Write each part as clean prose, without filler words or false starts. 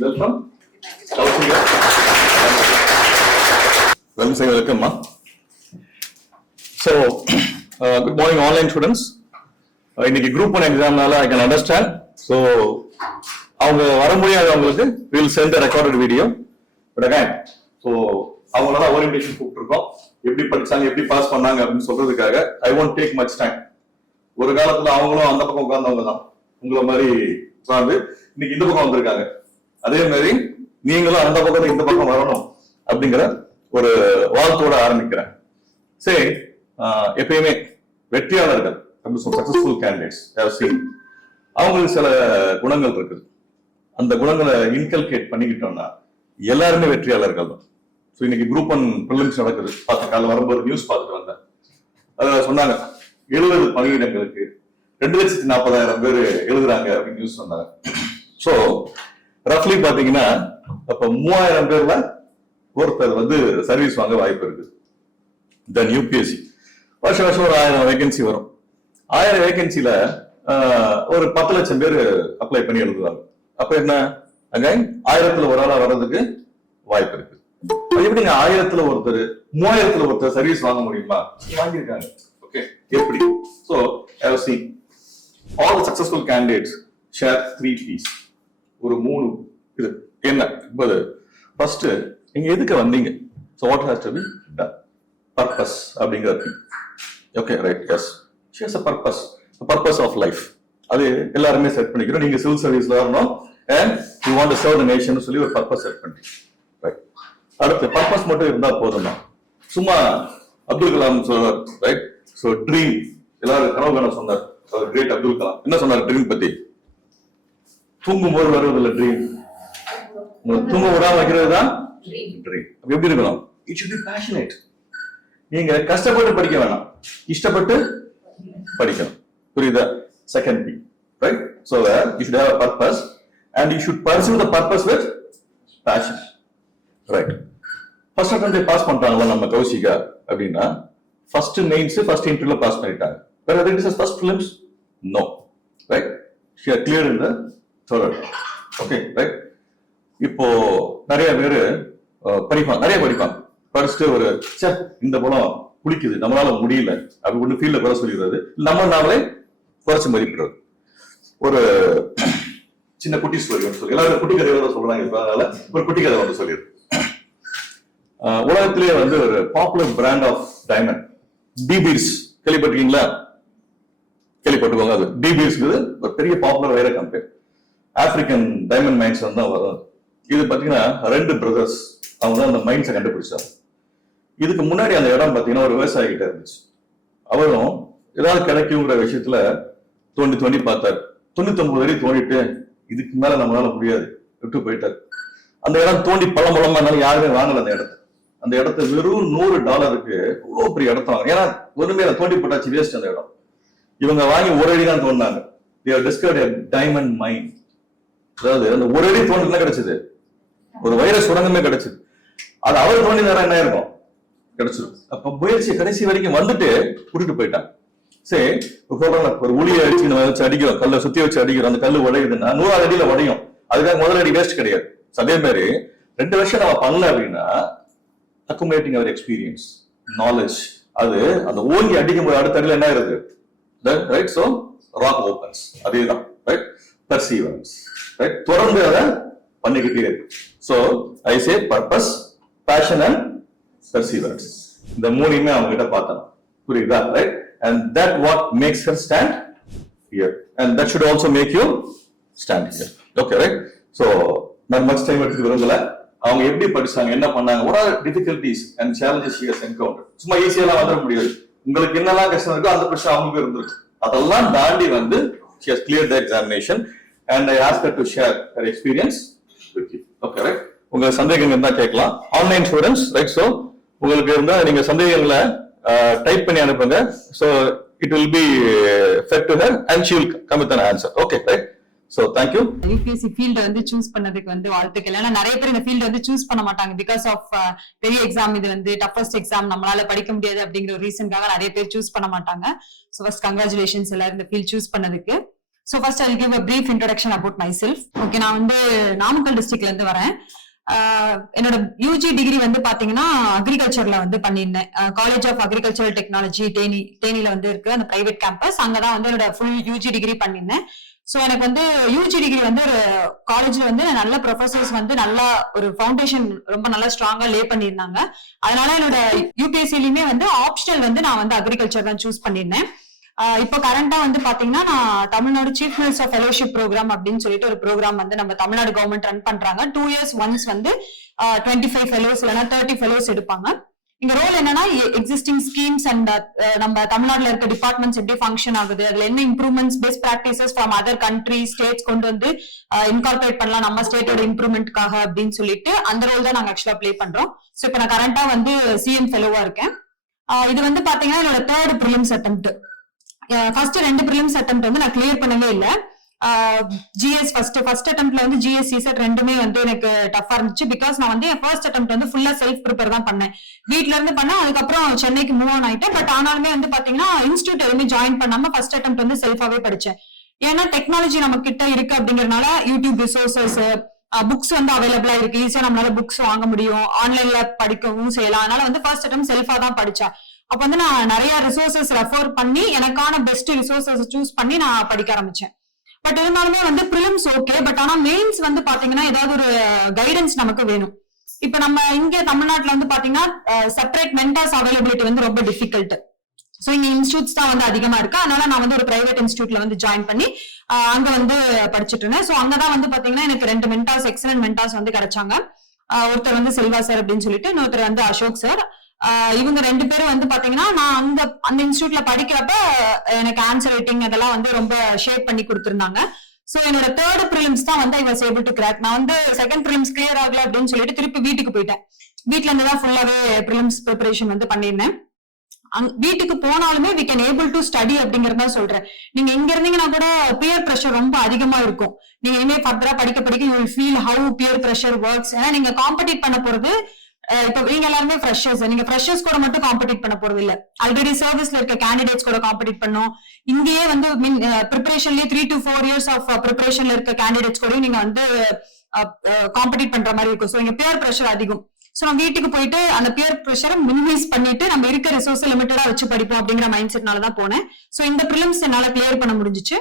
welcome. Welcome, ma. So, good morning, online students. இன்னைக்கு group 1 examனால I can understand. So, அவங்க வர முடியாத அவங்களுக்கு we will send a recorded video. But again, so அவங்களோட orientation கூப்பிட்டுருக்கோம். எப்படி படிச்சாங்க, எப்படி பாஸ் பண்ணாங்க அப்படின்னு சொல்றதுக்காக I won't take much time. ஒரு காலத்துல அவங்களும் அந்த பக்கம் உட்கார்ந்தவங்க தான், உங்களை மாதிரி உட்கார்ந்து இன்னைக்கு இந்த பக்கம் வந்திருக்காங்க. அதே மாதிரி நீங்களும் அந்த பக்கத்துல இந்த பக்கம் வரணும் அப்படிங்கிற ஒரு வாழ்த்தோட ஆரம்பிக்கிறேன். சரி, எப்பயுமே வெற்றியாளர்கள் சக்சஸ்ஃபுல் கேண்டிடேட்ஸ் அவங்களுக்கு சில குணங்கள் இருக்குது. அந்த குணங்களை இன்கல்கேட் பண்ணிக்கிட்டோம்னா எல்லாருமே வெற்றியாளர்கள் தான். ஸோ இன்னைக்கு குரூப் 1 ப்ரிலிம்ஸ் நடக்குது. பார்த்து காலைல வரும்போது நியூஸ் பார்த்துட்டு வந்தேன். அதுல சொன்னாங்க 70 பணியிடங்களுக்கு 2,40,000 பேர் எழுதுறாங்க அப்படின்னு நியூஸ் சொன்னாங்க. ஸோ ரஃப்லி பாத்தீங்கன்னா அப்ப 3,000 பேர்ல ஒருத்தர் சர்வீஸ் வாங்க வாய்ப்பு இருக்கு. தென் யூபிஎஸ்சி வருஷம் ஒரு 1000 வேகன்சி வரும். 1000 வேகன்சில ஒரு 10 லட்சம் பேர் அப்ளை பண்ணி எழுதுவாங்க. அப்ப என்ன, அகைன் 1000த்துல ஒரு ஆளா வர்றதுக்கு வாய்ப்பு இருக்கு. எப்படிங்க 1000த்துல ஒருத்தர் 3000த்துல ஒருத்தர் சர்வீஸ் வாங்க முடியுமா? வாங்கியிருக்காங்க. ஓகே, எப்படி? So I have seen all the successful candidates share 3 P's. ஒரு 3 இது என்ன? ஃபர்ஸ்ட் நீங்க எதுக்கு வந்தீங்க? So what has to be done? Purpose அப்படிங்கிற P. Okay, right, yes. She has a purpose, the purpose of life. அது எல்லாருமே செட் பண்ணிக்கிறோம். நீங்க சிவில் சர்வீஸ்ல வரணும் and you want to serve the nation சொல்லி ஒரு பர்பஸ் செட் பண்ணி. ரைட். அடுத்து பர்பஸ் மட்டும் இருந்தா போதுமா? சும்மா அப்துல் கலாம் சொல்றார், ரைட்? So dream, எல்லாரும் கனவு காண சொன்னார். கிரேட் அப்துல் கலாம் என்ன சொன்னார் ட்ரீம் பத்தி? தூங்கும் போது வருவதில்லை ட்ரீம், தூங்க விடாம வைக்கிறது தான் ட்ரீம். எப்படி இருக்கணும்? It should be passionate. நீங்க கஷ்டப்பட்டு படிக்க வேணாம், இஷ்டப்பட்டு படிக்கணும். புரியுதா? Second B, right? So you should have a purpose and you should pursue the purpose with passion. Right. First attempt pass பண்ணிட்டாங்களா நம்ம கௌஷிகா அப்படின்னா? ஃபர்ஸ்ட் மெயின்ஸ் ஃபர்ஸ்ட் இன்டர்வியூல பாஸ் பண்ணிட்டாங்க. Whether it is first prelims? No. Right? She are clear in the third. Okay, right? இப்போ நிறைய பேரு படிப்பாங்க. படிச்சுட்டு ஒரு இந்த படம் பிடிக்குது, நம்மளால முடியல அப்படி ஒண்ணு ஃபீல்ட்ல குறை சொல்லிடுறது, நாமளே குறைச்சு மதிப்பிடுறது. ஒரு சின்ன குட்டி ஸ்டோரி சொல்லி எல்லாரும் குட்டி கதையோட சொல்றாங்க. இப்ப அதனால ஒரு குட்டி கதை சொல்லிடுறேன். உலகத்திலேயே ஒரு பாப்புலர் பிராண்ட் ஆஃப் டைமண்ட் டிபீர்ஸ் கேள்விப்பட்டிருக்கீங்களா? கேள்விப்பட்டுக்கோங்க. அது டிபீர்ஸ் ஒரு பெரிய பாப்புலர் வைர கம்பெனி. ஆப்பிரிக்கன் டைமண்ட் மைன்ஸ் தான் வரும். இது பாத்தீங்கன்னா 2 பிரதர்ஸ் அவங்க தான் அந்த மைன்ஸை கண்டுபிடிச்சாங்க. இதுக்கு முன்னாடி அந்த இடம் பாத்தீங்கன்னா ஒரு விவசாயி கிட்ட இருந்துச்சு. அவரும் ஏதாவது கிடைக்குங்கிற விஷயத்துல தோண்டி பார்த்தாரு. 99 அடி தோண்டிட்டு இதுக்கு மேல நம்மளால முடியாது விட்டு போயிட்டாரு. அந்த இடம் தோண்டி பழமா இருந்தாலும் யாருமே வாங்கல அந்த இடத்த. அந்த இடத்த வெறும் $100 இவ்வளவு பெரிய இடத்த வாங்க. ஏன்னா ஒண்ணுமே தோண்டி போட்டாச்சு, வேஸ்ட் அந்த இடம். இவங்க வாங்கி ஒரு அடி தான் தோண்டினாங்க. They have discovered a diamond mine. அதாவது அந்த ஒரு அடி தோண்டினா கிடைச்சது, ஒரு வைர சுரங்கமே கிடைச்சது. அது அவர் தோண்டி நேரம் என்ன இருக்கும் கிடைச்சிடும். அப்ப முயற்சி கடைசி வரைக்கும் வந்துட்டு கூட்டிட்டு போயிட்டாங்க. சரி, ஒரு உளியை வச்சு அடிக்கிறோம், கல்லை சுத்தி வச்சு அடிக்கிறோம், அந்த கல்லு உடையுதுன்னா 100 அடியில உடையும். அதுக்காக முதல் அடி வேஸ்ட் கிடையாது. அதே மாதிரி 2 வருஷம் நம்ம பண்ணல அப்படின்னா accumulating our experience, knowledge, அது அந்த ஓங்கி அடிக்கும் போது அடுத்த அடியில என்ன இருக்கு? Right? So rock opens. அதேதான், right? Perseverance, right? தொடர்ந்து அதை பண்ணிக்கிட்டே இருக்கு. So I say purpose, passion and perseverance. இந்த மூணுமே அவங்க கிட்ட பார்த்தோம். புரியுதா? Right? And that what makes her stand here. And that should also make you stand here. Okay, right? So நான் much time எடுத்துக்க விரும்பல. அவங்க எப்படி படிச்சாங்க, என்ன பண்ணாங்க, what are difficulties and challenges she has encountered. சும்மா ஈஸியெல்லாம் வந்துட முடியாது. உங்களுக்கு என்னெல்லாம் கஷ்டம் இருக்கோ அந்த பிரச்சனை அவங்களுக்கு இருந்திருக்கு. அதெல்லாம் தாண்டி she has cleared the examination and I asked her to share her experience with you. Okay, right? உங்க சந்தேகங்கள் இருந்தா கேட்கலாம். Online students, right? சோ உங்களுக்கு இருந்தா நீங்க சந்தேகங்களை டைப் பண்ணி அனுப்புங்க. So it will be fed to her and she will come with an answer. Okay, right? So thank you. UPSC field choose பண்ணதுக்கு வாழ்த்துக்கள். ஏன்னா நிறைய பேர் இந்த ஃபீல்ட் சூஸ் பண்ண மாட்டாங்க. பிகாஸ் ஆஃப் பெரிய எக்ஸாம், இது டஃபஸ்ட் எக்ஸாம், நம்மளால படிக்க முடியாது அப்படிங்கிற ஒரு ரீசன்காக நிறைய பேர் சூஸ் பண்ண மாட்டாங்க. ஸோ ஃபர்ஸ்ட் கங்க்ராச்சுலேஷன்ஸ் எல்லாரும் இந்த ஃபீல்ட் சூஸ் பண்ணதுக்கு. So first I'll give a brief introduction about myself. Okay, நான் வந்து நாமக்கல் டிஸ்ட்ரிக்ட்ல இருந்து வரேன். என்னோட யூஜி டிகிரி வந்து பாத்தீங்கன்னா அக்ரிகல்ச்சர்ல வந்து பண்ணியிருந்தேன். காலேஜ் ஆஃப் அக்ரிகல்ச்சரல் டெக்னாலஜி தேனியில வந்து இருக்கு அந்த பிரைவேட் கேம்பஸ். அங்கதான் வந்து என்னோட ஃபுல் யூஜி டிகிரி பண்ணியிருந்தேன். சோ எனக்கு வந்து யூஜி டிகிரி வந்து ஒரு காலேஜ்ல வந்து நல்ல ப்ரொஃபசர்ஸ் வந்து நல்லா ஒரு ஃபவுண்டேஷன் ரொம்ப நல்லா ஸ்ட்ராங்கா லே பண்ணியிருந்தாங்க. அதனால என்னோட யூபிஎஸ்சிலயுமே வந்து ஆப்ஷனல் வந்து நான் வந்து அக்ரிகல்ச்சர் தான் சூஸ் பண்ணியிருந்தேன். இப்போ கரண்டா வந்து பாத்தீங்கன்னா நான் Tamil Nadu chief minister fellowship program அப்படின்னு சொல்லிட்டு ஒரு ப்ரோக்ராம் வந்து நம்ம தமிழ்நாடு கவர்மெண்ட் ரன் பண்றாங்க. 2 years ஒன்ஸ் வந்து 25 ஃபெலோஸ் இல்லைன்னா 30 ஃபெலோஸ் எடுப்பாங்க. இங்க ரோல் என்னன்னா எக்ஸிஸ்டிங் ஸ்கீம்ஸ் அண்ட் நம்ம தமிழ்நாட்டுல இருக்க டிபார்ட்மெண்ட்ஸ் எப்படி ஃபங்க்ஷன் ஆகுது, அதுல என்ன improvements best practices from other country states கொண்டு வந்து இன்கார்பரேட் பண்ணலாம் நம்ம ஸ்டேட்டோட இம்ப்ரூவ்மெண்ட்காக அப்படின்னு சொல்லிட்டு அந்த ரோல் தான் நாங்க ஆக்சுவலா பிளே பண்றோம். சோ இப்போ நான் கரண்டா வந்து சிஎம் ஃபெலோவா இருக்கேன். இது வந்து பாத்தீங்கன்னா என்னோட 3rd prelims attempt. First 2 prelims attempt வந்து நான் கிளியர் பண்ணவே இல்லை. ஜிஎஸ் ஃபர்ஸ்ட் அட்டெம்ப்ட்ல வந்து ஜிஎஸ் சிசெட் ரெண்டுமே வந்து எனக்கு டஃபா இருந்துச்சு. பிகாஸ் நான் வந்து என் ஃபர்ஸ்ட் அட்டெம்ப்ட் வந்து ஃபுல்லா செல்ஃப் ப்ரிப்பேர் தான் பண்ணேன். வீட்ல இருந்து பண்ணேன். அதுக்கப்புறம் சென்னைக்கு மூவ் ஆன் ஆயிட்டேன். பட் ஆனாலுமே வந்து பாத்தீங்கன்னா இன்ஸ்டியூட் எதுவுமே ஜாயின் பண்ணாம ஃபர்ஸ்ட் அட்டெம்ப்ட் வந்து செல்ஃபாவே படிச்சேன். ஏன்னா டெக்னாலஜி நம்ம கிட்ட இருக்கு அப்படிங்கறதுனால யூடியூப் ரிசோர்சஸ் புக்ஸ் வந்து அவைலபிளா இருக்கு. ஈஸியா நம்மளால புக்ஸ் வாங்க முடியும், ஆன்லைன்ல படிக்கவும் செய்யலாம். அதனால வந்து ஃபர்ஸ்ட் அட்டெம்ப்ட் செல்ஃபா தான் படிச்சேன். அப்ப வந்து நான் நிறைய ரிசோர்சஸ் ரெஃபர் பண்ணி எனக்கான பெஸ்ட் ரிசோர்சஸ் சூஸ் பண்ணி நான் படிக்க ஆரம்பிச்சேன். பட் இருந்தாலுமே வந்து ப்ரிலிம்ஸ் ஓகே. பட் ஆனா மெயின்ஸ் வந்து பாத்தீங்கன்னா ஏதாவது ஒரு கைடன்ஸ் நமக்கு வேணும். இப்ப நம்ம இங்க தமிழ்நாட்டுல வந்து பாத்தீங்கன்னா செப்பரேட் மென்டார்ஸ் அவைலபிலிட்டி வந்து ரொம்ப டிஃபிகல்ட். சோ இங்க இன்ஸ்டியூட்ஸ் தான் வந்து அதிகமா இருக்கு. அதனால நான் வந்து ஒரு பிரைவேட் இன்ஸ்டியூட்ல வந்து ஜாயின் பண்ணி அங்க வந்து படிச்சுட்டு இருந்தேன். சோ அங்கதான் வந்து பாத்தீங்கன்னா எனக்கு 2 மென்டார்ஸ், எக்ஸலன்ட் மென்டார்ஸ் வந்து கிடைச்சாங்க. ஒருத்தர் வந்து செல்வா சார் அப்படின்னு சொல்லிட்டு, இன்னொருத்தர் வந்து அசோக் சார். இவங்க 2 பேரும் வந்து பாத்தீங்கன்னா நான் அந்த இன்ஸ்டியூட்ல படிக்கிறப்ப எனக்கு ஆன்சர் ரைட்டிங் அதெல்லாம் வந்து ரொம்ப ஷேப் பண்ணி கொடுத்திருந்தாங்க. சோ என்னோட 3rd ப்ரிலிம்ஸ் தான் வந்து ஐ வாஸ் ஏபிள் டு கிராக். நான் வந்து 2nd ப்ரிலிம்ஸ் கிளியர் ஆகல அப்படின்னு சொல்லிட்டு திருப்பி வீட்டுக்கு போயிட்டேன். வீட்ல இருந்து தான் ஃபுல்லாவே ப்ரிலிம்ஸ் ப்ரிப்பரேஷன் வந்து பண்ணியிருந்தேன். வீட்டுக்கு போனாலுமே we can able to study அப்படிங்கறத சொல்றேன். நீங்க இங்க இருந்தீங்கன்னா கூட பியர் பிரஷர் ரொம்ப அதிகமா இருக்கும். நீங்க இனிமே ஃபர்தரா படிக்க படிக்க you will feel how peer pressure works. ஏன்னா நீங்க காம்படிட் பண்ண போறது இப்ப நீங்க எல்லாருமே ஃப்ரெஷர்ஸ். நீங்க ஃப்ரெஷர்ஸ் கூட மட்டும் காம்படிட் பண்ண போறது இல்ல, ஆல்ரெடி சர்வீஸ்ல இருக்க கேண்டிடேட்ஸ் கூட காம்படிட் பண்ணும். இங்கேயே வந்து ப்ரிப்பரேஷன்லயே 3 to 4 years ஆஃப் ப்ரிப்பரேஷன்ல இருக்க கேண்டிடேட்ஸ் கூட நீங்க வந்து காம்படிட் பண்ற மாதிரி இருக்கும். சோ இங்க பியர் பிரஷர் அதிகம். சோ நம்ம வீட்டுக்கு போயிட்டு அந்த பியர் பிரஷரை மினிமைஸ் பண்ணிட்டு நம்ம இருக்க ரிசோர்ஸ் லிமிட்டடா வச்சு படிப்போம் அப்படிங்கிற மைண்ட் செட்னாலதான் போனேன். சோ இந்த ப்ரிலிம்ஸ் என்னால கிளியர் பண்ண முடிஞ்சிச்சு.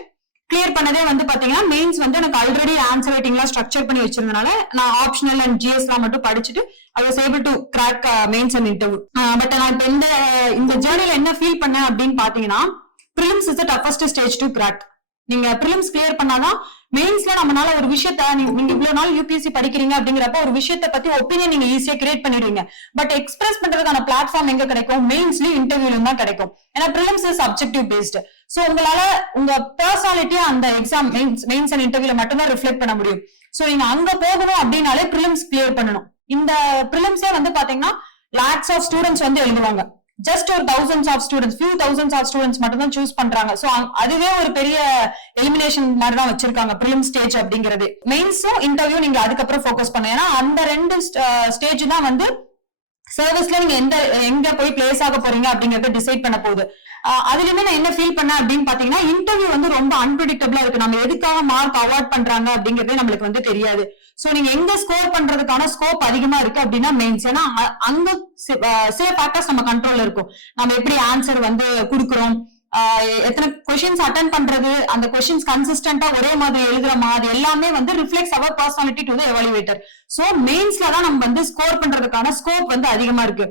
கிளியர் பண்ணதே வந்து பாத்தீங்கன்னா மெயின்ஸ் வந்து எனக்கு ஆல்ரெடி ஆன்சர் ரைட்டிங் எல்லாம் ஸ்ட்ரக்சர் பண்ணி வச்சிருந்தனால நான் ஆப்ஷனல் அண்ட் ஜிஎஸ் எல்லாம் மட்டும் படிச்சுட்டு ஐ was able to crack mains and interview. But நான் இப்ப இந்த ஜேர்னில என்ன ஃபீல் பண்ணேன் அப்படின்னு பாத்தீங்கன்னா prelims is the toughest stage to crack. நீங்க ப்ரிலிம்ஸ் கிளியர் பண்ணாதான் மெயின்ஸ்ல நம்மளால ஒரு விஷயத்த நீங்க இவ்வளவு நாள் யூபிஎஸ்சி படிக்கிறீங்க அப்படிங்கிறப்ப ஒரு விஷயத்தை பத்தி ஒப்பீனியன் நீங்க ஈஸியா கிரியேட் பண்ணிடுவீங்க. பட் எக்ஸ்பிரஸ் பண்றதுக்கான பிளாட்ஃபார்ம் எங்க கிடைக்கும்? மெயின்ஸ்லயும் இன்டர்வியூலயும் தான் கிடைக்கும். ஏன்னா prelims is subjective based. So உங்களால உங்க பர்சனாலிட்டியா அந்த எக்ஸாம் மெயின்ஸ் அண்ட் இன்டர்வியூல மட்டும்தான் ரிஃப்ளெக்ட் பண்ண முடியும். சோ நீங்க அங்க போகணும் அப்படின்னாலே ப்ரிலிம்ஸ் கிளியர் பண்ணணும். இந்த ப்ரிலிம்ஸே வந்து பாத்தீங்கன்னா லாக்ஸ் ஆஃப் ஸ்டூடெண்ட்ஸ் வந்து எழுதுவாங்க. ஜஸ்ட் ஒரு thousands of students, few thousands of students மட்டும் தான் சூஸ் பண்றாங்க. சோ அதுவே ஒரு பெரிய எலிமினேஷன் மாதிரி தான் வச்சிருக்காங்க ப்ரிலிம் ஸ்டேஜ் அப்படிங்கிறது. மெயின்ஸும் இன்டர்வியூ நீங்க அதுக்கப்புறம் ஃபோக்கஸ் பண்ணுங்க. ஏன்னா அந்த 2 ஸ்டேஜ் தான் வந்து சர்வீஸ்ல நீங்க எங்க போய் பிளேஸ் ஆக போறீங்க அப்படிங்கறத டிசைட் பண்ண போகுது. அதுலயுமே நான் என்ன ஃபீல் பண்ணேன் அப்படின்னு பாத்தீங்கன்னா இன்டர்வியூ வந்து ரொம்ப அன்பிரடிக்டபிளா இருக்கு. நம்ம எதுக்காக மார்க் அவார்ட் பண்றாங்க அப்படிங்கறதே நம்மளுக்கு வந்து தெரியாது. சோ நீங்க எங்க ஸ்கோர் பண்றதுக்கான ஸ்கோப் அதிகமா இருக்கு அப்படின்னா மெயின்ஸ். ஏன்னா அங்க சில ஃபேக்டர்ஸ் நம்ம கண்ட்ரோல்ல இருக்கும். நம்ம எப்படி ஆன்சர் வந்து கொடுக்குறோம், எத்தனை கொஸ்டின்ஸ் அட்டென்ட் பண்றது, அந்த கொஸ்டின்ஸ் கன்சிஸ்டன்டா ஒரே மாதிரி எழுதுறமா, அது எல்லாமே வந்து ரிஃப்ளெக்ட்ஸ் அவர் personality to the evaluator. So மெயின்ஸ்ல தான் நம்ம வந்து ஸ்கோர் பண்றதுக்கான ஸ்கோப் வந்து அதிகமா இருக்கு.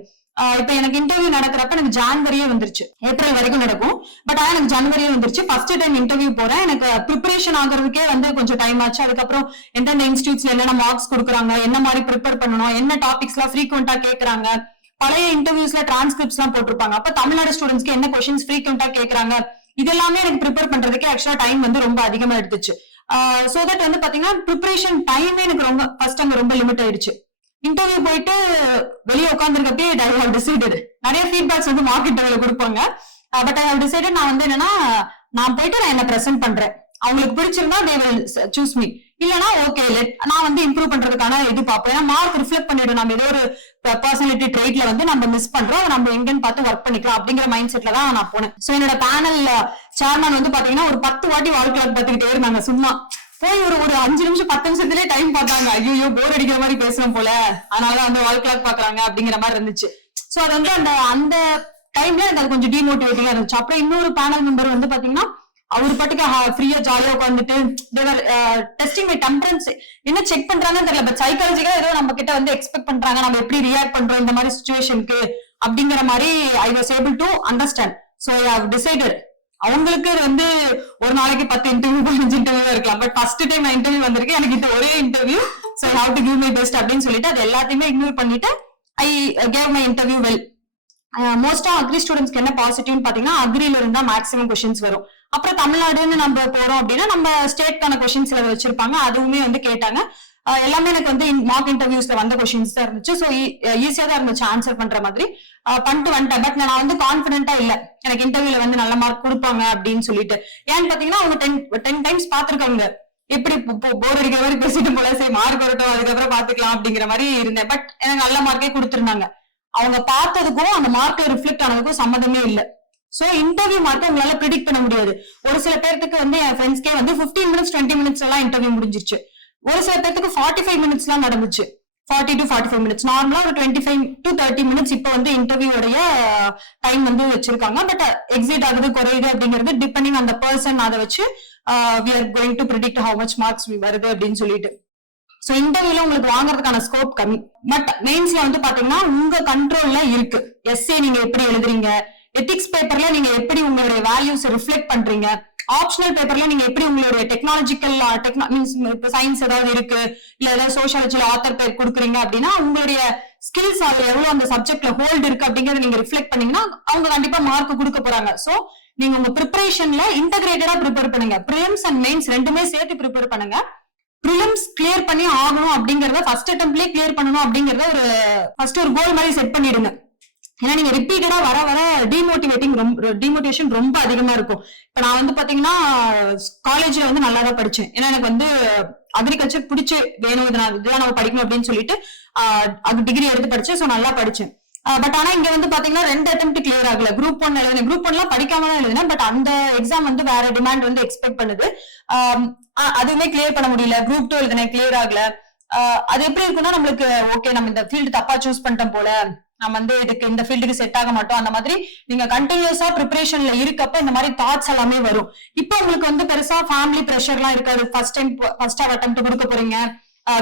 இப்ப எனக்கு இன்டர்வியூ நடக்கிறப்ப எனக்கு ஜான்வரியே வந்துருச்சு. ஏப்ரல் வரைக்கும் நடக்கும். பட் ஆனா எனக்கு ஜனவரியே வந்துருச்சு. ஃபர்ஸ்ட் டைம் இன்டர்வியூ போறேன். எனக்கு ப்ரிப்பரேஷன் ஆகுறதுக்கே வந்து கொஞ்சம் டைம் ஆச்சு. அதுக்கப்புறம் எந்தெந்த இன்ஸ்டியூட்ஸ்ல என்னென்ன மார்க்ஸ் கொடுக்குறாங்க, என்ன மாதிரி ப்ரிப்பேர் பண்ணணும், என்ன டாபிக்ஸ் எல்லாம் ஃப்ரீக்வெண்டா கேட்கறாங்க, பழைய இன்டர்வியூஸ்ல டிரான்ஸ்கிரிப்ட்ஸ் எல்லாம் போட்டிருப்பாங்க. அப்ப தமிழ்நாடு ஸ்டூடெண்ட்ஸ்க்கு என்ன கொஸ்டின்ஸ் ஃப்ரீக்வெண்டா கேட்கறாங்க, இதெல்லாமே எனக்கு ப்ரிப்பேர் பண்றதுக்கு ஆக்சுவலா டைம் வந்து ரொம்ப அதிகமா எடுத்துச்சு. சோ தட் வந்து பாத்தீங்கன்னா ப்ரிப்பரேஷன் டைமே எனக்கு ரொம்ப ஃபர்ஸ்ட் அங்க ரொம்ப லிமிட் ஆயிடுச்சு. இன்டர்வியூ போயிட்டு வெளியே உட்காந்துருக்கப்பே ஐ ஹவ் டிசைடட். நிறைய ஃபீட்பேக்ஸ் வந்து மார்க்கெட் லெவல்ல கொடுப்பாங்க. பட் ஐ ஹவ் டிசைடட் நான் வந்து என்னன்னா நான் போயிட்டு நான் என்ன பிரசன்ட் பண்றேன். அவங்களுக்கு பிடிச்சிருந்தா they will choose me. இல்லனா ஓகே நான் வந்து இம்ப்ரூவ் பண்றதுக்கான இது பார்ப்போம். ஏன்னா மார்க் ரிஃப்ளெக்ட் பண்ணிடும். நம்ம ஏதோ ஒரு பர்சனாலிட்டி ட்ரெய்ட்ல வந்து நம்ம மிஸ் பண்றோம், நம்ம எங்கன்னு பார்த்து ஒர்க் பண்ணிக்கலாம் அப்படிங்கிற மைண்ட் செட்ல தான் நான் போனேன். சோ என்னோட பேனல் சேர்மன் வந்து பாத்தீங்கன்னா ஒரு 10 வாட்டி வாழ்க்கை பார்த்துக்கிட்டே இருந்தாங்க. சும்மா போய் ஒரு 5 நிமிஷம் 10 நிமிஷத்துலயே டைம் பார்த்தாங்க. ஐயோ போர் அடிக்கிற மாதிரி பேசுறோம் போல, அதனாலதான் வந்து வாழ்க்கை பாக்குறாங்க அப்படிங்கிற மாதிரி இருந்துச்சு. சோ அது வந்து அந்த டைம்ல எனக்கு அது கொஞ்சம் டிமோட்டிவேட்டிங்கா இருந்துச்சு. அப்புறம் இன்னொரு பேனல் மெம்பர் வந்து பாத்தீங்கன்னா அவர் பாட்டுக்கு ஃப்ரீயா ஜாலியா உட்காந்துட்டு டெஸ்டிங் மை டெம்பரன்ஸ் என்ன செக் பண்றாங்கன்னு தெரியல. பட் சைக்காலஜிக்கலா ஏதோ நம்ம கிட்ட வந்து எக்ஸ்பெக்ட் பண்றாங்க, நம்ம எப்படி ரியாக்ட் பண்றோம் இந்த மாதிரி சிச்சுவேஷனுக்கு அப்படிங்கிற மாதிரி I was able to understand. So I have decided. அவங்களுக்கு வந்து ஒரு நாளைக்கு 10 இன்டர்வியூ 15 இன்டர்வியூ இருக்கலாம். பட் ஃபர்ஸ்ட் டைம் நான் இன்டர்வியூ வந்திருக்கு, எனக்கு இது ஒரே interview. So how to give my best அப்படின்னு சொல்லிட்டு அது எல்லாத்தையுமே இக்னோர் பண்ணிட்டு I gave my interview well. மோஸ்டா அக்ரி ஸ்டூடெண்ட்ஸ்க்கு என்ன பாசிட்டிவ்னு பாத்தீங்கன்னா அக்ரில இருந்தா மேக்ஸிமம் கொஸ்டின்ஸ் வரும். அப்புறம் தமிழ்நாடுன்னு நம்ம போறோம் அப்படின்னா நம்ம ஸ்டேட்கான கொஸ்டின்ஸ் வச்சிருப்பாங்க, அதுவுமே வந்து கேட்டாங்க. எல்லாமே எனக்கு வந்து மார்க் இன்டர்வியூஸ்ல வந்த கொஸ்டின்ஸ் தான் இருந்துச்சு. சோ ஈஸியா தான் இருந்துச்சு ஆன்சர் பண்ற மாதிரி பண்ணிட்டு வந்துட்டேன். பட் நான் வந்து கான்பிடென்ட்டா இல்ல எனக்கு இன்டர்வியூல வந்து நல்ல மார்க் கொடுப்பாங்க அப்படின்னு சொல்லிட்டு. ஏன்னு பாத்தீங்கன்னா அவங்க 10 டைம்ஸ் பாத்துருக்காங்க எப்படி போர் அடிக்கிற மாதிரி பேசிட்டு போல, சரி மார்க் வரட்டும் அதுக்கப்புறம் பாத்துக்கலாம் அப்படிங்கிற மாதிரி இருந்தேன். பட் எனக்கு நல்ல மார்க்கே கொடுத்திருந்தாங்க. அவங்க பார்த்ததுக்கும் அந்த மார்க்ல ரிஃப்ளெக்ட் ஆனதுக்கும் சம்மந்தமே இல்ல. சோ இன்டர்வியூ மார்க் உங்களால ப்ரிடிக்ட் பண்ண முடியாது. ஒரு சில பேருக்கு வந்து என் ஃப்ரெண்ட்ஸ்க்கே வந்து 15 மினிட்ஸ் 20 மினிட்ஸ் எல்லாம் இன்டர்வியூ முடிஞ்சிருச்சு. ஒரு சில பேருக்கு 45 மினிட்ஸ் எல்லாம் நடந்துச்சு. 40 to 45 மினிட்ஸ், நார்மலா ஒரு 25 to 30 மினிட்ஸ் இப்ப வந்து இன்டர்வியூடைய டைம் வந்து வச்சிருக்காங்க. பட் எக்ஸிட் ஆகுது குறையுது அப்படிங்கிறது டிபெண்டிங் ஆன் த பர்சன். அதை வச்சு we are going to predict how much marks வருது அப்படின்னு சொல்லிட்டு. சோ இன்டர்வியூல உங்களுக்கு வாங்குறதுக்கான ஸ்கோப் கம்மி. பட் மெயின்ஸ்ல வந்து பாத்தீங்கன்னா உங்க கண்ட்ரோல்ல இருக்கு. எஸ்ஏ நீங்க எப்படி எழுதுறீங்க, எத்திக்ஸ் பேப்பர்ல நீங்க எப்படி உங்களுடைய வேல்யூஸ் ரிஃப்ளெக்ட் பண்றீங்க, ஆப்ஷனல் பேப்பர்ல நீங்க எப்படி உங்களுடைய டெக்னாலஜிக்கல் மீன்ஸ் சயின்ஸ் ஏதாவது இருக்கு இல்ல ஏதாவது சோசியாலஜில ஆத்தர் பேர் கொடுக்குறீங்க அப்படின்னா உங்களுடைய ஸ்கில்ஸ் அதுல எவ்வளவு அந்த சப்ஜெக்ட்ல ஹோல்டு இருக்கு அப்படிங்கறத நீங்க ரிஃப்ளெக்ட் பண்ணீங்கன்னா அவங்க கண்டிப்பா மார்க் கொடுக்க போறாங்க. சோ நீங்க உங்க ப்ரிப்பரேஷன்ல இன்டகிரேட்டடா ப்ரிப்பேர் பண்ணுங்க. ப்ரிலிம்ஸ் அண்ட் மெயின்ஸ் ரெண்டுமே சேர்த்து ப்ரிப்பேர் பண்ணுங்க. ப்ரிலிம்ஸ் கிளியர் பண்ணி ஆகணும் அப்படிங்கறத ஃபர்ஸ்ட் அட்டெம்ப்ட்லயே கிளியர் பண்ணணும் அப்படிங்கறத ஒரு கோல் மாதிரி செட் பண்ணிடுங்க. ஏன்னா நீங்க ரிப்பீட்டடா வர வர டிமோட்டிவேஷன் ரொம்ப அதிகமா இருக்கும். இப்ப நான் வந்து பாத்தீங்கன்னா காலேஜ்ல வந்து நல்லா தான் படிச்சேன். ஏன்னா எனக்கு வந்து அக்ரிகல்ச்சர் பிடிச்சு வேணும், இதுதான் நம்ம படிக்கணும் அப்படின்னு சொல்லிட்டு அது டிகிரி எடுத்து படிச்சேன். சோ நல்லா படிச்சேன். பட் ஆனா இங்க வந்து பாத்தீங்கன்னா 2 அட்டெம்ப்ட் கிளியர் ஆகல. குரூப் 1 எழுதினேன். குரூப் 1 எல்லாம் படிக்காம தான் எழுதினேன். பட் அந்த எக்ஸாம் வந்து வேற டிமாண்ட் வந்து எக்ஸ்பெக்ட் பண்ணுது. அதுவுமே கிளியர் பண்ண முடியல. குரூப் 2 எழுதினேன், கிளியர் ஆகல. அது எப்படி இருக்குன்னா நம்மளுக்கு ஓகே நம்ம இந்த ஃபீல்டு தப்பா சூஸ் பண்ணிட்டோம் போல, நம்ம வந்து இதுக்கு இந்த ஃபீல்டுக்கு செட் ஆக மாட்டோம். அந்த மாதிரி நீங்க கண்டினியூஸா ப்ரிப்பரேஷன்ல இருக்கப்ப இந்த மாதிரி தாட்ஸ் எல்லாமே வரும். இப்போ உங்களுக்கு வந்து பெருசா ஃபேமிலி பிரஷர் எல்லாம் இருக்காது. ஃபர்ஸ்ட் அட்டெம்ப்ட் கொடுக்க போறீங்க,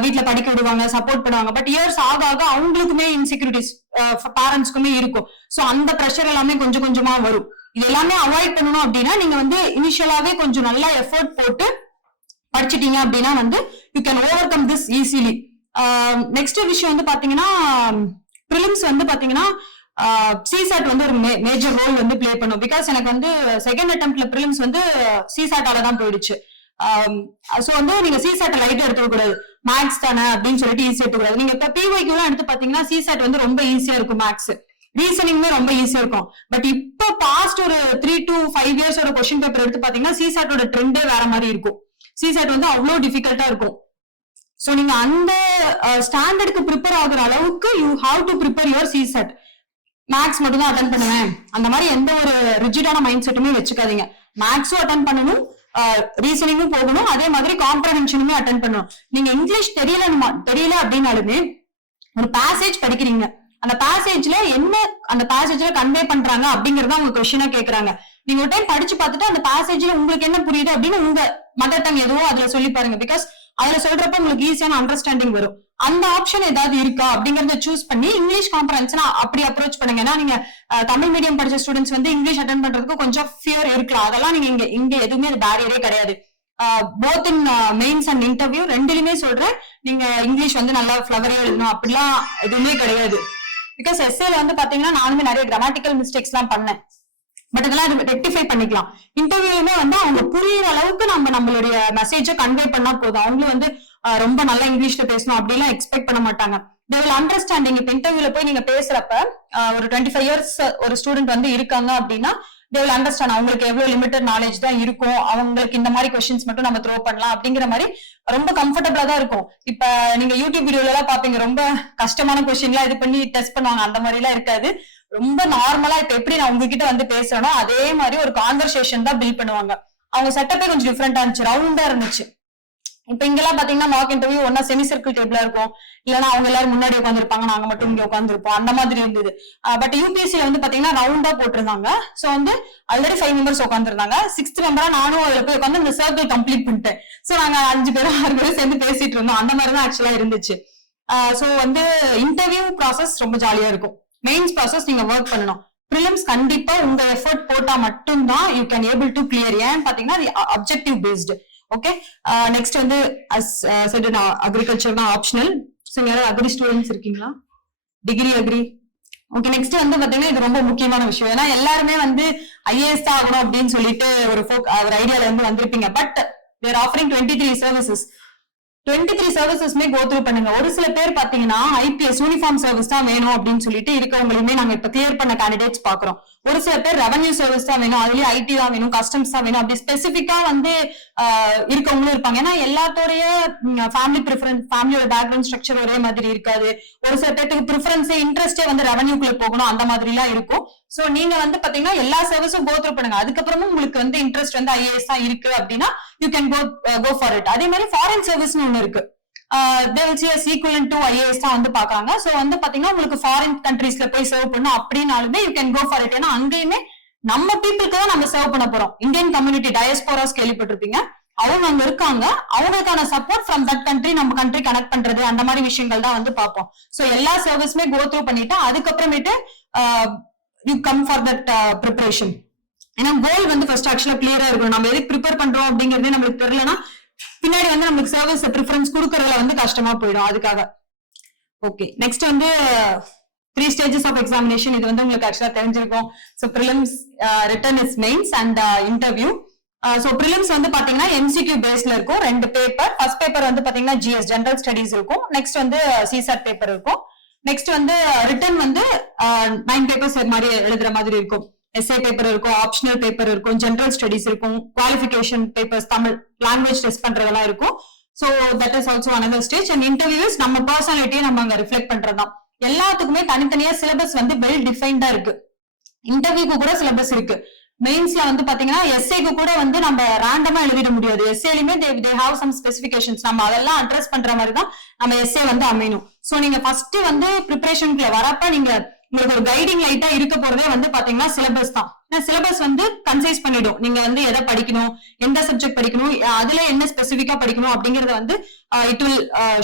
வீட்டுல படிக்க விடுவாங்க, சப்போர்ட் பண்ணுவாங்க. பட் இயர்ஸ் ஆக ஆக அவங்களுக்குமே இன்செக்யூரிட்டிஸ் பேரண்ட்ஸ்க்குமே இருக்கும். சோ அந்த பிரஷர் எல்லாமே கொஞ்சம் கொஞ்சமா வரும். இது எல்லாமே அவாய்ட் பண்ணணும் அப்படின்னா நீங்க வந்து இனிஷியலாவே கொஞ்சம் நல்லா எஃபோர்ட் போட்டு படிச்சிட்டீங்க அப்படின்னா வந்து you can over come this easily. Next விஷயம் வந்து பாத்தீங்கன்னா ப்ரிலிம்ஸ் வந்து பாத்தீங்கன்னா சிசாட் வந்து ஒரு மேஜர் ரோல் வந்து பிளே பண்ணும். பிகாஸ் எனக்கு வந்து செகண்ட் அட்டெம்ப்ட்ல ப்ரிலிம்ஸ் வந்து சிசாட்டால தான் போயிடுச்சு. சோ வந்து நீங்க சிசாட் லைட் எடுத்துக்க கூடாது, மேக்ஸ் தானே அப்படின்னு சொல்லிட்டு ஈஸியா எடுத்துக்கூடாது. நீங்க இப்ப பிஒய்க்கு எல்லாம் எடுத்து பாத்தீங்கன்னா சிசாட் வந்து ரொம்ப ஈஸியா இருக்கும். மேக்ஸ் ரீசனிங்குமே ரொம்ப ஈஸியா இருக்கும். பட் இப்போ பாஸ்ட் ஒரு 3 to 5 இயர்ஸோட கொஸ்டின் பேப்பர் எடுத்து பாத்தீங்கன்னா சிசாட்டோட ட்ரெண்டே வேற மாதிரி இருக்கும். சிசாட் வந்து அவ்வளவு டிஃபிகல்ட்டா இருக்கும். சோ நீங்க அந்த ஸ்டாண்டர்டுக்கு ப்ரிப்பேர் ஆகுற அளவுக்கு you have to prepare your CSAT. Maths மட்டும் தான் அட்டென்ட் பண்ணுவேன் அந்த மாதிரி எந்த ஒரு ரிஜிடான மைண்ட் செட்டுமே வச்சுக்காதீங்க. மேக்ஸும் அட்டென்ட் பண்ணணும், ரீசனிங்கும் போகணும், அதே மாதிரி காம்ப்ரஹென்ஷனுமே அட்டென்ட் பண்ணணும். நீங்க இங்கிலீஷ் தெரியல அப்படின்னாலுமே ஒரு பேசேஜ் படிக்கிறீங்க, அந்த பேசேஜ்ல என்ன அந்த பேசேஜ்ல கன்வே பண்றாங்க அப்படிங்கறத அவங்க கொஸ்டினா கேக்குறாங்க. நீங்க ஒரு டைம் படிச்சு பார்த்துட்டு அந்த பேசேஜ்ல உங்களுக்கு என்ன புரியுது அப்படின்னு உங்க மதர் டங் எதுவோ அதுல சொல்லி பாருங்க. பிகாஸ் அதுல சொல்றப்ப உங்களுக்கு ஈஸியான அண்டர்ஸ்டாண்டிங் வரும். அந்த ஆப்ஷன் ஏதாவது இருக்கா அப்படிங்கறத சூஸ் பண்ணி இங்கிலீஷ் காம்பரன்ஸ்னா அப்படி அப்ரோச் பண்ணுங்க. ஏன்னா நீங்க தமிழ் மீடியம் படிச்ச ஸ்டூடெண்ட்ஸ் வந்து இங்கிலீஷ் அட்டென்ட் பண்றதுக்கு கொஞ்சம் ஃபியர் இருக்கலாம். அதெல்லாம் நீங்க இங்க எதுவுமே பேரியரே கிடையாது. Both in mains and interview ரெண்டுலயுமே சொல்றேன், நீங்க இங்கிலீஷ் வந்து நல்லா ஃபிளவரியா எழுதணும் அப்படிலாம் எதுவுமே கிடையாது. பிகாஸ் எஸ்ஏல வந்து பாத்தீங்கன்னா நானுமே நிறைய கிராமட்டிக்கல் மிஸ்டேக்ஸ் எல்லாம் பண்ணேன். பட் இதெல்லாம் ரெக்டிஃபை பண்ணிக்கலாம். இன்டர்வியூமே வந்து அவங்க புரியுற அளவுக்கு நம்மளுடைய மெசேஜ கன்வே பண்ணா போதும். அவங்களும் வந்து ரொம்ப நல்லா இங்கிலீஷ்ல பேசணும் அப்படிலாம் எக்ஸ்பெக்ட் பண்ண மாட்டாங்க. they will understanding. இப்ப இன்டர்வியூல போய் நீங்க பேசுறப்ப ஒரு 25 இயர்ஸ் ஒரு ஸ்டூடெண்ட் வந்து இருக்காங்க அப்படின்னா they will understand அவங்களுக்கு எவ்வளவு லிமிட்டட் நாலேஜ் தான் இருக்கும், அவங்களுக்கு இந்த மாதிரி கொஸ்டின்ஸ் மட்டும் நம்ம த்ரோ பண்ணலாம் அப்படிங்கிற மாதிரி ரொம்ப கம்ஃபர்டபுளா தான் இருக்கும். இப்ப நீங்க யூடியூப் வீடியோல எல்லாம் பாப்பீங்க, ரொம்ப கஷ்டமான கொஸ்டின் எல்லாம் இது பண்ணி டெஸ்ட் பண்ணுவாங்க, அந்த மாதிரி எல்லாம் இருக்காது. ரொம்ப நார்மலா இப்ப எப்படி நான் உங்ககிட்ட வந்து பேசுறேனோ அதே மாதிரி ஒரு கான்வர்சேஷன் தான் பில்ட் பண்ணுவாங்க. அவங்க செட்டப்பே கொஞ்சம் டிஃப்ரெண்டா இருந்துச்சு, ரவுண்டா இருந்துச்சு. இப்ப இங்கெல்லாம் பாத்தீங்கன்னா மார்க் இன்டர்வியூ ஒன்னா செமி சர்க்கிள் டேபிளா இருக்கும், இல்லன்னா அவங்க எல்லாரும் முன்னாடி உட்காந்துருப்பாங்க, நாங்க மட்டும் இங்க உட்காந்துருப்போம், அந்த மாதிரி இருந்தது. பட் யூபிஎஸ்சில வந்து பாத்தீங்கன்னா ரவுண்டா போட்டிருந்தாங்க. சோ வந்து ஆல்ரெடி 5 மெம்பர்ஸ் உட்காந்துருந்தாங்க. 6th மெம்பரா நானும் அதுல போய் உட்காந்து இந்த சர்க்கிள் கம்ப்ளீட் பண்ணிட்டேன். சோ நாங்க 5 பேரும் 6 பேரும் சேர்ந்து பேசிட்டு இருந்தோம், அந்த மாதிரிதான் ஆக்சுவலா இருந்துச்சு. சோ வந்து இன்டர்வியூ ப்ராசஸ் ரொம்ப ஜாலியா இருக்கும். மெயின்ஸ் ப்ராசஸ் நீங்க ஒர்க் பண்ணணும். ப்ரிலிம்ஸ் கண்டிப்பா உங்க எஃபர்ட் போட்டா மட்டும்தான் you can able to clear. ஏன்னு பாத்தீங்கன்னா அப்ஜெக்டிவ் பேஸ்டு. ஓகே, நெக்ஸ்ட் வந்து அக்ரிகல்ச்சர் தான் ஆப்ஷனல். சோ யாராவது அக்ரி ஸ்டூடெண்ட்ஸ் இருக்கீங்களா? Degree agri. ஓகே, நெக்ஸ்ட் வந்து பாத்தீங்கன்னா இது ரொம்ப முக்கியமான விஷயம். ஏன்னா எல்லாருமே வந்து ஐஏஎஸ் தான் ஆகணும் அப்படின்னு சொல்லிட்டு ஒரு ஐடியால இருந்து வந்திருப்பீங்க. But they're offering 23 services. 23 சர்வீசஸ்மே கோ த்ரூ பண்ணுங்க. ஒரு சில பேர் பாத்தீங்கன்னா ஐபிஎஸ் யூனிஃபார்ம் சர்வீஸ் தான் வேணும் அப்படின்னு சொல்லிட்டு இருக்கவங்களுமே நாங்க இப்ப கிளியர் பண்ண கேண்டிடேட்ஸ் பாக்குறோம். ஒரு சில பேர் ரெவன்யூ சர்வீஸ் தான் வேணும், அதுலயே ஐடி தான் வேணும், கஸ்டம்ஸ் தான் வேணும், அப்படி ஸ்பெசிபிக்கா வந்து இருக்கவங்களும் இருப்பாங்க. ஏன்னா எல்லாத்தோடைய ஃபேமிலி ப்ரிஃபரன்ஸ், ஃபேமிலியோட பேக்ரவுண்ட் ஸ்ட்ரக்சர் ஒரே மாதிரி இருக்காது. ஒரு சில பேருக்கு ப்ரிஃபரன்ஸே இன்ட்ரெஸ்டே வந்து ரெவன்யூக்குள்ள போகணும், அந்த மாதிரி எல்லாம் இருக்கும். சோ நீங்க வந்து பாத்தீங்கன்னா எல்லா சர்வீஸும் கோ த்ரூ பண்ணுங்க. அதுக்கப்புறமும் உங்களுக்கு வந்து இன்ட்ரெஸ்ட் வந்து ஐஏஎஸ் தான் இருக்கு அப்படின்னா you can go for it. அதே மாதிரி ஃபாரின் சர்வீஸ்னு ஒண்ணு இருக்கு. they will see as equivalent to IAS தான் வந்து பாக்குறாங்க. சோ வந்து பாத்தீங்கன்னா உங்களுக்கு ஃபாரின் கண்ட்ரீஸ்ல போய் சர்வ் பண்ணணும் அப்படின்னாலுமே you can go for it. ஏன்னா அங்கேயுமே நம்ம பீப்புளுக்கு தான் நம்ம சர்வ் பண்ண போறோம். இந்தியன் கம்யூனிட்டி டயஸ்போராஸ் கேள்விப்பட்டிருப்பீங்க, அவங்க அங்க இருக்காங்க. அவங்களுக்கான சப்போர்ட் ஃப்ரம் தட் கண்ட்ரி நம்ம கண்ட்ரி கனெக்ட் பண்றது, அந்த மாதிரி விஷயங்கள் தான் வந்து பார்ப்போம். சோ எல்லா சர்வீஸுமே கோ த்ரூ பண்ணிட்டு அதுக்கப்புறமேட்டு you come for that preparation. ஏன்னா கோல் வந்து ஃபர்ஸ்ட் ஆக்சுவலா கிளியரா இருக்கணும். நம்ம எதுக்கு ப்ரிப்பேர் பண்றோம் அப்படிங்கறதே நம்மளுக்கு தெரியலன்னா பின்னாடி வந்து நம்மளுக்கு சர்வீஸ் ப்ரிஃபரன்ஸ் கொடுக்கறதுல வந்து கஷ்டமா போயிடும். அதுக்காக ஓகே, நெக்ஸ்ட் வந்து 3 stages ஆஃப் எக்ஸாமினேஷன். இது வந்து உங்களுக்கு ஆக்சுவலா தெரிஞ்சிருக்கும். So prelims, written is mains and interview. So prelims வந்து பாத்தீங்கன்னா எம்சிக்யூ பேஸ்ல இருக்கும். 2 பேப்பர். ஃபர்ஸ்ட் பேப்பர் வந்து பாத்தீங்கன்னா ஜிஎஸ் ஜெனரல் ஸ்டடீஸ் இருக்கும். நெக்ஸ்ட் வந்து சிசாட் பேப்பர் இருக்கும். நெக்ஸ்ட் வந்து ரிட்டன் வந்து 9 பேப்பர்ஸ் மாதிரி எழுதுற மாதிரி இருக்கும். எஸ்ஏ பேப்பர் இருக்கும், ஆப்ஷனல் பேப்பர் இருக்கும், ஜெனரல் ஸ்டடீஸ் இருக்கும், qualification papers, Tamil language test பண்றதெல்லாம் இருக்கும். So that is also another stage. And interviews நம்ம பர்சனாலிட்டியை நம்ம அங்க ரிஃப்ளெக்ட் பண்றதுதான். எல்லாத்துக்குமே தனித்தனியா சிலபஸ் வந்து வெல் டிஃபைன்டா இருக்கு. இன்டர்வியூக்கு கூட சிலபஸ் இருக்கு. மெயின்ஸ்ல வந்து பாத்தீங்கன்னா எஸ்ஏக்கு கூட வந்து நம்ம ரேண்டமா எழுதிட முடியாது. எஸ்ஏலயுமே they have some specifications. நம்ம அதெல்லாம் அட்ரஸ் பண்ற மாதிரி தான் நம்ம எஸ்ஏ வந்து அமையணும். சோ நீங்க ஃபர்ஸ்ட் வந்து ப்ரிப்பரேஷனுக்குள்ள வரப்ப நீங்க உங்களுக்கு ஒரு கைடிங் லைட்டா இருக்க போறதே வந்து பாத்தீங்கன்னா சிலபஸ் தான். சிலபஸ் வந்து கன்சைஸ் பண்ணிடும். நீங்க வந்து எதை படிக்கணும், எந்த சப்ஜெக்ட் படிக்கணும், அதுல என்ன ஸ்பெசிபிக்கா படிக்கணும் அப்படிங்கறத வந்து it will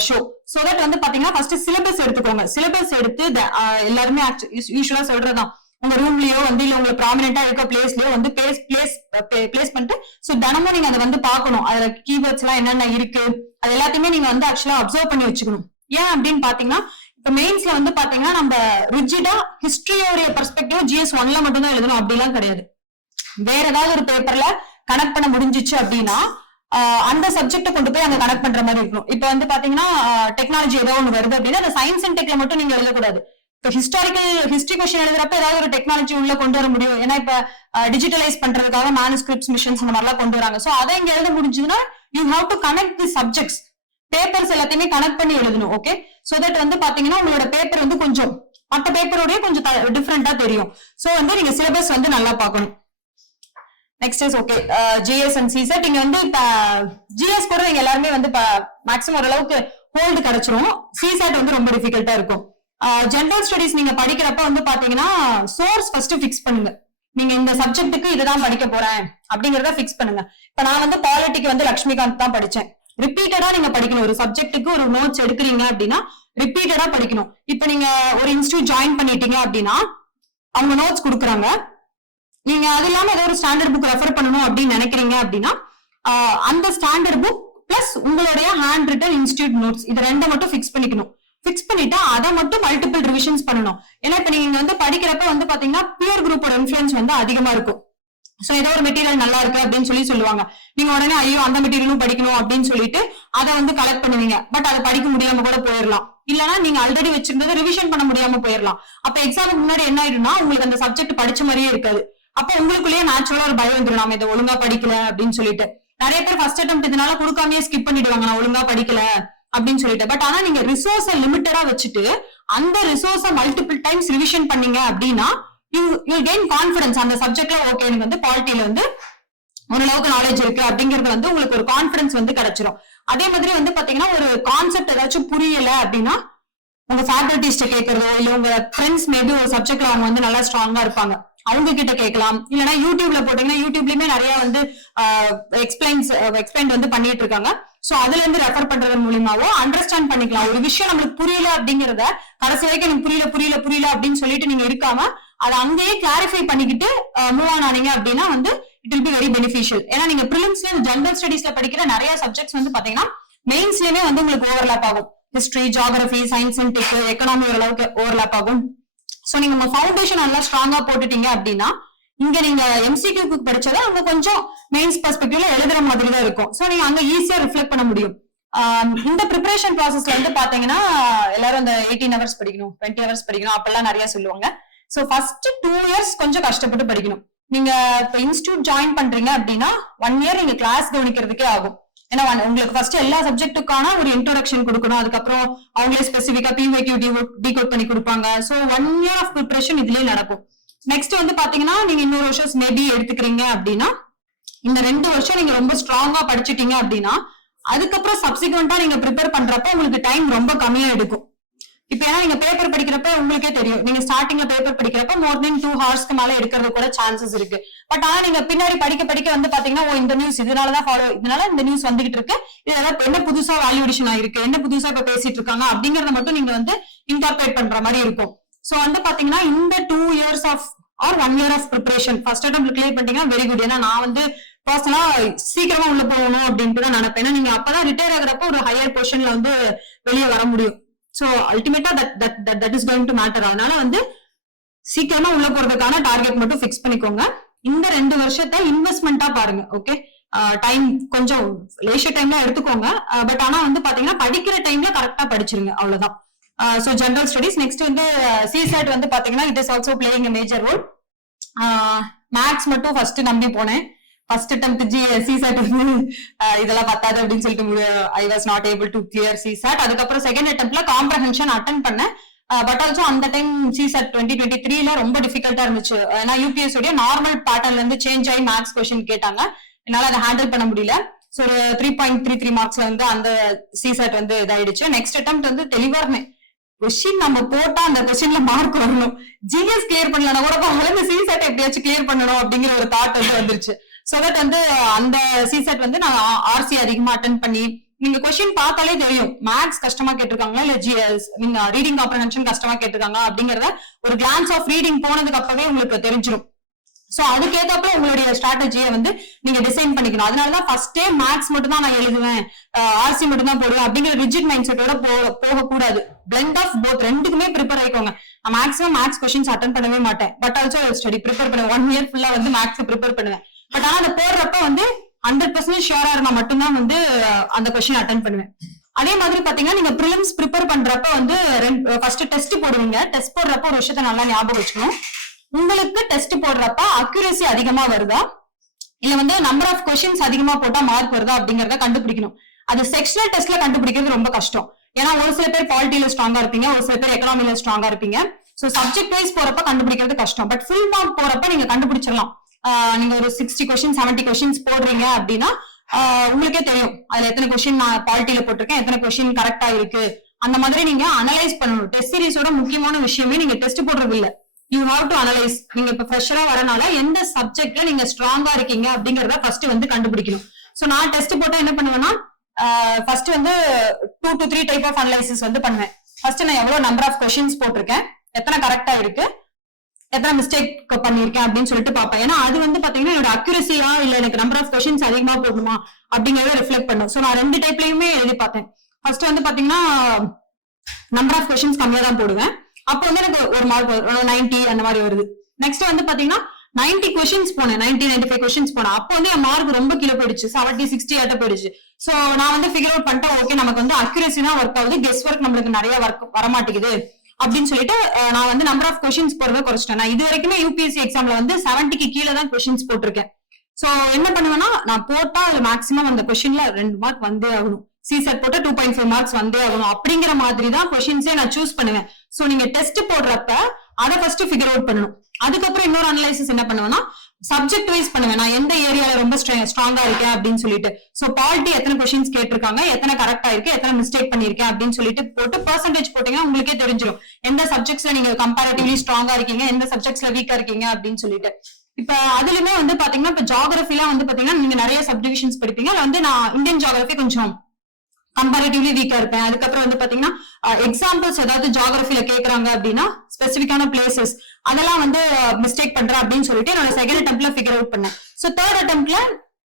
show. So that வந்து பாத்தீங்கன்னா ஃபர்ஸ்ட் சிலபஸ் எடுத்துக்கோங்க. சிலபஸ் எடுத்து எல்லாருமே யூஸ்வலா சொல்றதுதான், உங்க ரூம்லயோ வந்து இல்ல உங்களுக்கு ப்ராமினெண்டா இருக்க பிளேஸ்லயோ வந்து பிளேஸ் பண்ணிட்டு சோ தினமும் நீங்க அதை வந்து பாக்கணும். அதுல கீவேர்ட்ஸ் எல்லாம் என்னென்ன இருக்கு அது எல்லாத்தையுமே நீங்க வந்து ஆக்சுவலா அப்சர்வ் பண்ணி வச்சுக்கணும். ஏன் அப்படின்னு பாத்தீங்கன்னா இப்ப மெயின்ஸ்ல வந்து பாத்தீங்கன்னா நம்ம ரிஜிடா ஹிஸ்டரியோடைய பெர்ஸ்பெக்டிவ் GS 1ல மட்டும் தான் எழுதணும் அப்படிலாம் கிடையாது. வேற ஏதாவது ஒரு பேப்பர்ல கனெக்ட் பண்ண முடிஞ்சிச்சு அப்படின்னா அந்த சப்ஜெக்ட கொண்டு போய் அங்க கனெக்ட் பண்ற மாதிரி இருக்கணும். இப்ப வந்து பாத்தீங்கன்னா டெக்னாலஜி ஏதோ ஒண்ணு வருது அப்படின்னா அந்த சயின்ஸ் அண்ட் டெக்ல மட்டும் நீங்க எழுதக்கூடாது. இப்ப ஹிஸ்டரி கொஸ்டின் எழுதுறப்ப ஏதாவது ஒரு டெக்னாலஜி உள்ள கொண்டு வர முடியும். ஏன்னா இப்ப டிஜிட்டலைஸ் பண்றதுக்காக மேனுஸ்கிரிப்ட்ஸ் மிஷின்ஸ் இந்த மாதிரிலாம் கொண்டு வராங்க. சோ அதை இங்க எழுத முடிஞ்சதுன்னா you have to connect the subjects. Papers எல்லாத்தையுமே கனெக்ட் பண்ணி எழுதணும். ஓகே, சோ தட் வந்து பாத்தீங்கன்னா உங்களோட பேப்பர் வந்து கொஞ்சம் மற்ற பேப்பரோடய கொஞ்சம் டிஃப்ரெண்டா தெரியும். சோ வந்து நீங்க சிலபஸ் வந்து நல்லா பார்க்கணும். Next is okay GS and CSAT. இங்க வந்து ஜிஎஸ் கூட நீங்க எல்லாருமே வந்து மேக்ஸிமம் ஓரளவுக்கு ஹோல்டு கிடைச்சிரும். சிசெட் வந்து ரொம்ப டிஃபிகல்ட்டா இருக்கும். ஜெனரல் ஸ்டடீஸ் நீங்க படிக்கிறப்ப வந்து பாத்தீங்கன்னா சோர்ஸ் ஃபர்ஸ்ட் பிக்ஸ் பண்ணுங்க. நீங்க இந்த சப்ஜெக்ட்டுக்கு இதுதான் படிக்க போறேன் அப்படிங்கறத பிக்ஸ் பண்ணுங்க. இப்ப நான் வந்து பாலிட்டிக்கு வந்து லட்சுமிகாந்த் தான் படிச்சேன். ரிப்பீட்டடா நீங்க படிக்கணும். ஒரு சப்ஜெக்ட்டுக்கு ஒரு நோட்ஸ் எடுக்கிறீங்க அப்படின்னா ரிப்பீட்டடா படிக்கணும். இப்ப நீங்க ஒரு இன்ஸ்டியூட் ஜாயின் பண்ணிட்டீங்க அப்படின்னா அவங்க நோட்ஸ் கொடுக்குறாங்க. நீங்க அது இல்லாம ஏதோ ஒரு ஸ்டாண்டர்ட் புக் ரெஃபர் பண்ணணும் அப்படின்னு நினைக்கிறீங்க அப்படின்னா அந்த ஸ்டாண்டர்ட் புக் பிளஸ் உங்களுடைய ஹேண்ட் ரிட்டன் இன்ஸ்டியூட் நோட்ஸ் இது 2 மட்டும் பிக்ஸ் பண்ணிக்கணும். பிக்ஸ் பண்ணிட்டு அதை மட்டும் மல்டிபிள் ரிவிஷன்ஸ் பண்ணணும். ஏன்னா இப்ப நீங்க வந்து படிக்கிறப்ப வந்து பாத்தீங்கன்னா பியர் குரூப்போட இன்ஃபுளுன்ஸ் வந்து அதிகமா இருக்கும். சோ ஏதோ ஒரு மெட்டீரியல் நல்லா இருக்கு அப்படின்னு சொல்லுவாங்க. நீங்க உடனே ஐயோ அந்த மெட்டீரியலும் படிக்கணும் அப்படின்னு சொல்லிட்டு அதை வந்து கலெக்ட் பண்ணுவீங்க. பட் அதை படிக்க முடியாம கூட போயிடலாம். இல்லன்னா நீங்க ஆல்ரெடி வச்சிருந்ததை ரிவிஷன் பண்ண முடியாம போயிடலாம். அப்ப எக்ஸாமுக்கு முன்னாடி என்ன ஆயிடும்னா உங்களுக்கு அந்த சப்ஜெக்ட் படிச்ச மாதிரியே இருக்காது. அப்ப உங்களுக்குள்ளேயே நேச்சுரலா ஒரு பயம் வந்துடும், நாம இதை ஒழுங்கா படிக்கல அப்படின்னு சொல்லிட்டு. நிறைய பேர் ஃபர்ஸ்ட் அட்டெம்ப்ட் இதனால கொடுக்காமயே ஸ்கிப் பண்ணிடுவாங்க, நான் ஒழுங்கா படிக்கல அப்படின்னு சொல்லிட்டு. பட் ஆனா நீங்க ரிசோர்ஸ லிமிட்டடா வச்சுட்டு அந்த ரிசோர்ஸ மல்டிபிள் டைம்ஸ் ரிவிஷன் பண்ணீங்க அப்படின்னா யூ கெயின் கான்பிடன்ஸ் அந்த சப்ஜெக்ட்ல. ஓகே, எனக்கு வந்து பாலிட்டியில வந்து ஓரளவுக்கு நாலேஜ் இருக்கு அப்படிங்கறது வந்து உங்களுக்கு ஒரு கான்பிடன்ஸ் வந்து கிடைச்சிரும். அதே மாதிரி வந்து பாத்தீங்கன்னா ஒரு கான்செப்ட் ஏதாச்சும் புரியல அப்படின்னா உங்க ஃபேக்கல்டிஸ்ட கேட்கறதோ இல்ல உங்க ஃப்ரெண்ட்ஸ் மேபி ஒரு சப்ஜெக்ட்ல அவங்க வந்து நல்லா ஸ்ட்ராங்கா இருப்பாங்க, அவங்க கிட்ட கேட்கலாம். இல்லைன்னா யூடியூப்ல போட்டீங்கன்னா யூடியூப்லயுமே நிறைய வந்து எக்ஸ்பிளைன் வந்து பண்ணிட்டு இருக்காங்க. சோ அதுல இருந்து ரெஃபர் பண்றது மூலியமாவோ அண்டர்ஸ்டாண்ட் பண்ணிக்கலாம். ஒரு விஷயம் நம்மளுக்கு புரியல அப்படிங்கறத கடைசி வரைக்கும் எனக்கு புரியல அப்படின்னு சொல்லிட்டு நீங்க இருக்காம அதை அங்கேயே கிளாரிஃபை பண்ணிக்கிட்டு மூவ் ஆன் ஆனீங்க அப்படின்னா வந்து it will be very beneficial. ஏன்னா நீங்க பிரிலிம்ஸ்ல ஜெனரல் ஸ்டடீஸ்ல படிக்கிற நிறைய சப்ஜெக்ட்ஸ் வந்து பாத்தீங்கன்னா மெயின்ஸ்லயுமே வந்து உங்களுக்கு ஓவர்லாப் ஆகும். History, geography, science and tech, economy ஓரளவுக்கு ஓவர்லாப் ஆகும். சோ நீங்க உங்க ஃபவுண்டேஷன் நல்லா ஸ்ட்ராங்கா போட்டுட்டீங்க அப்படின்னா இங்க நீங்க எம்சிக்யூ படிச்சதை அங்க கொஞ்சம் மெயின்ஸ் பெர்ஸ்பெக்டிவ்ல எழுதுற மாதிரி தான் இருக்கும். சோ நீங்க அங்க ஈஸியா ரிஃப்ளெக்ட் பண்ண முடியும். இந்த ப்ரிப்பரேஷன் ப்ராசஸ்ல வந்து பாத்தீங்கன்னா எல்லாரும் அந்த 18 hours படிக்கணும், 20 hours படிக்கணும் அப்பெல்லாம் நிறைய சொல்லுவாங்க. சோ ஃபர்ஸ்ட் 2 years கொஞ்சம் கஷ்டப்பட்டு படிக்கணும். நீங்க இப்ப இன்ஸ்டியூட் ஜாயின் பண்றீங்க அப்படின்னா 1 year நீங்க கிளாஸ் கவனிக்கிறதுக்கே ஆகும். ஏன்னா உங்களுக்கு ஃபர்ஸ்ட் எல்லா சப்ஜெக்ட்டுக்கான ஒரு இன்ட்ரோடக்ஷன் கொடுக்கணும். அதுக்கப்புறம் அவங்களே ஸ்பெசிபிக்கா பிவைக்யூ டிகோட் பண்ணி கொடுப்பாங்க. சோ 1 year ஆஃப் ப்ரிப்பரேஷன் இதுலயே நடக்கும். நெக்ஸ்ட் வந்து பாத்தீங்கன்னா நீங்க இன்னொரு வருஷம் மேபி எடுத்துக்கிறீங்க அப்படின்னா இந்த 2 வருஷம் நீங்க ரொம்ப ஸ்ட்ராங்கா படிச்சுட்டீங்க அப்படின்னா அதுக்கப்புறம் சப்சிக்வெண்டா நீங்க ப்ரிப்பேர் பண்றப்ப உங்களுக்கு டைம் ரொம்ப கம்மியா எடுக்கும். இப்ப ஏன்னா நீங்க பேப்பர் படிக்கிறப்ப உங்களுக்கே தெரியும், நீங்க ஸ்டார்டிங்ல பேப்பர் படிக்கிறப்ப மோர் தென் 2 ஹவர்ஸ்க்கு மேல எடுக்கிறது கூட சான்சஸ் இருக்கு. பட் ஆனா நீங்க பின்னாடி படிக்க வந்து பாத்தீங்கன்னா இந்த நியூஸ் இதனால இந்த நியூஸ் வந்துகிட்டு இருக்கு, இதுல என்ன புதுசா வேல்யூடேஷன் ஆயிருக்கு, என்ன புதுசா இப்ப பேசிட்டு இருக்காங்க அப்படிங்கறத மட்டும் நீங்க வந்து இன்கார்பரேட் பண்ற மாதிரி இருக்கும். சோ வந்து பாத்தீங்கன்னா இந்த 2 years of or 1 year of preparation first attempt clear பண்ணிட்டீங்கன்னா வெரி குட். ஏன்னா நான் வந்து பர்சனலா சீக்கிரமா உள்ள போகணும் அப்படின்ட்டு தான் நினைப்பேன். ஏன்னா நீங்க அப்பதான் ரிட்டையர் ஆகுறப்ப ஒரு ஹையர் பொசிஷன்ல வந்து வெளியே வர முடியும். சோ அல்டிமேட்டா that is going to matter. அதனால வந்து சீக்கிரமா உள்ள போறதுக்கான டார்கெட் மட்டும் பிக்ஸ் பண்ணிக்கோங்க. இந்த 2 வருஷத்தை இன்வெஸ்ட்மெண்டா பாருங்க. ஓகே, டைம் கொஞ்சம் லேஷர் டைம்ல எடுத்துக்கோங்க. பட் ஆனா வந்து பாத்தீங்கன்னா படிக்கிற டைம்ல கரெக்டா படிச்சிருங்க, அவ்வளவுதான். So general studies. நெக்ஸ்ட் வந்து சிசாட் வந்து பாத்தீங்கன்னா it is also playing a major role. Maths மட்டும் ஃபர்ஸ்ட் நம்பி போனேன். ஃபர்ஸ்ட் அட்டெம்ப்ட் சிசாட் வந்து இதெல்லாம் பத்தாது அப்படின்னு சொல்லிட்டு I was not able to clear CSAT. அதுக்கப்புறம் செகண்ட் அட்டெம்ப்ட்ல காம்ப்ரஹென்ஷன் அட்டென்ட் பண்ணேன். பட் ஆல்சோ அந்த டைம் சிசாட் 2023ல ரொம்ப டிஃபிகல்ட்டா இருந்துச்சு. ஏன்னா யூபிஎஸ் உடைய நார்மல் பேட்டர்ன்ல இருந்து சேஞ்ச் ஆகி மேத்ஸ் கொஸ்டின் கேட்டாங்க, என்னால அதை ஹேண்டில் பண்ண முடியல. சோ ஒரு 3.33 மார்க்ஸ்ல வந்து அந்த சிசாட் வந்து இதாயிடுச்சு. நெக்ஸ்ட் அட்டெம்ப்ட் வந்து தெளிவா இருந்தேன், கொஸ்டின் நம்ம போட்டா அந்த கொஸ்டின்ல மார்க் வரணும், ஜிஎஸ் கிளியர் பண்ணலன்னா கூட பரவாயில்ல, சிசாட் எப்படியாச்சும் கிளியர் பண்ணணும் அப்படிங்கிற ஒரு தாட் வந்து வந்துருச்சு. சோ தட் வந்து அந்த சிசாட் வந்து நான் ஆர்சி அதிகமா அட்டென்ட் பண்ணி, நீங்க கொஸ்டின் பார்த்தாலே தெரியும் மேத்ஸ் கஷ்டமா கேட்டிருக்காங்களா இல்ல ஜிஎஸ் நீங்க ரீடிங் காம்ப்ரஹென்ஷன் கஷ்டமா கேட்டிருக்காங்க அப்படிங்கறத ஒரு கிளான்ஸ் ஆஃப் ரீடிங் போனதுக்கு அப்புறமே உங்களுக்கு தெரிஞ்சிடும். சோ அதுக்கேற்றப்ப உங்களுடைய ஸ்ட்ராட்டஜியை வந்து நீங்க டிசைன் பண்ணிக்கணும். அதனாலதான் ஃபர்ஸ்டே மேத்ஸ் மட்டும் தான் நான் எழுதுவேன், ஆர்சி மட்டும் தான் போடுவேன் அப்படிங்கிற ரிஜிட் மைண்ட் செட்டோட போகக்கூடாது. பிளெண்ட் ஆஃப் போத், ரெண்டுக்குமே ப்ரிப்பேர் ஆயிக்கோங்க. நான் மேக்ஸிமம் மேத்ஸ் கொஸ்டின்ஸ் அட்டன் பண்ணவே மாட்டேன், பட் ஆல்சோ ஸ்டடி ப்ரிப்பேர் பண்ணுவேன். 1 year ஃபுல்லா வந்து மேத்ஸ் ப்ரிப்பேர் பண்ணுவேன். பட் ஆனா அதை போடுறப்ப வந்து 100% ஷியரா இருந்தா மட்டும்தான் வந்து அந்த கொஸ்டின் அட்டன் பண்ணுவேன். அதே மாதிரி பாத்தீங்கன்னா நீங்க ப்ரிலிம்ஸ் ப்ரிப்பேர் பண்றப்ப வந்து ஃபர்ஸ்ட் டெஸ்ட் போடுவீங்க. டெஸ்ட் போடுறப்ப ஒரு விஷயத்த நல்லா ஞாபகம் வச்சுக்கணும், உங்களுக்கு டெஸ்ட் போடுறப்ப அக்யூரசி அதிகமா வருதா இல்ல வந்து நம்பர் ஆஃப் கொஸ்டின்ஸ் அதிகமா போட்டா மார்க் வருதா அப்படிங்கறத கண்டுபிடிக்கணும். அது செக்ஷனல் டெஸ்ட்ல கண்டுபிடிக்கிறது ரொம்ப கஷ்டம். ஏன்னா ஒரு சில பேர் பாலிட்டியில ஸ்ட்ராங்கா இருப்பீங்க, ஒரு சில பேர் எக்கனாமில ஸ்ட்ராங்கா இருப்பீங்க. சோ சப்ஜெக்ட் வைஸ் போறப்ப கண்டுபிடிக்கிறது கஷ்டம். பட் ஃபுல் மார்க் போறப்ப நீங்க கண்டுபிடிச்சிடலாம். நீங்க ஒரு 60 கொஸ்டின் 70 கொஸ்டின்ஸ் போடுறீங்க அப்படின்னா உங்களுக்கே தெரியும் அதுல எத்தனை கொஸ்டின் நான் பாலிட்டியில போட்டிருக்கேன், எத்தனை கொஸ்டின் கரெக்டா இருக்கு, அந்த மாதிரி நீங்க அனலைஸ் பண்ணணும். டெஸ்ட் சீரிஸோட முக்கியமான விஷயமே நீங்க டெஸ்ட் போடுறது இல்ல, யூ ஹாவ் டு அனலைஸ். நீங்க இப்ப ஃப்ரெஷரா வரனால எந்த சப்ஜெக்ட்ல நீங்க ஸ்ட்ராங்கா இருக்கீங்க அப்படிங்கறத ஃபர்ஸ்ட் வந்து கண்டுபிடிக்கணும். சோ நான் டெஸ்ட் போட்டா என்ன பண்ணுவேன்னா ஃபர்ஸ்ட் வந்து 2 to 3 டைப் ஆஃப் அனலைசிஸ் வந்து பண்ணுவேன். ஃபர்ஸ்ட் நான் எவ்வளவு நம்பர் ஆஃப் கொஸ்டின்ஸ் போட்டிருக்கேன், எத்தனை கரெக்டா இருக்கு, எத்தனை மிஸ்டேக் பண்ணிருக்கேன் அப்படின்னு சொல்லிட்டு பாப்பேன். ஏன்னா அது வந்து பாத்தீங்கன்னா என்னோட அக்யூரசியா இல்ல எனக்கு நம்பர் ஆஃப் கொஸ்டின்ஸ் அதிகமா போடணுமா அப்படிங்கறத ரிஃப்ளெக்ட் பண்ணும். சோ நான் 2 டைப்லயுமே எழுதி பார்த்தேன். ஃபர்ஸ்ட் வந்து பாத்தீங்கன்னா நம்பர் ஆஃப் கொஸ்டின்ஸ் கம்மியா தான் போடுவேன், அப்போ வந்து எனக்கு ஒரு மார்க் 90 அந்த மாதிரி வருது. நெக்ஸ்ட் வந்து பாத்தீங்கன்னா 90 கொஸ்டின்ஸ் போனேன், 90-95 கொஸ்டின்ஸ் போனேன், அப்போ வந்து என் மார்க் ரொம்ப கீழே போயிடுச்சு, 70-60 ஆட்ட போயிடுச்சு. சோ நான் வந்து ஃபிகர் அவுட் பண்ணிட்டேன், ஓகே நமக்கு வந்து அக்யூரசி தான் ஒர்க் ஆகுது, கெஸ் ஒர்க் நம்மளுக்கு நிறைய ஒர்க் வரமாட்டேங்குது அப்படின்னு சொல்லிட்டு நான் வந்து நம்பர் ஆஃப் கொஸ்டின்ஸ் போறதை குறைச்சிட்டேன். நான் இது வரைக்குமே யூபிஎஸ்சி எக்ஸாம்ல வந்து 70க்கு கீழே தான் கொஸ்டின்ஸ் போட்டிருக்கேன். சோ என்ன பண்ணுவேன்னா, நான் போட்டா அதுல மேக்ஸிமம் அந்த கொஸ்டின்ல 2 மார்க் வந்தே ஆகணும், சிசெட் போட்டா 2.5 மார்க்ஸ் வந்தே ஆகணும் அப்படிங்கிற மாதிரி தான் கொஸ்டின்ஸே நான் சூஸ் பண்ணுவேன். சோ நீங்க டெஸ்ட் போடுறப்ப அதை ஃபர்ஸ்ட் ஃபிகர் அவுட் பண்ணணும். அதுக்கப்புறம் இன்னொரு அனலைசிஸ் என்ன பண்ணுவேன்னா, சப்ஜெக்ட் வைஸ் பண்ணுவேன். நான் எந்த ஏரியால ரொம்ப ஸ்ட்ராங்கா இருக்கேன் அப்படின்னு சொல்லிட்டு. சோ பாலிட்டி எத்தனை கொஸ்டின்ஸ் கேட்டிருக்காங்க, எத்தனை கரெக்டா இருக்கு, எத்தனை மிஸ்டேக் பண்ணிருக்கேன் அப்படின்னு சொல்லிட்டு போட்டு பெர்சன்டேஜ் போட்டீங்கன்னா உங்களுக்கே தெரிஞ்சிடும் எந்த சப்ஜெக்ட்ஸ்ல நீங்க கம்பேரிட்டிவ்லி ஸ்ட்ராங்கா இருக்கீங்க, எந்த சப்ஜெக்ட்ஸ்ல வீக்கா இருக்கீங்க அப்படின்னு சொல்லிட்டு. இப்ப அதுலயுமே வந்து பாத்தீங்கன்னா, இப்ப ஜியோகிராஃபிலாம் வந்து பாத்தீங்கன்னா நீங்க நிறைய சப்டிவிஷன்ஸ் படிப்பீங்க. அதுல வந்து நான் இந்தியன் ஜியோகிராஃபி கொஞ்சம் கம்பேரிட்டிவ்லி வீக்கா இருப்பேன். அதுக்கப்புறம் வந்து பாத்தீங்கன்னா எக்ஸாம்பிள்ஸ் ஏதாவது ஜியோகிராஃபில கேக்குறாங்க அப்படின்னா ஸ்பெசிபிக்கான பிளேசஸ் அதெல்லாம் வந்து மிஸ்டேக் பண்றேன் அப்படின்னு சொல்லிட்டு என்னோட செகண்ட் அட்டெம்ப்ட்ல ஃபிகர் அவுட் பண்ணேன். சோ தேர்ட் அட்டெம்ப்ட்ல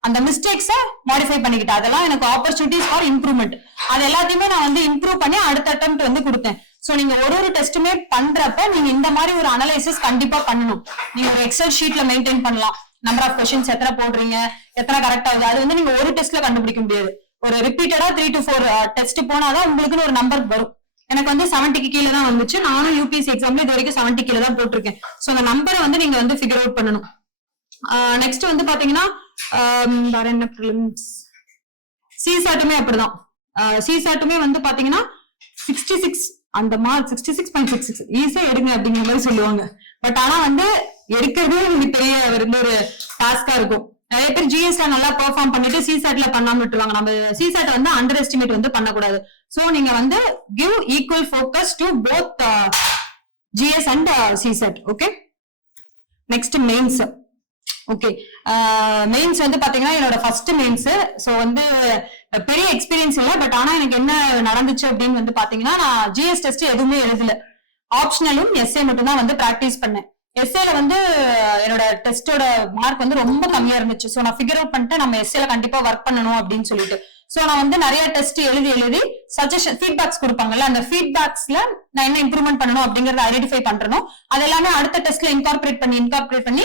அந்த மிஸ்டேக்ஸ மாடிஃபை பண்ணிக்கிட்டேன். அதெல்லாம் எனக்கு ஆப்பர்ச்சுனிட்டிஸ் ஃபார் இம்ப்ரூவ்மெண்ட். அது எல்லாத்தையுமே நான் வந்து இம்ப்ரூவ் பண்ணி அடுத்த அட்டெம்ப்ட் வந்து கொடுத்தேன். சோ நீங்க ஒரு டெஸ்ட்டுமே பண்றப்ப நீங்க இந்த மாதிரி ஒரு அனலைசிஸ் கண்டிப்பா பண்ணணும். நீங்க ஒரு எக்ஸல் ஷீட்ல மெயின்டைன் பண்ணலாம். நம்பர் ஆஃப் கொஸ்டின்ஸ் எத்தனை போடுறீங்க, எத்தனை கரெக்டா ஆகுது, அது வந்து நீங்க ஒரு டெஸ்ட்ல கண்டுபிடிக்க முடியாது. ஒரு ரிப்பீட்டடா 3 to 4 டெஸ்ட் போனாதான் உங்களுக்கு ஒரு நம்பர் வரும். எனக்கு வந்து 70க்கு கீழே தான் வந்துச்சு. நானும் யூபிஎஸ்சி எக்ஸாம்ல இது வரைக்கும் 70 கீழே தான் போட்டிருக்கேன். சோ அந்த நம்பரை வந்து நீங்க வந்து ஃபிகர் அவுட் பண்ணணும். நெக்ஸ்ட் வந்து பாத்தீங்கன்னா வேற என்ன ப்ரிலிம்ஸ், சிசாட்டுமே அப்படிதான். சிசாட்டுமே வந்து பாத்தீங்கன்னா 66 அந்த மார்க் 66.66 ஈஸியா எடுங்க அப்படிங்கிற மாதிரி சொல்லுவாங்க. பட் ஆனா வந்து எடுக்கிறதே உங்களுக்கு பெரிய ஒரு டாஸ்கா இருக்கும். நிறைய பேர் ஜிஎஸ்ல நல்லா பெர்ஃபார்ம் பண்ணிட்டு சிசாட்ல பண்ணாம விட்டுருவாங்க. நம்ம சிசாட் வந்து அண்டர் எஸ்டிமேட் வந்து பண்ணக்கூடாது. சோ நீங்க வந்து give equal focus to both GS and CSAT. Okay, next mains. Okay, mains வந்து பாத்தீங்கன்னா என்னோட ஃபர்ஸ்ட் மெயின்ஸ். சோ வந்து பெரிய எக்ஸ்பீரியன்ஸ் இல்ல. பட் ஆனா எனக்கு என்ன நடந்துச்சு அப்படின்னு வந்து பாத்தீங்கன்னா, நான் ஜிஎஸ் டெஸ்ட் எதுவுமே எழுதல. ஆப்ஷனலும் எஸ்ஏ மட்டும் தான் வந்து பிராக்டிஸ் பண்ணேன். எஸ்ஏல வந்து என்னோட டெஸ்டோட மார்க் வந்து ரொம்ப கம்மியா இருந்துச்சு. சோ நான் ஃபிகர் அவுட் பண்ணிட்டு நம்ம எஸ்ஏல கண்டிப்பா ஒர்க் பண்ணணும் அப்படின்னு சொல்லிட்டு. சோ நான் வந்து நிறைய டெஸ்ட் எழுதி சஜஷன் ஃபீட்பேக்ஸ் கொடுப்பாங்கல்ல, அந்த ஃபீட்பேக்ஸ்ல நான் என்ன இம்ப்ரூவ்மெண்ட் பண்ணணும் அப்படிங்கறத ஐடென்டிஃபை பண்றணும். அது எல்லாமே அடுத்த டெஸ்ட்ல இன்கார்பரேட் பண்ணி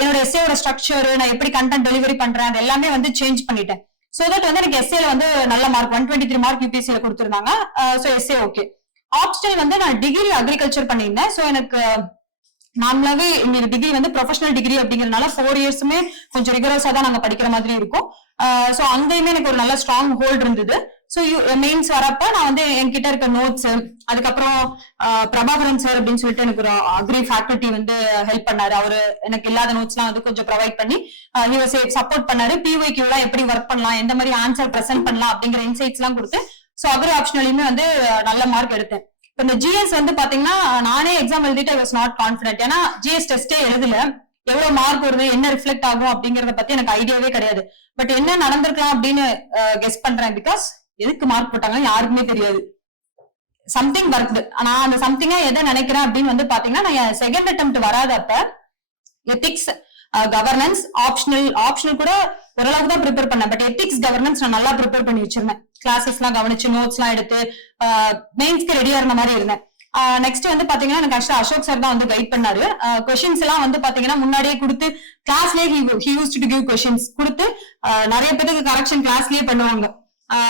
என்னோட எஸ்ஏயோட ஸ்ட்ரக்சர், நான் எப்படி கண்டென்ட் டெலிவரி பண்றேன், அது எல்லாமே வந்து சேஞ்ச் பண்ணிட்டேன். சோ தட் வந்து எனக்கு எஸ்ஏல வந்து நல்ல மார்க் 123 மார்க் யூபிஎஸ்சில கொடுத்திருந்தாங்க. So S A okay. ஆப்ஷனல் வந்து நான் டிகிரி அக்ரிகல்ச்சர் பண்ணியிருந்தேன். சோ எனக்கு நார்மலாவே இந்த டிகிரி வந்து ப்ரொஃபஷனல் டிகிரி அப்படிங்கறதுனால 4 இயர்ஸுமே கொஞ்சம் ரிகரஸா தான் நாங்க படிக்கிற மாதிரி இருக்கும். சோ அங்கேயுமே எனக்கு ஒரு நல்ல ஸ்ட்ராங் ஹோல்ட் இருந்தது. சோ மெயின்ஸ் வரப்ப நான் வந்து என்கிட்ட இருக்க நோட்ஸ், அதுக்கப்புறம் பிரபாகரன் சார் அப்படின்னு சொல்லிட்டு எனக்கு ஒரு அக்ரி ஃபேக்கல்டி வந்து ஹெல்ப் பண்ணாரு. அவரு எனக்கு இல்லாத நோட்ஸ் எல்லாம் வந்து கொஞ்சம் ப்ரொவைட் பண்ணி சப்போர்ட் பண்ணாரு. பிஒய்க்யூ எல்லாம் எப்படி ஒர்க் பண்ணலாம், எந்த மாதிரி ஆன்சர் பிரசென்ட் பண்ணலாம் அப்படிங்கிற இன்சைட்ஸ் எல்லாம் கொடுத்து சோ அக்ரி ஆப்ஷனலுமே வந்து நல்ல மார்க் எடுத்தேன். இப்ப இந்த ஜிஎஸ் வந்து பாத்தீங்கன்னா நானே எக்ஸாம் எழுதிட்டு ஐ வாஸ் நாட் கான்பிடென்ட். ஏன்னா ஜிஎஸ் டெஸ்டே எழுதல, எவ்வளவு மார்க் வருது, என்ன ரிஃப்ளெக்ட் ஆகும் அப்படிங்கறத பத்தி எனக்கு ஐடியாவே கிடையாது. பட் என்ன நடந்திருக்கலாம் அப்படின்னு கெஸ் பண்றேன். பிகாஸ் எதுக்கு மார்க் போட்டாங்கன்னு யாருக்குமே தெரியாது. Something work. நான் அந்த சம்திங்கா எதை நினைக்கிறேன் அப்படின்னு வந்து பாத்தீங்கன்னா, நான் செகண்ட் அட்டெம்ப்ட் வராதப்ப எத்திக்ஸ், கவர்னன்ஸ், ஆப்ஷனல் கூட ஓரளவுக்கு தான் ப்ரிப்பேர் பண்ணேன். பட் எத்திக்ஸ், கவர்னன்ஸ் நான் நல்லா ப்ரிப்பேர் பண்ணி வச்சிருந்தேன். கிளாஸஸ் எல்லாம் கவனிச்சு நோட்ஸ் எல்லாம் எடுத்து மெயின்ஸ்க்கு ரெடியா இருந்த மாதிரி இருந்தேன். நெக்ஸ்ட் வந்து பாத்தீங்கன்னா எனக்கு ஆக்சுவலா அசோக் சார் தான் வந்து கைட் பண்ணாரு. கொஸ்டின்ஸ் எல்லாம் வந்து பாத்தீங்கன்னா முன்னாடியே கொடுத்து கிளாஸ்லயே he used to give questions கொடுத்து நிறைய பேருக்கு கரெக்ஷன் கிளாஸ்லயே பண்ணுவாங்க.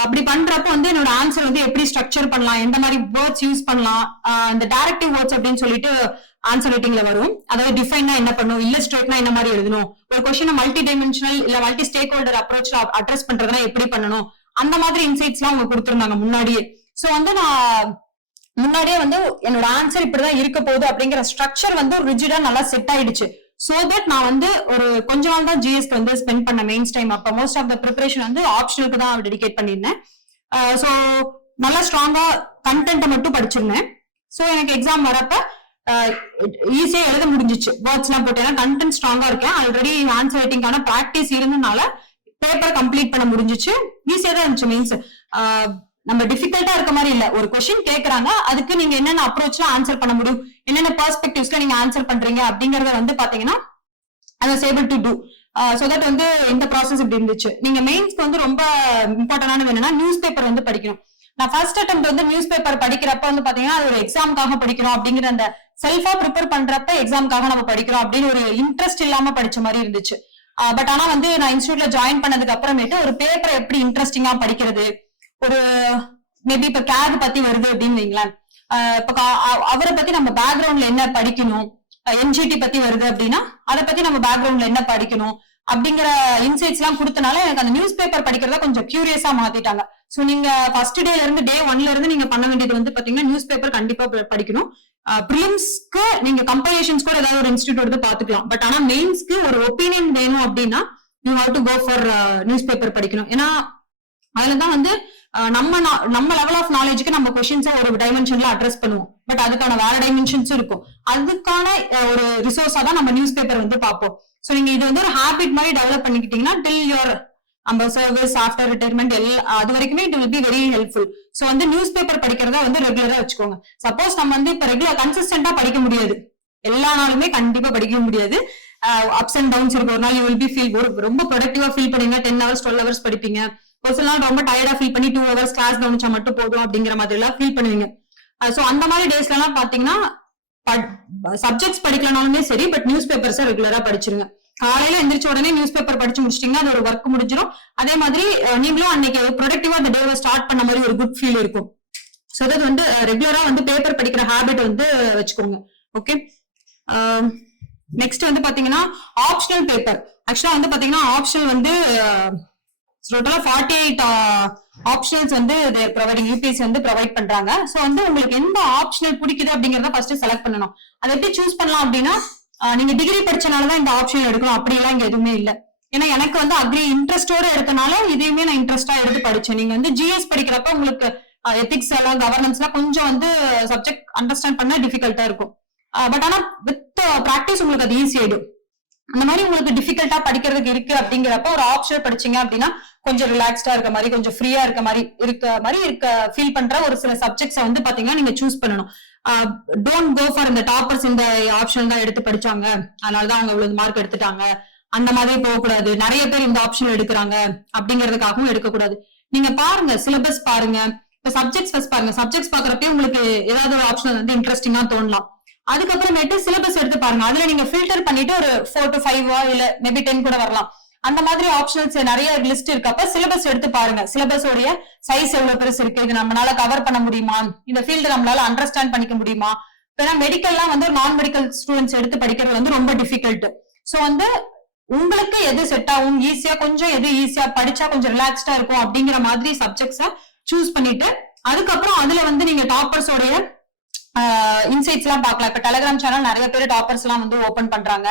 அப்படி பண்றப்ப வந்து என்னோட ஆன்சர் வந்து எப்படி ஸ்ட்ரக்சர் பண்ணலாம், எந்த மாதிரி வேர்ட்ஸ் யூஸ் பண்ணலாம், இந்த டைரக்டிவ் வேர்ட்ஸ் அப்படின்னு சொல்லிட்டு ஆன்சர் ரைட்டிங்ல வரும். அதாவது டிஃபைன்னா என்ன பண்ணும், இல்லஸ்ட்ரேட்னா என்ன மாதிரி எழுதணும், ஒரு கொஸ்டினை மல்டி டைமென்ஷனல் இல்ல மல்டி ஸ்டேக் ஹோல்டர் அப்ரோச்ல அட்ரஸ் பண்றதுனா எப்படி பண்ணணும், அந்த மாதிரி இன்சைட்ஸ் எல்லாம் அவங்க கொடுத்திருந்தாங்க முன்னாடியே. சோ வந்து நான் முன்னாடியே வந்து என்னோட ஆன்சர் இப்படிதான் இருக்க போகுது அப்படிங்கிற ஸ்ட்ரக்சர் வந்து ரிஜிடா நல்லா செட் ஆயிடுச்சு. சோ தட் நான் வந்து ஒரு கொஞ்ச நாள் தான் ஜிஎஸ்க்கு வந்து ஸ்பெண்ட் பண்ண மெயின்ஸ் டைம். அப்ப மோஸ்ட் ஆஃப் த ப்ரிப்பரேஷன் வந்து ஆப்ஷனுக்கு தான் டெடிகேட் பண்ணியிருந்தேன். சோ நல்லா ஸ்ட்ராங்கா கண்டென்ட்டை மட்டும் படிச்சிருந்தேன். சோ எனக்கு எக்ஸாம் வரப்ப ஈஸியா எழுத முடிஞ்சிச்சு. வேர்ட்ஸ் எல்லாம் போட்டு ஏன்னா கண்டென்ட் ஸ்ட்ராங்கா இருக்கேன். ஆல்ரெடி ஆன்சர் ரைட்டிங்கான பிராக்டிஸ் இருந்தனால பேப்பரை கம்ப்ளீட் பண்ண முடிஞ்சிச்சு. ஈஸியா தான் இருந்துச்சு மீன்ஸ். நம்ம டிஃபிகல்ட்டா இருக்க மாதிரி இல்ல. ஒரு கொஸ்டின் கேக்குறாங்க, அதுக்கு நீங்க என்னென்ன அப்ரோச்ல ஆன்சர் பண்ண முடியும், என்னென்ன பெர்ஸ்பெக்டிவ்ஸ்ல நீங்க ஆன்சர் பண்றீங்க அப்படிங்கறத வந்து பாத்தீங்கன்னா I was able to do. So that வந்து இந்த ப்ராசஸ் இப்படி இருந்துச்சு. நீங்க மெயின்ஸ்க்கு வந்து ரொம்ப இம்பார்ட்டன்டானது என்னன்னா நியூஸ் பேப்பர் வந்து படிக்கணும். நான் ஃபர்ஸ்ட் அட்டெம்ப்ட் வந்து நியூஸ் பேப்பர் படிக்கிறப்ப வந்து பாத்தீங்கன்னா அது ஒரு எக்ஸாமுக்காக படிக்கிறோம் அப்படிங்கிற அந்த செல்ஃபா ப்ரிப்பேர் பண்றப்ப எக்ஸாமுக்காக நம்ம படிக்கிறோம் அப்படின்னு ஒரு இன்ட்ரெஸ்ட் இல்லாம படிச்ச மாதிரி இருந்துச்சு. பட் ஆனா வந்து நான் இன்ஸ்டியூட்ல ஜாயின் பண்ணதுக்கு அப்புறமேட்டு ஒரு பேப்பரை எப்படி இன்ட்ரெஸ்டிங்கா படிக்கிறது, ஒரு மேபி இப்ப கேக் பத்தி வருது அப்படின்னு வைங்களேன், இப்ப அவரை பத்தி நம்ம பேக்ரவுண்ட்ல என்ன படிக்கணும், என்ஜிடி பத்தி வருது அப்படின்னா அதை பத்தி நம்ம பேக்ரவுண்ட்ல என்ன படிக்கணும் அப்படிங்கிற இன்சைட்ஸ் எல்லாம் கொடுத்தனால எனக்கு அந்த நியூஸ் பேப்பர் படிக்கிறத கொஞ்சம் கியூரியஸா மாத்திட்டாங்க. சோ நீங்க ஃபர்ஸ்ட் டேல இருந்து டே 1ல இருந்து நீங்க பண்ண வேண்டியது வந்து பாத்தீங்கன்னா நியூஸ் பேப்பர் கண்டிப்பா படிக்கணும். பிரிலிம்ஸ்க்கு நீங்க கம்பைலேஷன்ஸ் கூட ஏதாவது ஒரு இன்ஸ்டிடியூட் எடுத்து பாத்துக்கலாம். பட் ஆனா மெயின்ஸ்க்கு ஒரு ஒப்பீனியன் வேணும் அப்படின்னா you have to go for newspaper படிக்கணும். ஏன்னா அதுலதான் வந்து நம்ம லெவல் ஆஃப் நாலேஜுக்கு நம்ம கொஸ்டின்ஸை ஒரு டைமென்ஷன்ல அட்ரஸ் பண்ணுவோம். பட் அதுக்கான வேற டைமென்ஷன்ஸும் இருக்கும். அதுக்கான ஒரு ரிசோர்ஸா தான் நம்ம நியூஸ் பேப்பர் வந்து பார்ப்போம். சோ நீங்க இது வந்து ஒரு ஹேபிட் மாதிரி டெவலப் பண்ணிக்கிட்டீங்கன்னா டில் யோர் நம்ம சர்வீஸ் ஆஃப்டர் ரிட்டையர்மெண்ட் அது வரைக்குமே it will be very helpful. So வந்து நியூஸ் பேப்பர் படிக்கிறதா வந்து ரெகுலரா வச்சுக்கோங்க. சப்போஸ் நம்ம வந்து இப்ப ரெகுலர் கன்சிஸ்டன்டா படிக்க முடியாது, எல்லா நாளுமே கண்டிப்பா படிக்க முடியாது. அப்ஸ் அண்ட் டவுன்ஸ் இருக்கு. ஒரு நாள் யூ வில் பி ஃபீல் ரொம்ப ப்ரொடக்டிவா ஃபீல் பண்ணீங்க, 10 hours 12 hours படிப்பீங்க. ஒரு சில நாள் ரொம்ப டயர்டா ஃபீல் பண்ணி 2 hours கிளாஸ் கவனிச்சா மட்டும் போதும் அப்படிங்கிற மாதிரி எல்லாம் ஃபீல் பண்ணுவீங்க. சோ அந்த மாதிரி டேஸ்ல எல்லாம் பாத்தீங்கன்னா சப்ஜெக்ட்ஸ் படிக்கலனாலுமே சரி, பட் நியூஸ் பேப்பர்ஸை ரெகுலரா படிச்சிருங்க. காலையில எந்திரிச்ச உடனே நியூஸ் பேப்பர் படிச்சு முடிச்சிட்டீங்கன்னா அது ஒரு ஒர்க் முடிஞ்சிடும். அதே மாதிரி நீங்களும் அன்னைக்கு ப்ரொடக்டிவா அந்த டேவை ஸ்டார்ட் பண்ண மாதிரி ஒரு குட் ஃபீல் இருக்கும். சோ அதாவது வந்து ரெகுலரா வந்து பேப்பர் படிக்கிற ஹேபிட் வந்து வச்சுக்கோங்க. ஓகே, நெக்ஸ்ட் வந்து பாத்தீங்கன்னா ஆப்ஷனல் பேப்பர். ஆக்சுவலா வந்து பாத்தீங்கன்னா ஆப்ஷனல் வந்து டோட்டலா 48 ஆப்ஷனல்ஸ் வந்து யூபிஎஸ்சி வந்து ப்ரொவைட் பண்றாங்க. சோ வந்து உங்களுக்கு எந்த ஆப்ஷனல் பிடிக்குது அப்படிங்கறத ஃபர்ஸ்ட் செலக்ட் பண்ணணும். அதை எப்படி சூஸ் பண்ணலாம் அப்படின்னா நீங்க டிகிரி படிச்சனாலதான் இந்த ஆப்ஷன் எடுக்கணும் அப்படியெல்லாம் இங்க எதுவுமே இல்ல. ஏன்னா எனக்கு வந்து அக்ரி இன்ட்ரெஸ்டோட எடுத்தனால இதையுமே நான் இன்ட்ரெஸ்டா எடுத்து படிச்சேன். நீங்க வந்து ஜிஎஸ் படிக்கிறப்ப உங்களுக்கு எத்திக்ஸ் எல்லாம் கவர்னன்ஸ் எல்லாம் கொஞ்சம் வந்து சப்ஜெக்ட் அண்டர்ஸ்டாண்ட் பண்ண டிஃபிகல்ட்டா இருக்கும். பட் ஆனா வித் பிராக்டிஸ் உங்களுக்கு அது ஈஸி ஆயிடும். அந்த மாதிரி உங்களுக்கு டிஃபிகல்ட்டா படிக்கிறதுக்கு இருக்கு அப்படிங்கிறப்ப ஒரு ஆப்ஷன் படிச்சீங்க அப்படின்னா கொஞ்சம் ரிலாக்ஸ்டா இருக்க மாதிரி, கொஞ்சம் ஃப்ரீயா இருக்க ஃபீல் பண்ற ஒரு சில சப்ஜெக்ட்ஸை வந்து பாத்தீங்கன்னா நீங்க சூஸ் பண்ணணும். டோன்ட் கோ ஃபார் இந்த டாப்பர்ஸ் இந்த ஆப்ஷன் தான் எடுத்து படிச்சாங்க அதனாலதான் அவங்க இவ்வளவு மார்க் எடுத்துட்டாங்க அந்த மாதிரி போகக்கூடாது. நிறைய பேர் இந்த ஆப்ஷன் எடுக்கிறாங்க அப்படிங்கிறதுக்காகவும் எடுக்கக்கூடாது. நீங்க பாருங்க, சிலபஸ் பாருங்க, இப்ப சப்ஜெக்ட்ஸ் ஃபர்ஸ்ட் பாருங்க. சப்ஜெக்ட்ஸ் பாக்குறப்ப உங்களுக்கு ஏதாவது ஒரு ஆப்ஷன் வந்து இன்ட்ரெஸ்டிங்கா தோணலாம். அதுக்கப்புறமேட்டு சிலபஸ் எடுத்து பாருங்க. அதுல நீங்க ஃபில்டர் பண்ணிட்டு ஒரு 4 to 5 இல்ல மேபி 10 கூட வரலாம். அந்த மாதிரி ஆப்ஷன்ஸ் நிறைய லிஸ்ட் இருக்கப்ப சிலபஸ் எடுத்து பாருங்க. சிலபஸ் உடைய சைஸ் எவ்வளவு பெருசு இருக்கு, இது நம்மளால கவர் பண்ண முடியுமா, இந்த ஃபீல்டு நம்மளால அண்டர்ஸ்டாண்ட் பண்ணிக்க முடியுமா. ஏன்னா மெடிக்கல்லாம் வந்து நான் மெடிக்கல் ஸ்டூடெண்ட்ஸ் எடுத்து படிக்கிறது வந்து ரொம்ப டிஃபிகல்ட். சோ வந்து உங்களுக்கு எது செட் ஆகும், ஈஸியா கொஞ்சம் எது ஈஸியா படிச்சா கொஞ்சம் ரிலாக்ஸ்டா இருக்கும் அப்படிங்கிற மாதிரி சப்ஜெக்ட்ஸ சூஸ் பண்ணிட்டு அதுக்கப்புறம் அதுல வந்து நீங்க டாப்பர்ஸோடைய இன்சைட்ஸ் எல்லாம் பார்க்கலாம். இப்ப டெலிகிராம் சேனல் நிறைய பேர் டாப்பர்ஸ் எல்லாம் வந்து ஓபன் பண்றாங்க.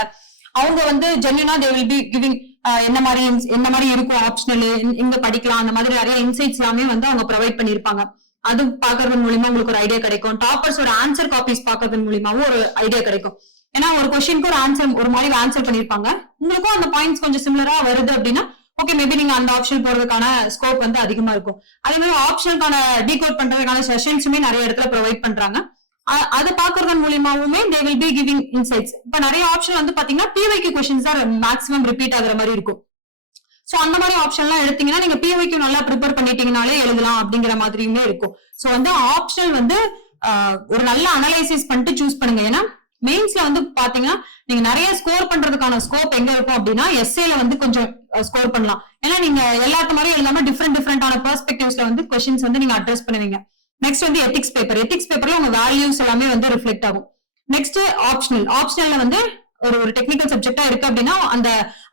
அவங்க வந்து ஜென்யூனா தே வில் பி கிவிங் என்ன மாதிரி இருக்கும் ஆப்ஷனல், எங்க படிக்கலாம், அந்த மாதிரி நிறைய இன்சைட்ஸ் எல்லாமே வந்து அவங்க ப்ரொவைட் பண்ணிருப்பாங்க. அது பாக்குறது மூலியமா உங்களுக்கு ஒரு ஐடியா கிடைக்கும். டாப்பர்ஸோட ஆன்சர் காப்பீஸ் பாக்குறது மூலியமாவும் ஒரு ஐடியா கிடைக்கும். ஏன்னா ஒரு கொஸ்டினுக்கு ஒரு ஆன்சர் ஒரு மாதிரி ஆன்சர் பண்ணிருப்பாங்க, உங்களுக்கும் அந்த பாயிண்ட்ஸ் கொஞ்சம் சிமிலரா வருது அப்படின்னா ஓகே மேபி நீங்க அந்த ஆப்ஷன் போறதுக்கான ஸ்கோப் வந்து அதிகமா இருக்கும். அதே மாதிரி ஆப்ஷனுக்கான டீகோட் பண்றதுக்கான செஷன்ஸுமே நிறைய இடத்துல ப்ரொவைட் பண்றாங்க. அதை பாக்குறது மூலியமாவுமே they will be giving insights. இப்ப நிறைய ஆப்ஷன் வந்து பாத்தீங்கன்னா பிவைக்கு கொஸ்டின்ஸ் தான் மேக்ஸிமம் ரிப்பீட் ஆகுற மாதிரி இருக்கும். சோ அந்த மாதிரி ஆப்ஷன் எல்லாம் எடுத்தீங்கன்னா நீங்க பிவைக்கு நல்லா ப்ரிப்பேர் பண்ணிட்டீங்கனாலே எழுதலாம் அப்படிங்கிற மாதிரியுமே இருக்கும். சோ வந்து ஆப்ஷனல் வந்து ஒரு நல்ல அனலைசிஸ் பண்ணிட்டு சூஸ் பண்ணுங்க. ஏன்னா மெயின்ஸ்ல வந்து பாத்தீங்கன்னா நீங்க நிறைய ஸ்கோர் பண்றதுக்கான ஸ்கோப் எங்க இருக்கும் அப்படின்னா எஸ்ஏல வந்து கொஞ்சம் ஸ்கோர் பண்ணலாம். ஏன்னா நீங்க எல்லாத்த மாதிரி இல்லாம டிஃப்ரெண்டான பெர்ஸ்பெக்டிவ்ஸ்ல வந்து கொஸ்டின்ஸ் வந்து நீங்க அட்ரஸ் பண்ணுவீங்க. நெக்ஸ்ட் வந்து எத்திக்ஸ் பேப்பர்ல உங்க வேல்யூஸ் எல்லாமே வந்து ரிஃப்ளெக்ட் ஆகும். நெக்ஸ்ட் ஆப்ஷனல்ல வந்து ஒரு டெக்னிக்கல் சப்ஜெக்டா இருக்கு அப்படின்னா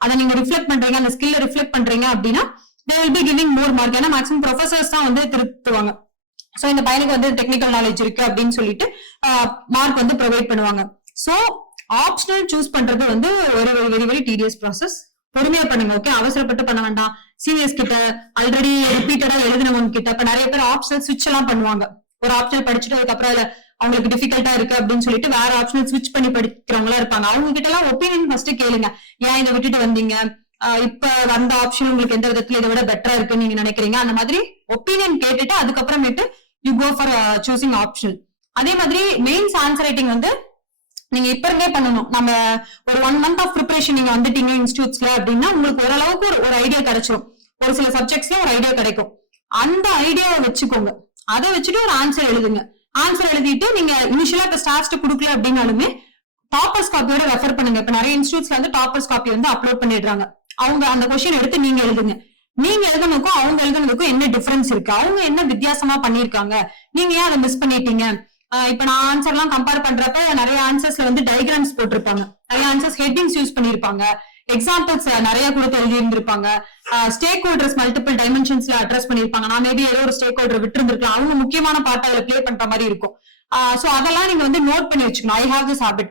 அதை நீங்க ரிஃப்ளெக்ட் பண்றீங்க, அந்த ஸ்கில்ல ரிஃப்ளெக்ட் பண்றீங்க அப்படின்னா they will be giving more mark. ஏன்னா மேக்ஸிமம் ப்ரொஃபசர்ஸ் தான் வந்து திருத்துவாங்க. சோ இந்த பையனுக்கு வந்து டெக்னிக்கல் நாலேஜ் இருக்கு அப்படின்னு சொல்லிட்டு மார்க் வந்து ப்ரொவைட் பண்ணுவாங்க. சோ ஆப்ஷனல் சூஸ் பண்றது வந்து ஒரு வெரி வெரி டீடியஸ் ப்ராசஸ். பொறுமையா பண்ணுங்க. ஓகே, அவசரப்பட்டு பண்ண வேண்டாம். சீனியர்ஸ் கிட்ட ஆல்ரெடி ரிப்பீட்டடா எழுதினவங்க கிட்ட இப்ப நிறைய பேர் ஆப்ஷனல் ஸ்விட்ச் எல்லாம் பண்ணுவாங்க. ஒரு ஆப்ஷனல் படிச்சுட்டு அதுக்கப்புறம் அவங்களுக்கு டிஃபிகல்ட்டா இருக்கு அப்படின்னு சொல்லிட்டு வேற ஆப்ஷனல் ஸ்விட்ச் பண்ணி படிக்கிறவங்களா இருப்பாங்க. அவங்க கிட்ட எல்லாம் ஒப்பீனியன் ஃபர்ஸ்ட் கேளுங்க. ஏன் இதை விட்டுட்டு வந்தீங்க, இப்ப வந்த ஆப்ஷன் உங்களுக்கு எந்த விதத்துல இதை விட பெட்டரா இருக்குன்னு நீங்க நினைக்கிறீங்க, அந்த மாதிரி ஒப்பீனியன் கேட்டுட்டு அதுக்கப்புறமேட்டு you go for choosing option. அதே மாதிரி மெயின்ஸ் ஆன்சர் ரைட்டிங் வந்து நீங்க இப்ப இருந்தே பண்ணணும். நம்ம ஒரு 1 month ஆஃப் ப்ரிப்பரேஷன் நீங்க வந்துட்டீங்க இன்ஸ்டியூட்ஸ்ல அப்படின்னா உங்களுக்கு ஓரளவுக்கு ஒரு ஐடியா கிடைச்சிடும். ஒரு சில சப்ஜெக்ட்ஸ்ல ஒரு ஐடியா கிடைக்கும். அந்த ஐடியாவை வச்சுக்கோங்க. அதை வச்சுட்டு ஒரு ஆன்சர் எழுதுங்க. ஆன்சர் எழுதிட்டு நீங்க இனிஷியலா இப்ப ஸ்டார்ஸ் கொடுக்கல அப்படின்னாலுமே டாப்பர்ஸ் காப்பியோட ரெஃபர் பண்ணுங்க. இப்ப நிறைய இன்ஸ்டியூட்ஸ்ல வந்து டாப்பர்ஸ் காப்பி வந்து அப்லோட் பண்ணிடுறாங்க. அவங்க அந்த கொஸ்டின் எடுத்து நீங்க எழுதுங்க. நீங்க எழுதுனதுக்கும் அவங்க எழுதுனதுக்கும் என்ன டிஃபரன்ஸ் இருக்கு, அவங்க என்ன வித்தியாசமா பண்ணிருக்காங்க, நீங்க ஏன் அதை மிஸ் பண்ணிட்டீங்க, இப்ப நான் ஆன்சர் எல்லாம் கம்பேர் பண்றப்ப நிறைய ஆன்சர்ஸ்ல வந்து டயக்ராம்ஸ் போட்டிருப்பாங்க, நிறைய ஆன்சர்ஸ் ஹெட்டிங்ஸ் யூஸ் பண்ணிருப்பாங்க, எக்ஸாம்பிள்ஸ் நிறைய கொடுத்து எழுதி இருந்திருப்பாங்க, ஸ்டேக் ஹோல்டர்ஸ் மல்டிபிள் டைமென்ஷன்ஸ்ல அட்ரஸ் பண்ணிருப்பாங்க. நான் மேபி ஏதோ ஒரு ஸ்டேக் ஹோல்டர் விட்டு இருந்திருக்கலாம், அவங்க முக்கியமான பார்ட் அதுல பிளே பண்ற மாதிரி இருக்கும். சோ அதெல்லாம் நீங்க வந்து நோட் பண்ணி வச்சுக்கணும். I have this habit.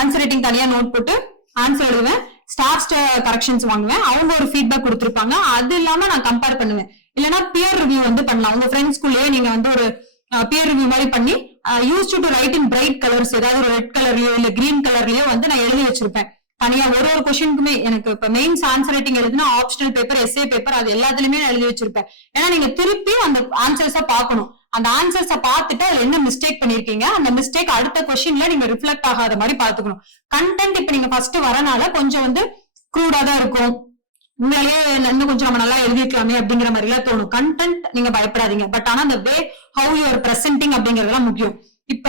Answer writing தனியா நோட் போட்டு ஆன்சர் எழுதுவேன், ஸ்டார் கரெக்ஷன்ஸ் வாங்குவேன், அவங்க ஒரு ஃபீட்பேக் கொடுத்திருப்பாங்க, அது இல்லாம நான் கம்பேர் பண்ணுவேன். இல்லைன்னா பியர் ரிவ்யூ வந்து பண்ணலாம். உங்க ஃப்ரெண்ட்ஸ்குள்ளேயே நீங்க வந்து ஒரு பியர் ரிவ்யூ மாதிரி பண்ணி use to write in bright colours, ஏதாவது ஒரு ரெட் கலர்லயோ இல்ல கிரீன் கலர்லயோ வந்து நான் எழுதி வச்சிருப்பேன் தனியா. ஒரு ஒரு கொஸ்டினுக்குமே எனக்கு இப்ப மெயின்ஸ் ஆன்சர் ரைட்டிங் எழுதுனா ஆப்ஷனல் பேப்பர், எஸ்ஏ பேப்பர், அது எல்லாத்துலயுமே நான் எழுதி வச்சிருப்பேன். ஏன்னா நீங்க திருப்பி அந்த ஆன்சர்ஸ பாக்கணும், அந்த ஆன்சர்ஸ பார்த்துட்டு அதுல என்ன மிஸ்டேக் பண்ணிருக்கீங்க, அந்த மிஸ்டேக் அடுத்த கொஸ்டின்ல நீங்க ரிஃப்ளெக்ட் ஆகாத மாதிரி பாத்துக்கணும். கண்டென்ட் இப்ப நீங்க ஃபர்ஸ்ட் வரனால கொஞ்சம் வந்து க்ரூடா தான் இருக்கும், உண்மையிலேயே இன்னும் கொஞ்சம் நம்ம நல்லா எழுதிக்கலாமே அப்படிங்கிற மாதிரி எல்லாம் தோணும். கண்டென்ட் நீங்க பயப்படாதீங்க, பட் ஆனா அந்த way how you are presenting அப்படிங்கறதுலாம் முக்கியம். இப்ப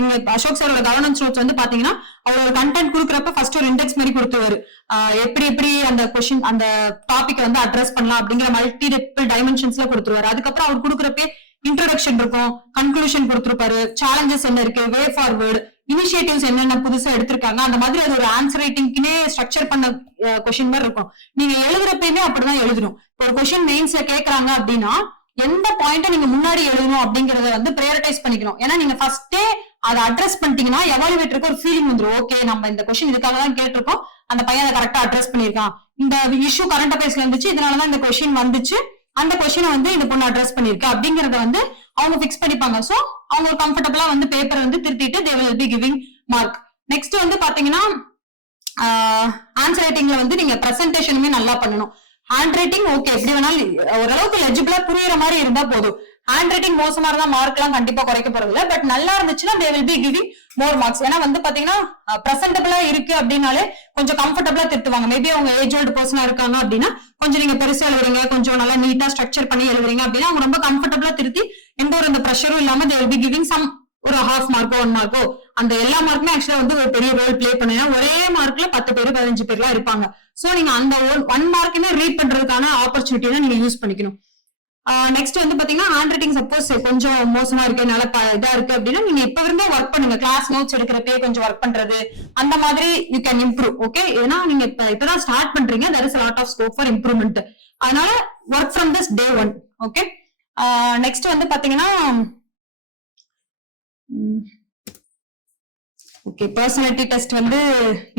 எங்க அசோக் சாரோட கவர்னன்ஸ் நோட்ஸ் வந்து பாத்தீங்கன்னா அவரோட கண்டென்ட் கொடுக்குறப்ப ஃபர்ஸ்ட் ஒரு இண்டெக்ஸ் மாதிரி கொடுத்துருவாரு. எப்படி எப்படி அந்த கொஸ்டின் அந்த டாபிக் வந்து அட்ரஸ் பண்ணலாம் அப்படிங்கிற மல்டிபிள் டைமென்ஷன்ஸ்ல கொடுத்துருவாரு. அதுக்கப்புறம் அவர் கொடுக்குறப்பே இன்ட்ரோடக்ஷன் இருக்கும், கன்க்ளூஷன் கொடுத்திருப்பாரு, சேலஞ்சஸ் என்ன இருக்கு, வே ஃபார்வர்டு, இனிஷியேட்டிவ்ஸ் என்னென்ன புதுசா எடுத்திருக்காங்க, அந்த மாதிரி அது ஒரு ஆன்சர் ரைட்டிங்க்குனே ஸ்ட்ரக்சர் பண்ண கொஸ்டின் மாதிரி இருக்கும். நீங்க எழுதுறப்பயுமே அப்படிதான் எழுதணும். ஒரு கொஸ்டின் மெயின்ஸ்ல கேக்குறாங்க அப்படின்னா எந்த பாயிண்ட நீங்க முன்னாடி எழுதணும் அப்படிங்கறத வந்து ப்ரையாரிட்டைஸ் பண்ணிக்கணும். ஏன்னா நீங்க ஃபர்ஸ்டே அதை அட்ரஸ் பண்ணிட்டீங்கன்னா எவாலுவேட்டருக்கு ஒரு ஃபீலிங் வந்துடும், ஓகே நம்ம இந்த கொஸ்டின் இதுக்காக தான் கேட்டிருக்கோம், அந்த பையன் அதை கரெக்டா அட்ரஸ் பண்ணிருக்கான், இந்த இஷ்யூ கரண்ட் அஃபேர்ஸ்ல இருந்துச்சு, இதனாலதான் இந்த கொஸ்டின் வந்துச்சு, அந்த கொஸ்டினை வந்து இந்த பொண்ணு அட்ரஸ் பண்ணிருக்கா அப்படிங்கறத வந்து அவங்க பிக்ஸ் பண்ணிப்பாங்க. சோ அவங்க ஒரு கம்ஃபர்டபுளா வந்து பேப்பர் வந்து திருத்திட்டு they will be giving mark. Next வந்து பாத்தீங்கன்னா ஆன்சர் ரைட்டிங்ல வந்து நீங்க பிரசன்டேஷனுமே நல்லா பண்ணணும். ஹேண்ட் ரைட்டிங் ஓகே, எப்படி வேணாலும் ஓரளவுக்கு லெஜிபிளா புரியுற மாதிரி இருந்தா போதும். ஹேண்ட் ரைட்டிங் மோசமா இருந்தா மார்க் எல்லாம் கண்டிப்பா குறைக்க போறது இல்ல, பட் நல்லா இருந்துச்சுன்னா they will be giving more marks. ஏன்னா வந்து பாத்தீங்கன்னா பிரசன்டபிளா இருக்கு அப்படின்னாலே கொஞ்சம் கம்ஃபர்டபுளா திருத்துவாங்க. மேபி அவங்க ஏஜ் ஓல்டு பர்சனா இருக்காங்க அப்படின்னா கொஞ்சம் நீங்க பெருசா எழுதுறீங்க, கொஞ்சம் நல்லா நீட்டா ஸ்ட்ரக்சர் பண்ணி எழுதுறீங்க அப்படின்னா அவங்க ரொம்ப கம்ஃபர்டபுளா திருத்தி எந்த ஒரு அந்த ப்ரெஷரும் இல்லாம they will be giving some ஒரு ஹாஃப் மார்க்கோ 1 மார்க்கோ, அந்த எல்லா மார்க்குமே ஆக்சுவலா வந்து ஒரு பெரிய ரோல் பிளே பண்ணுங்க. ஒரே மார்க்ல 10 பேர் 15 பேர்லாம் இருப்பாங்க. சோ நீங்க அந்த 1 மார்க்குமே ரீட் பண்றதுக்கான ஆப்பர்ச்சுனிட்டியை நீங்க யூஸ் பண்ணிக்கணும். நெக்ஸ்ட் வந்து பாத்தீங்கன்னா ஹேண்ட் ரைட்டிங் சப்போஸ் கொஞ்சம் மோசமா இருக்கு, நல்லா இதா இருக்கு அப்படின்னா நீங்க இப்ப இருந்தே ஒர்க் பண்ணுங்க. கிளாஸ் நோட்ஸ் எடுக்கிறப்பே கொஞ்சம் ஒர்க் பண்றது, அந்த மாதிரி யூ கேன் இம்ப்ரூவ். ஓகே, ஏன்னா நீங்க இப்பதான் ஸ்டார்ட் பண்றீங்க, there is a lot of scope for improvement. அதனால work from this day 1. Okay, next வந்து பாத்தீங்கன்னா ஓகே பர்சனாலிட்டி டெஸ்ட் வந்து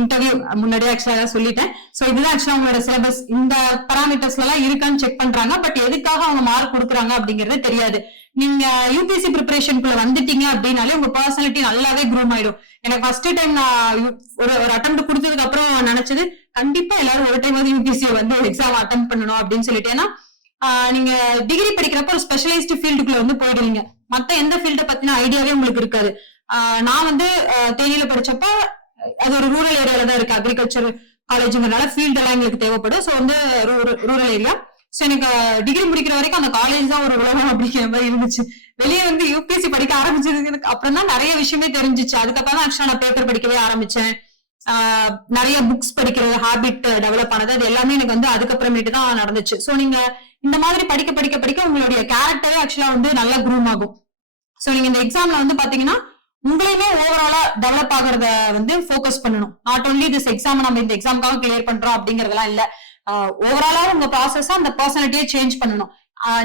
இன்டர்வியூ முன்னாடியே ஆக்சுவலா சொல்லிட்டேன். சோ இதுதான் ஆக்சுவலா உங்களோட சிலபஸ். இந்த பாராமீட்டர்ஸ்ல எல்லாம் இருக்கான்னு செக் பண்றாங்க, பட் எதுக்காக அவங்க மார்க் கொடுக்குறாங்க அப்படிங்கறது தெரியாது. நீங்க யூபிஎஸ்சி ப்ரிப்பரேஷனுக்குள்ள வந்துட்டீங்க அப்படின்னாலே உங்க பர்சனாலிட்டி நல்லாவே க்ரூம் ஆயிடும். எனக்கு ஃபர்ஸ்ட் டைம் நான் ஒரு அட்டெம்ப்ட் கொடுத்ததுக்கு அப்புறம் நினைச்சது கண்டிப்பா எல்லாரும் ஒரு டைம் யூபிஎஸ்சி வந்து எக்ஸாம் அட்டெம்ப்ட் பண்ணணும் அப்படின்னு சொல்லிட்டு. ஏன்னா நீங்க டிகிரி படிக்கிறப்ப ஒரு ஸ்பெஷலைஸ்டு ஃபீல்டுக்குள்ள வந்து போயிடுவீங்க, மத்த எந்த ஃபீல்ட பத்தின ஐடியாவே உங்களுக்கு இருக்காது. நான் வந்து தேனியில படிச்சப்ப அது ஒரு ரூரல் ஏரியால தான் இருக்கு, அக்ரிகல்ச்சர் காலேஜ்ங்கிறதுனால ஃபீல்டு எல்லாம் எங்களுக்கு தேவைப்படும். சோ வந்து ரூரல் ஏரியா. சோ எனக்கு டிகிரி முடிக்கிற வரைக்கும் அந்த காலேஜ் தான் ஒரு உலகம் அப்படிங்கிற மாதிரி இருந்துச்சு. வெளியே வந்து யூபிஎஸ்சி படிக்க ஆரம்பிச்சதுக்கு அப்புறம் தான் நிறைய விஷயமே தெரிஞ்சிச்சு. அதுக்கப்புறம் தான் ஆக்சுவலா நான் பேப்பர் படிக்கவே ஆரம்பிச்சேன். நிறைய புக்ஸ் படிக்கிற ஹாபிட் டெவலப் ஆனது, அது எல்லாமே எனக்கு வந்து அதுக்கப்புறமேட்டு தான் நடந்துச்சு. சோ நீங்க இந்த மாதிரி படிக்க படிக்க படிக்க உங்களுடைய கேரக்டரே ஆக்சுவலா வந்து நல்லா க்ரூம் ஆகும். சோ நீங்க இந்த எக்ஸாம்ல வந்து பாத்தீங்கன்னா உங்களையுமே ஓவராலா டெவலப் ஆகிறத வந்து போக்கஸ் பண்ணணும். நாட் ஓன்லி திஸ் எக்ஸாம் நம்ம இந்த எக்ஸாமுக்காக கிளியர் பண்றோம் அப்படிங்கறதெல்லாம் இல்ல, ஓவராலா உங்க ப்ராசஸ் அந்த பர்சனாலிட்டியை சேஞ்ச் பண்ணணும்.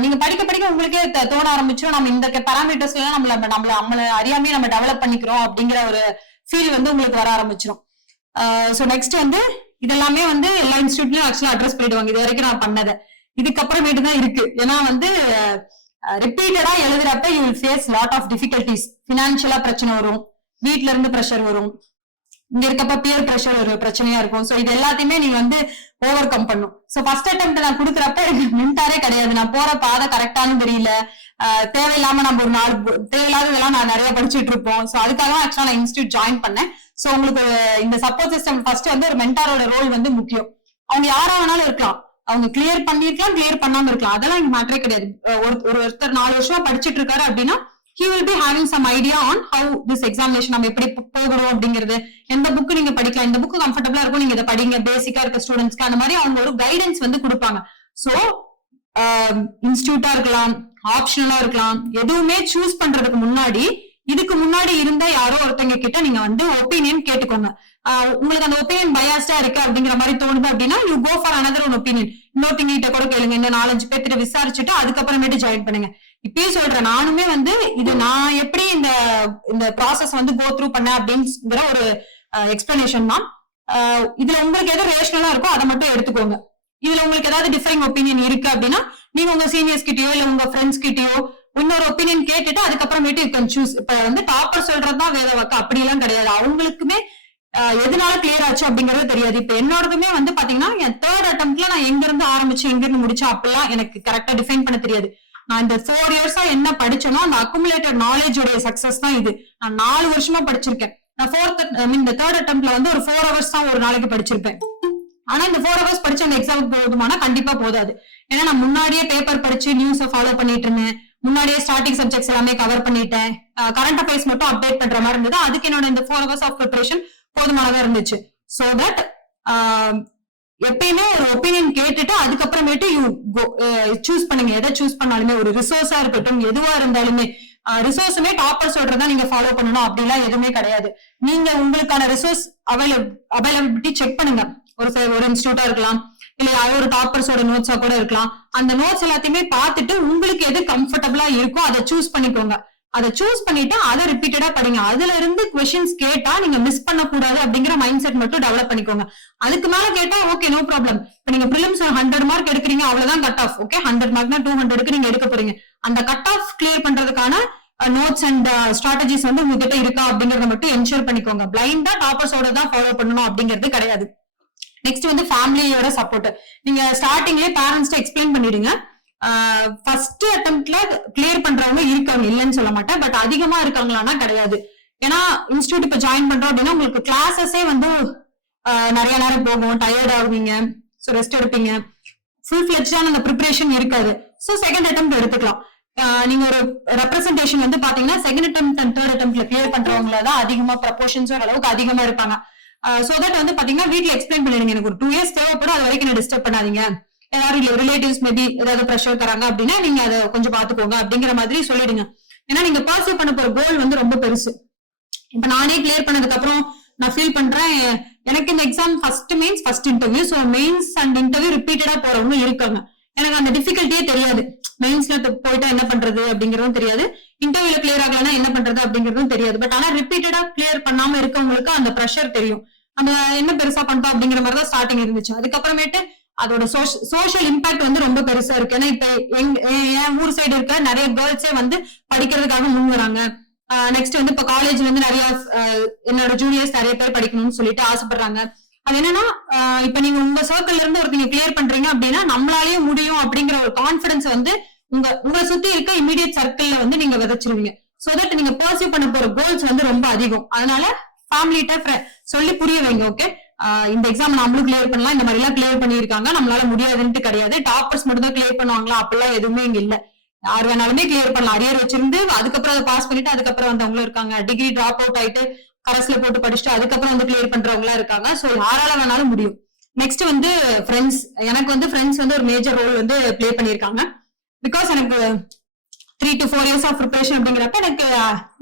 நீங்க படிக்க படிக்க உங்களுக்கே தோண ஆரம்பிச்சோம் நம்ம இந்த பாராமீட்டர்ஸ் எல்லாம் நம்மள அறியாமே நம்ம டெவலப் பண்ணிக்கிறோம் அப்படிங்கிற ஒரு ஃபீல் வந்து உங்களுக்கு வர ஆரம்பிச்சிடும். சோ நெக்ஸ்ட் வந்து இதெல்லாமே வந்து எல்லா இன்ஸ்டியூட்லயும் ஆக்சுவலா அட்ரஸ் பண்ணிடுவாங்க. இது வரைக்கும் நான் பண்ணதை இதுக்கப்புறமேட்டு தான் இருக்கு. ஏன்னா வந்து ரிப்பீட்டடா எழுதுறப்ப you will face lot of difficulties. பினான்சியலா பிரச்சனை வரும், வீட்ல இருந்து பிரஷர் வரும், இங்க இருக்கப்ப பியர் பிரஷர் ஒரு பிரச்சனையா இருக்கும். சோ இது எல்லாத்தையுமே நீங்க வந்து ஓவர் கம் பண்ணும். சோ ஃபர்ஸ்ட் அட்டெம்ப்ட் நான் கொடுக்குறப்ப எனக்கு மென்டாரே கிடையாது, நான் போற பாதை கரெக்டானு தெரியல, தேவையில்லாம நம்ம ஒரு நாள் தேவையில்லாததெல்லாம் நான் நிறைய படிச்சுட்டு இருப்போம். சோ அதுக்காக ஆக்சுவலா நான் இன்ஸ்டியூட் ஜாயின் பண்ணேன். சோ உங்களுக்கு இந்த சப்போர்ட் சிஸ்டம் ஃபர்ஸ்ட் வந்து ஒரு மென்டாரோட ரோல் வந்து முக்கியம். அவங்க யாரா வேணாலும் இருக்கலாம், அவங்க கிளியர் பண்ணிருக்கலாம், கிளியர் பண்ணாம இருக்கலாம், அதெல்லாம் இங்க மேட்டரே கிடையாது. ஒருத்தர் 4 வருஷமா படிச்சுட்டு இருக்காரு அப்படின்னா he will be having some idea on how this examination நம்ம எப்படி போகணும் அப்படிங்கிறது, எந்த புக் நீங்க படிக்கலாம், இந்த புக் கம்ஃபர்டபுளா இருக்கும், நீங்க இதை படிங்க, பேசிக்கா இருக்க ஸ்டூடெண்ட்ஸ்க்கு அந்த மாதிரி அவங்க ஒரு கைடன்ஸ் வந்து கொடுப்பாங்க. சோ இன்ஸ்டியூட்டா இருக்கலாம், ஆப்ஷனலா இருக்கலாம், எதுவுமே சூஸ் பண்றதுக்கு முன்னாடி இதுக்கு முன்னாடி இருந்த யாரோ ஒருத்தங்க கிட்ட நீங்க வந்து ஒப்பீனியன் கேட்டுக்கோங்க. உங்களுக்கு அந்த ஒப்பீனியன் பயாஸ்டா இருக்கு அப்படிங்கிற மாதிரி தோணுது அப்படின்னா you go for another one opinion. இன்னொருத்தங்க கிட்ட கூட கேளுங்க, இந்த 4-5 பேர்த்திட்ட விசாரிச்சுட்டு அதுக்கப்புறமேட்டு ஜாயின் பண்ணுங்க. இப்பயே சொல்றேன், நானுமே வந்து இது நான் எப்படி இந்த ப்ராசஸ் வந்து கோ த்ரூ பண்ணேன் அப்படிங்கிற ஒரு எக்ஸ்பிளனேஷன் தான். இதுல உங்களுக்கு எது ரேஷனலா இருக்கோ அதை மட்டும் எடுத்துக்கோங்க. இதுல உங்களுக்கு ஏதாவது டிஃபரிங் ஒப்பீனியன் இருக்கு அப்படின்னா நீங்க உங்க சீனியர்ஸ் கிட்டயோ இல்ல உங்க ஃப்ரெண்ட்ஸ் கிட்டயோ இன்னொரு ஒப்பீனியன் கேட்டுட்டு அதுக்கப்புறமேட்டு யூ கேன் சூஸ். இப்ப வந்து டாப்பர் சொல்றதுதான் வேத வாக்கு அப்படி எல்லாம் கிடையாது. அவங்களுக்குமே எதனால கிளியர் ஆச்சு அப்படிங்கறது தெரியாது. இப்ப என்னோடதுமே வந்து பாத்தீங்கன்னா என் 3rd அட்டம்ப்ட்ல நான் எங்க இருந்து ஆரம்பிச்சு எங்க இருந்து முடிச்சேன் அப்படிலாம் எனக்கு கரெக்டா டிஃபைன் பண்ண தெரியாது. நான் இந்த 4 இயர்ஸா என்ன படிச்சேனோ அந்த அக்குமுலேட்டட் நாலேஜோட சக்சஸ் தான் இது. நான் 4 வருஷமா படிச்சிருக்கேன். நான் இந்த 3rd அட்டம்ப்ட்ல வந்து ஒரு 4 ஹவர்ஸ் தான் ஒரு நாளைக்கு படிச்சிருப்பேன். ஆனா இந்த 4 ஹவர்ஸ் படிச்சு அந்த எக்ஸாமுக்கு போதுமானா கண்டிப்பா போதாது. ஏன்னா நான் முன்னாடியே பேப்பர் படிச்சு நியூஸை ஃபாலோ பண்ணிட்டு இருந்தேன். முன்னாடியே ஸ்டார்டிங் சப்ஜெக்ட்ஸ் எல்லாமே கவர் பண்ணிட்டேன். கரண்ட் அஃபேர்ஸ் மட்டும் அப்டேட் பண்ற மாதிரி இருந்தது. அதுக்கு என்னோட இந்த 4 ஹவர்ஸ் ஆஃப் ப்ரிப்பரேஷன் போதுமானதா இருந்துச்சு. சோ தட் எப்பயுமே ஒரு ஒப்பீனியன் கேட்டுட்டு அதுக்கப்புறமேட்டு யூ சூஸ் பண்ணுங்க. எதை சூஸ் பண்ணாலுமே ஒரு ரிசோர்ஸா இருக்கட்டும் எதுவா இருந்தாலுமே ரிசோர்ஸுமே டாப்பர் சொல்றதா நீங்க ஃபாலோ பண்ணணும் அப்படிலாம் எதுவுமே கிடையாது. நீங்க உங்களுக்கான ரிசோர்ஸ் அவைலபிலிட்டி செக் பண்ணுங்க. ஒரு இன்ஸ்டியூட்டா இருக்கலாம், இல்ல யாரோ ஒரு டாப்பர்ஸோட நோட்ஸா கூட இருக்கலாம். அந்த நோட்ஸ் எல்லாத்தையுமே பார்த்துட்டு உங்களுக்கு எது கம்ஃபர்டபுளா இருக்கோ அதை சூஸ் பண்ணிக்கோங்க. அதை சூஸ் பண்ணிட்டு அதை ரிப்பீட்டடா படிங்க. அதுல இருந்து கொஸ்டின்ஸ் கேட்டா நீங்க மிஸ் பண்ணக்கூடாது அப்படிங்கிற மைண்ட் செட் மட்டும் டெவலப் பண்ணிக்கோங்க. அதுக்கு மேல கேட்டா ஓகே, நோ ப்ராப்ளம். இப்ப நீங்க பிரிலிம்ஸ் 100 மார்க் எடுக்கிறீங்க, அவ்வளவுதான் கட் ஆஃப். ஓகே, 100 மார்க்னா 200க்கு நீங்க எடுக்க போறீங்க. அந்த கட் ஆஃப் கிளியர் பண்றதுக்கான நோட்ஸ் அண்ட் ஸ்ட்ராட்டஜிஸ் வந்து உங்ககிட்ட இருக்கா அப்படிங்கறத மட்டும் என்ஷூர் பண்ணிக்கோங்க. பிளைண்டா டாப்பர்ஸோட தான் ஃபாலோ பண்ணணும் அப்படிங்கிறது கிடையாது. நெக்ஸ்ட் வந்து ஃபேமிலியோட சப்போர்ட். நீங்க ஸ்டார்டிங்லயே பேரண்ட்ஸ்ட எக்ஸ்பிளைன் பண்ணிடுங்க. ஃபர்ஸ்ட் அட்டெம்ப்ட்ல கிளியர் பண்றவங்க இருக்காங்க, இல்லைன்னு சொல்ல மாட்டேன். பட் அதிகமா இருக்காங்களான்னா கிடையாது. ஏன்னா இன்ஸ்டியூட் இப்ப ஜாயின் பண்றோம் அப்படின்னா உங்களுக்கு கிளாஸஸே வந்து நிறைய நேரம் போகும், டயர்ட் ஆகுவீங்க, ஸோ ரெஸ்ட் எடுப்பீங்க. ஃபுல் ஃபிளெஜ்டான அந்த ப்ரிப்பரேஷன் இருக்காது. ஸோ செகண்ட் அட்டெம்ப்ட் எடுத்துக்கலாம். நீங்க ஒரு ரெப்ரசன்டேஷன் வந்து பாத்தீங்கன்னா செகண்ட் அட்டெம்ப்ட் அண்ட் 3rd அட்டெம்ப்ட்ல கிளியர் பண்றவங்கள தான் அதிகமா ப்ரப்போர்ஷன்ஸ் அளவுக்கு அதிகமா இருப்பாங்க. சோ தட் வந்து பாத்தீங்கன்னா வீட்டுல எக்ஸ்பிளைன் பண்ணிடுங்க, எனக்கு ஒரு 2 இயர்ஸ் தேவைப்படும், அது வரைக்கும் நான் டிஸ்டர்ப் பண்ணாதீங்க. யாரும் ரிலேட்டிவ்ஸ் மேபி ஏதாவது ப்ரெஷர் தராங்க அப்படின்னா நீங்க அதை கொஞ்சம் பாத்துக்கோங்க அப்படிங்கிற மாதிரி சொல்லிடுங்க. ஏன்னா நீங்க பர்சீவ் பண்ண போற கோல் வந்து ரொம்ப பெருசு. இப்ப நானே கிளியர் பண்ணதுக்கு அப்புறம் நான் ஃபீல் பண்றேன், எனக்கு இந்த exam first interview. So mains and interview ரிப்பீட்டடா போறவங்க இருக்காங்க. எனக்கு அந்த டிஃபிகல்ட்டியே தெரியாது. மெயின்ஸ்ல போயிட்டா என்ன பண்றது அப்படிங்கறதும் தெரியாது, இன்டர்வியூல கிளியர் ஆகலன்னா என்ன பண்றது அப்படிங்கறதும் தெரியாது. பட் ஆனா ரிப்பீட்டடா கிளியர் பண்ணாம இருக்கவங்களுக்கு அந்த ப்ரெஷர் தெரியும். அந்த என்ன பெருசா பண்ணிட்டோம் அப்படிங்கிற மாதிரி தான் ஸ்டார்டிங் இருந்துச்சு. அதுக்கப்புறமேட்டு அதோட சோஷியல் இம்பாக்ட் வந்து ரொம்ப பெருசா இருக்கு. ஏன்னா இப்ப என் ஊர் சைடு இருக்க நிறைய கேர்ள்ஸே வந்து படிக்கிறதுக்காக முன் வராங்க. நெக்ஸ்ட் வந்து இப்ப காலேஜ்ல இருந்து நிறைய என்னோட ஜூனியர்ஸ் நிறைய பேர் படிக்கணும்னு சொல்லிட்டு ஆசைப்படுறாங்க. அது என்னன்னா இப்ப நீங்க உங்க சர்க்கிள்ல இருந்து ஒருத்தங்க கிளியர் பண்றீங்க அப்படின்னா நம்மளாலேயே முடியும் அப்படிங்கிற ஒரு கான்பிடன்ஸ் வந்து உங்களை சுத்தி இருக்க இமீடியட் சர்க்கிள்ல வந்து நீங்க விதைச்சிருவீங்க. சோ தட் நீங்க பர்சீவ் பண்ண போற கோல்ஸ் வந்து ரொம்ப அதிகம். அதனால ஃபேமிலிட்ட சொல்லி புரிய வைங்க. ஓகே, இந்த எக்ஸாம் நம்மளும் கிளியர் பண்ணலாம், இந்த மாதிரி எல்லாம் கிளியர் பண்ணிருக்காங்க, நம்மளால முடியாதுன்ட்டு கிடையாது. டாப்பர்ஸ் மட்டும் தான் கிளியர் பண்ணுவாங்களா அப்படிலாம் எதுவுமே இங்க இல்ல. யார் வேணாலுமே கிளியர் பண்ணலாம். அரியர் வச்சிருந்து அதுக்கப்புறம் அதை பாஸ் பண்ணிட்டு அதுக்கப்புறம் வந்தவங்களும் இருக்காங்க. டிகிரி டிராப் அவுட் ஆயிட்டு கரஸ்ல போட்டு படிச்சுட்டு அதுக்கப்புறம் வந்து கிளியர் பண்றவங்களா இருக்காங்க. சோ யாரால வேணாலும் முடியும். நெக்ஸ்ட் வந்து ஃப்ரெண்ட்ஸ். எனக்கு வந்து ஃப்ரெண்ட்ஸ் வந்து ஒரு மேஜர் ரோல் வந்து பிளே பண்ணிருக்காங்க. பிகாஸ் எனக்கு 3 to 4 years ஆஃப் ப்ரிப்பரேஷன் அப்படிங்கிறப்ப எனக்கு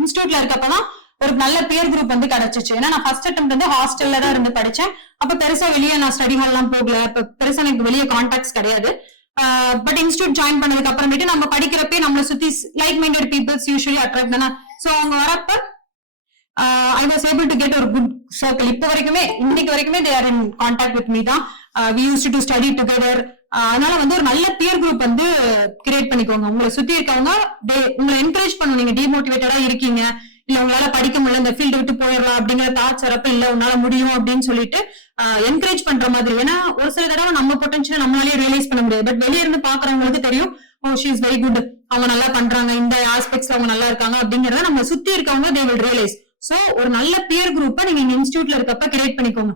இன்ஸ்டியூட்ல இருக்கப்பதான் ஒரு நல்ல பியர் குரூப் வந்து கிடைச்சிச்சு. ஏன்னா நான் ஃபர்ஸ்ட் அட்டெம்ப்ட் வந்து ஹாஸ்டல்ல தான் இருந்து படிச்சேன். அப்ப பெருசா வெளியே நான் ஸ்டடி ஹால் எல்லாம் போகல. பெருசா எனக்கு வெளியே கான்டாக்ட்ஸ் கிடையாது. பட் இன்ஸ்டியூட் ஜாயின் பண்ணதுக்கு அப்புறமேட்டு நம்ம படிக்கிறப்பே நம்மளை சுத்தி like minded peoples usually attract தானே. சோ அவங்க வரப்ப I was able to get a good circle. இப்ப வரைக்குமே இன்னைக்கு வரைக்குமே they are in contact with me தான். We used to study together. அதனால வந்து ஒரு நல்ல பியர் குரூப் வந்து கிரியேட் பண்ணிக்கோங்க. உங்களை சுத்தி இருக்கவங்க உங்களை என்கரேஜ் பண்ணும். நீங்க டிமோட்டிவேட்டடா இருக்கீங்க, இல்ல உங்களால படிக்க முடியல, இந்த ஃபீல்டு விட்டு போயிடலாம் அப்படிங்கிற தாட்ஸ் வரப்ப இல்ல உன்னால முடியும் அப்படின்னு சொல்லிட்டு என்கரேஜ் பண்ற மாதிரி. ஏன்னா ஒரு சில தடவை நம்ம பொட்டன்ஷியல் நம்மளாலேயே ரியலைஸ் பண்ண முடியாது. பட் வெளியே இருந்து பாக்குறவங்களுக்கு தெரியும், ஓ ஷி இஸ் வெரி குட், அவங்க நல்லா பண்றாங்க, இந்த ஆஸ்பெக்ட்ஸ் அவங்க நல்லா இருக்காங்க அப்படிங்கறத நம்ம சுத்தி இருக்கவங்க they will realize. சோ ஒரு நல்ல பியர் குரூப்பை நீங்க இன்ஸ்டியூட்ல இருக்கப்ப கிரியேட் பண்ணிக்கோங்க.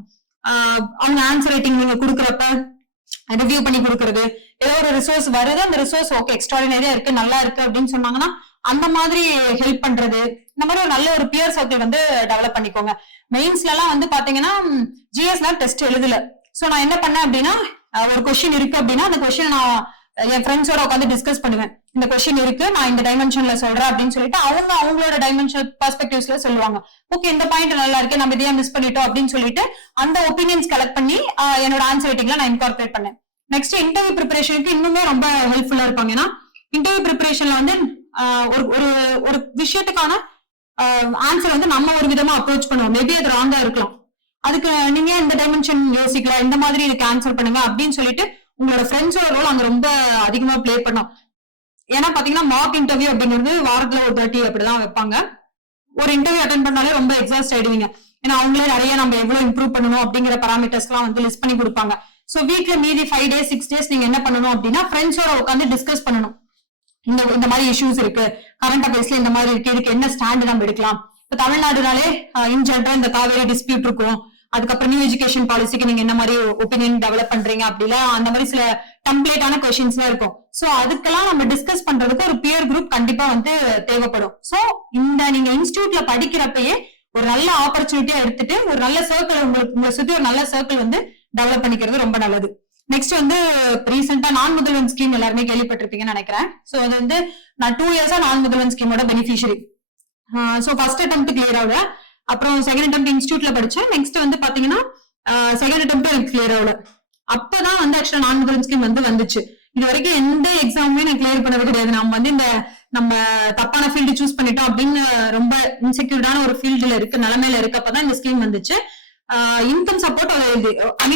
அவங்க ஆன்சர் ரைட்டிங் நீங்க கொடுக்குறப்ப ரிவ்யூ பண்ணி கொடுக்கறது, ஏதோ ஒரு ரிசோர்ஸ் வருது, அந்த ரிசோர்ஸ் ஓகே எக்ஸ்ட்ராடினரியா இருக்கு, நல்லா இருக்கு அப்படின்னு சொன்னாங்கன்னா அந்த மாதிரி ஹெல்ப் பண்றது, இந்த மாதிரி ஒரு நல்ல ஒரு பியர் சர்க்கிள் வந்து டெவலப் பண்ணிக்கோங்க. மெயின்ஸ்ல எல்லாம் வந்து பாத்தீங்கன்னா ஜிஎஸ்ல டெஸ்ட் எழுதல. சோ நான் என்ன பண்ணேன் அப்படின்னா ஒரு கொஸ்டின் இருக்கு அப்படின்னா அந்த கொஸ்டின் நான் என் ஃப்ரெண்ட்ஸோட உட்காந்து டிஸ்கஸ் பண்ணுவேன். இந்த கொஸ்டின் இருக்கு, நான் இந்த டைமென்ஷன்ல சொல்றேன் அப்படின்னு சொல்லிட்டு அவங்க அவங்களோட டைமென்ஷனல் பெர்ஸ்பெக்டிவ்ஸ்ல சொல்லுவாங்க. ஓகே, இந்த பாயிண்ட் நல்லா இருக்கு, நம்ம இதையா மிஸ் பண்ணிட்டோம் அப்படின்னு சொல்லிட்டு அந்த ஒப்பீனியன்ஸ் கலெக்ட் பண்ணி என்னோட ஆன்சர் ரைட்டிங்ல நான் இன்கார்பரேட் பண்ணேன். நெக்ஸ்ட் இன்டர்வியூ ப்ரிப்பரேஷனுக்கு இன்னுமே ரொம்ப ஹெல்ப்ஃபுல்லா இருப்பாங்க. ஏன்னா இன்டர்வியூ ப்ரிப்பரேஷன்ல வந்து ஒரு விஷயத்துக்கான ஆன்சர் வந்து நம்ம ஒரு விதமா அப்ரோச் பண்ணுவோம். மேபி அது ராங்கா இருக்கலாம். அதுக்கு நீங்க இந்த டைமென்ஷன் யோசிக்கலாம், இந்த மாதிரி இதுக்கு ஆன்சர் பண்ணுங்க அப்படின்னு சொல்லிட்டு உங்களோட ஃப்ரெண்ட்ஸோட ரோல் அங்க ரொம்ப அதிகமா பிளே பண்ணும். ஏன்னா பாத்தீங்கன்னா மார்க் இன்டர்வியூ அப்படிங்கிறது வாரத்துல ஒரு 30 அப்படிதான் வைப்பாங்க. ஒரு இன்டர்வியூ அட்டென்ட் பண்ணாலே ரொம்ப எக்ஸாஸ்ட் ஆயிடுவீங்க. ஏன்னா அவங்களே நிறைய நம்ம எவ்வளவு இம்ப்ரூவ் பண்ணணும் அப்படிங்கிற பராமீட்டர்ஸ் எல்லாம் வந்து லிஸ்ட் பண்ணி கொடுப்பாங்க. சோ வீக்ல மீதி 5 days 6 days நீங்க என்ன பண்ணணும் அப்படின்னா ஃப்ரெண்ட்ஸோட உட்காந்து டிஸ்கஸ் பண்ணணும். இந்த மாதிரி இஷ்யூஸ் இருக்கு, கரண்ட் அஃபேர்ஸ்ல இந்த மாதிரி இருக்கு, இதுக்கு என்ன ஸ்டாண்ட் நம்ம எடுக்கலாம். இப்ப தமிழ்நாடுனாலே இன் ஜெனரல் இந்த காவேரி டிஸ்பியூட் இருக்கும். அதுக்கப்புறம் நியூ எஜுகேஷன் பாலிசிக்கு நீங்க என்ன மாதிரி ஒப்பீனியன் டெவலப் பண்றீங்க அப்படிலாம் அந்த மாதிரி சில டெம்ப்ளேட்டான கொஸ்டின்ஸ் எல்லாம் இருக்கும். சோ அதுக்கெல்லாம் நம்ம டிஸ்கஸ் பண்றதுக்கு ஒரு பியர் குரூப் கண்டிப்பா வந்து தேவைப்படும். சோ நீங்க இன்ஸ்டிடியூட்ல படிக்கிறப்பயே ஒரு நல்ல ஆப்பர்ச்சுனிட்டியா எடுத்துட்டு ஒரு நல்ல சர்க்கிள் உங்களை சுத்தி ஒரு நல்ல சர்க்கிள் வந்து டெவலப் பண்ணிக்கிறது ரொம்ப நல்லது. நெக்ஸ்ட் வந்து ரீசெண்டா நான் முதல்வன் ஸ்கீம் எல்லாருமே கேள்விப்பட்டிருப்பீங்கன்னு நினைக்கிறேன். சோ அது வந்து நான் 2 years நான் முதல்வன் ஸ்கீமோட beneficiary. So first attempt clear ஆகல, அப்புறம் செகண்ட் அட்டெம்ப்ட் இன்ஸ்டியூட்ல படிச்சேன். நெக்ஸ்ட் வந்து பாத்தீங்கன்னா செகண்ட் அட்டெம்ப்ட் எனக்கு கிளியர் ஆகல. அப்பதான் வந்து ஆக்சுவலா நான் முதல்வன் ஸ்கீம் வந்து வந்துச்சு. இது வரைக்கும் எந்த எக்ஸாமுமே நான் கிளியர் பண்ணது கிடையாது. நம்ம வந்து நம்ம தப்பான ஃபீல்டு சூஸ் பண்ணிட்டோம் அப்படின்னு ரொம்ப இன்செக்யூர்டான ஒரு ஃபீல்டுல இருக்கு நிலைமையில இருக்கப்பதான் இந்த ஸ்கீம் வந்துச்சு. இன்கம் சப்போர்ட்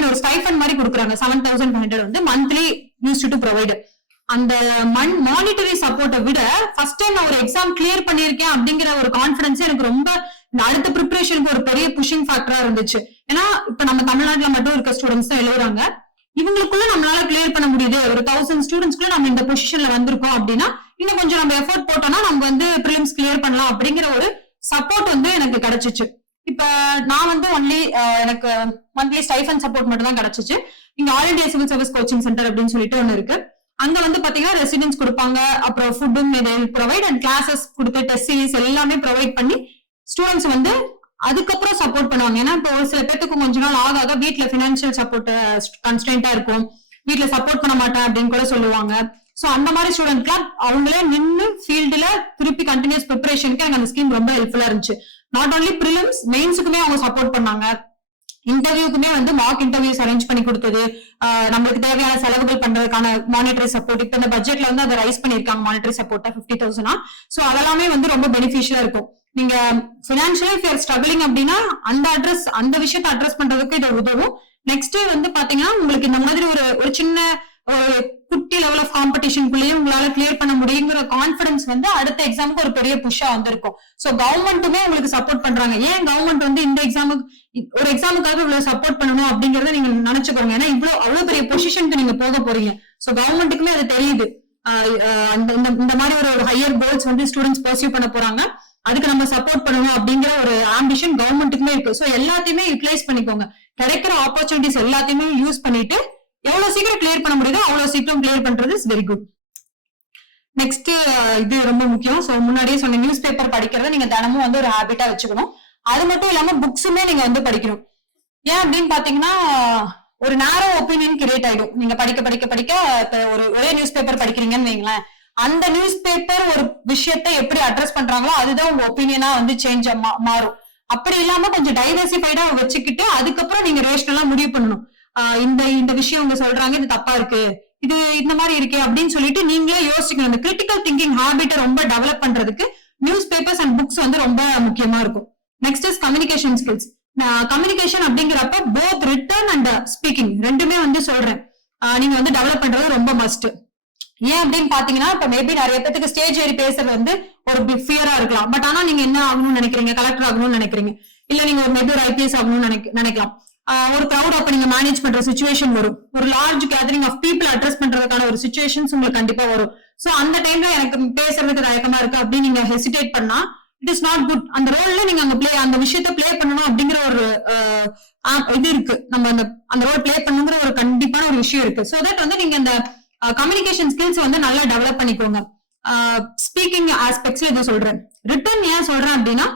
ஒரு ஸ்டைஃபண்ட் மாதிரி கொடுக்குறாங்க. 7,500 வந்து மந்த்லி யூஸ்ட் டு ப்ரொவைட். அந்த மானிட்டரி சப்போர்ட்டை விட ஃபர்ஸ்ட் டைம் நான் ஒரு எக்ஸாம் கிளியர் பண்ணிருக்கேன் அப்படிங்கிற ஒரு கான்பிடன்ஸ் எனக்கு ரொம்ப அடுத்த ப்ரிப்பரேஷனுக்கு ஒரு பெரிய புஷிங் ஃபேக்டரா இருந்துச்சு. ஏன்னா இப்ப நம்ம தமிழ்நாட்டுல மட்டும் இருக்க ஸ்டூடெண்ட்ஸ் தான் எழுதுறாங்க. இவங்களுக்குள்ள நம்மளால கிளியர் பண்ண முடியுது, ஒரு 1000 ஸ்டூடெண்ட்ஸ்க்குள்ள நம்ம இந்த பொசிஷன்ல வந்திருக்கோம் அப்படின்னா இன்னும் கொஞ்சம் நம்ம எஃபோர்ட் போட்டோம்னா நம்ம வந்து பிரிலிம்ஸ் கிளியர் பண்ணலாம் அப்படிங்கிற ஒரு சப்போர்ட் வந்து எனக்கு கிடைச்சிச்சு. இப்ப நான் வந்து ஒன்லி எனக்கு மந்த்லி ஸ்டைஃபண்ட் சப்போர்ட் மட்டும் தான் கிடைச்சிச்சு. இங்க all India civil service coaching centre அப்படின்னு சொல்லிட்டு ஒண்ணு இருக்கு. அங்க வந்து பாத்தீங்கன்னா ரெசிடென்ஸ் கொடுப்பாங்க, அப்புறம் ஃபுட்டும் ப்ரொவைட் அண்ட் கிளாஸஸ் கொடுத்து டெஸ்ட் சீரிஸ் எல்லாமே ப்ரொவைட் பண்ணி ஸ்டூடெண்ட்ஸ் வந்து அதுக்கப்புறம் சப்போர்ட் பண்ணுவாங்க. ஏன்னா இப்போ ஒரு சில பேருக்கு கொஞ்ச நாள் ஆக வீட்டுல பினான்சியல் சப்போர்ட் கன்ஸ்டன்டா இருக்கும், வீட்டுல சப்போர்ட் பண்ண மாட்டேன் அப்படின்னு கூட சொல்லுவாங்க. சோ அந்த மாதிரி ஸ்டூடெண்ட்லாம் அவங்களே நின்று ஃபீல்டுல திருப்பி கண்டினியூஸ் ப்ரிப்பரேஷனுக்கு எனக்கு அந்த ஸ்கீம் ரொம்ப ஹெல்ப்ஃபுல்லா இருந்துச்சு. நாட் ஓன்லி பிரிலிம்ஸ், மெயின்ஸுக்குமே அவங்க சப்போர்ட் பண்ணாங்க. இன்டர்வியூக்குமே வந்து மார்க் இன்டர்வியூஸ் அரேஞ்ச் பண்ணி கொடுத்தது, நம்மளுக்கு தேவையான செலவுகள் பண்றதுக்கான மானிட்டரி சப்போர்ட். இப்ப இந்த பட்ஜெட்ல வந்து அதை ரைஸ் பண்ணிருக்காங்க மானிட்டரி சப்போர்ட்டா 50,000. சோ அதெல்லாமே வந்து ரொம்ப பெனிஃபிஷியலா இருக்கும். நீங்க பினான்சியலி ஸ்ட்ரகிளிங் அப்படின்னா அந்த விஷயத்தை அட்ரஸ் பண்றதுக்கு இது உதவும். நெக்ஸ்ட் வந்து பாத்தீங்கன்னா உங்களுக்கு இந்த மாதிரி ஒரு சின்ன ஒரு குட்டி லெவல் ஆஃப் காம்படிஷனுக்குள்ளேயே உங்களால கிளியர் பண்ண முடியுங்கிற கான்பிடன்ஸ் வந்து அடுத்த எக்ஸாமுக்கு ஒரு பெரிய புஷ்ஷா வந்திருக்கும். சோ கவர்மெண்ட்டுமே உங்களுக்கு சப்போர்ட் பண்றாங்க. ஏன் கவர்மெண்ட் வந்து இந்த ஒரு எக்ஸாமுக்காக இவ்வளவு சப்போர்ட் பண்ணணும் அப்படிங்கறத நீங்க நினைச்சுக்கோங்க. ஏன்னா அவ்வளவு பெரிய பொசிஷனுக்கு நீங்க போக போறீங்க. சோ கவர்மெண்ட்டுக்குமே அது தெரியுது. இந்த மாதிரி ஒரு ஹையர் கோல்ஸ் வந்து ஸ்டூடெண்ட்ஸ் பர்சியூ பண்ண போறாங்க, அதுக்கு நம்ம சப்போர்ட் பண்ணணும் அப்படிங்கிற ஒரு ஆம்பிஷன் கவர்மெண்ட்டுக்குமே இருக்கு. சோ எல்லாத்தையுமே யூட்டிலைஸ் பண்ணிக்கோங்க. கிடைக்கிற ஆப்பர்ச்சுனிட்டிஸ் எல்லாத்தையுமே யூஸ் பண்ணிட்டு எவ்வளவு சீக்கிரம் கிளியர் பண்ண முடியுதோ அவ்வளவு சீக்கிரம் கிளியர் பண்றது இஸ் வெரி குட். நெக்ஸ்ட் இது ரொம்ப முக்கியம். சோ முன்னாடியே சொன்ன நியூஸ் பேப்பர் படிக்கிறத நீங்க தினமும் வந்து ஒரு ஹேபிட்டா வச்சுக்கணும். அது மட்டும் இல்லாம புக்ஸுமே நீங்க வந்து படிக்கணும். ஏன் அப்படின்னு பாத்தீங்கன்னா ஒரு நேரோ ஒப்பீனியன் கிரியேட் ஆயிடும். நீங்க படிக்க ஒரே நியூஸ் பேப்பர் படிக்கிறீங்கன்னு வைங்களேன், அந்த நியூஸ் பேப்பர் ஒரு விஷயத்தை எப்படி அட்ரஸ் பண்றாங்களோ அதுதான் உங்க ஒப்பீனியனா வந்து சேஞ்ச் மாறும். அப்படி இல்லாம கொஞ்சம் டைவர்சிஃபைடா வச்சுக்கிட்டு அதுக்கப்புறம் நீங்க ரேஷனலா முடிவு பண்ணணும். இந்த விஷயம் அவங்க சொல்றாங்க, இது தப்பா இருக்கு, இது இந்த மாதிரி இருக்கு அப்படின்னு சொல்லிட்டு நீங்களே யோசிக்கணும். இந்த கிரிட்டிக்கல் திங்கிங் ஹேபிட்டை ரொம்ப டெவலப் பண்றதுக்கு நியூஸ் பேப்பர்ஸ் அண்ட் புக்ஸ் வந்து ரொம்ப முக்கியமா இருக்கும். Next is communication skills. Communication அப்படிங்கிறப்ப போத் ரிட்டன் அண்ட் ஸ்பீக்கிங் ரெண்டுமே வந்து சொல்றேன் நீங்க வந்து டெவலப் பண்றது ரொம்ப மஸ்ட். ஏன் அப்படின்னு பாத்தீங்கன்னா இப்ப மேபி நிறைய பேருக்கு ஸ்டேஜ் ஏறி பேசுறது வந்து ஒரு ஃபியரா இருக்கலாம். பட் ஆனா நீங்க என்ன ஆகணும்னு நினைக்கிறீங்க, கலெக்டர் ஆகணும்னு நினைக்கிறீங்க, இல்ல நீங்க ஒரு மேபி ஒரு ஐபிஎஸ் ஆகணும்னு நினைக்கலாம். ஒரு கிரௌட் அப்ப நீங்க மேனேஜ் பண்ற சிச்சுவேஷன் வரும், ஒரு large gathering of people address பண்றதுக்கான ஒரு சிச்சுவேஷன்ஸ் உங்களுக்கு கண்டிப்பா வரும். சோ அந்த டைம்ல எனக்கு பேசுறதுக்கு தயக்கமா இருக்கு அப்படின்னு நீங்க ஹெசிடேட் பண்ணா இட் இஸ் நாட் குட். அந்த ரோல்ல நீங்க அந்த விஷயத்த பிளே பண்ணணும் அப்படிங்கிற ஒரு இது இருக்கு. நம்ம அந்த ரோல் பிளே பண்ணுங்கிற ஒரு கண்டிப்பான ஒரு விஷயம் இருக்கு. சோ தட் வந்து நீங்க இந்த கம்யூனிகேஷன் ஸ்கில்ஸ் வந்து நல்லா டெவலப் பண்ணிக்கோங்க. ஸ்பீக்கிங் ஆஸ்பெக்ட்ஸ்ல இதை சொல்றேன். ரிட்டன் ஏன் சொல்றேன் அப்படின்னா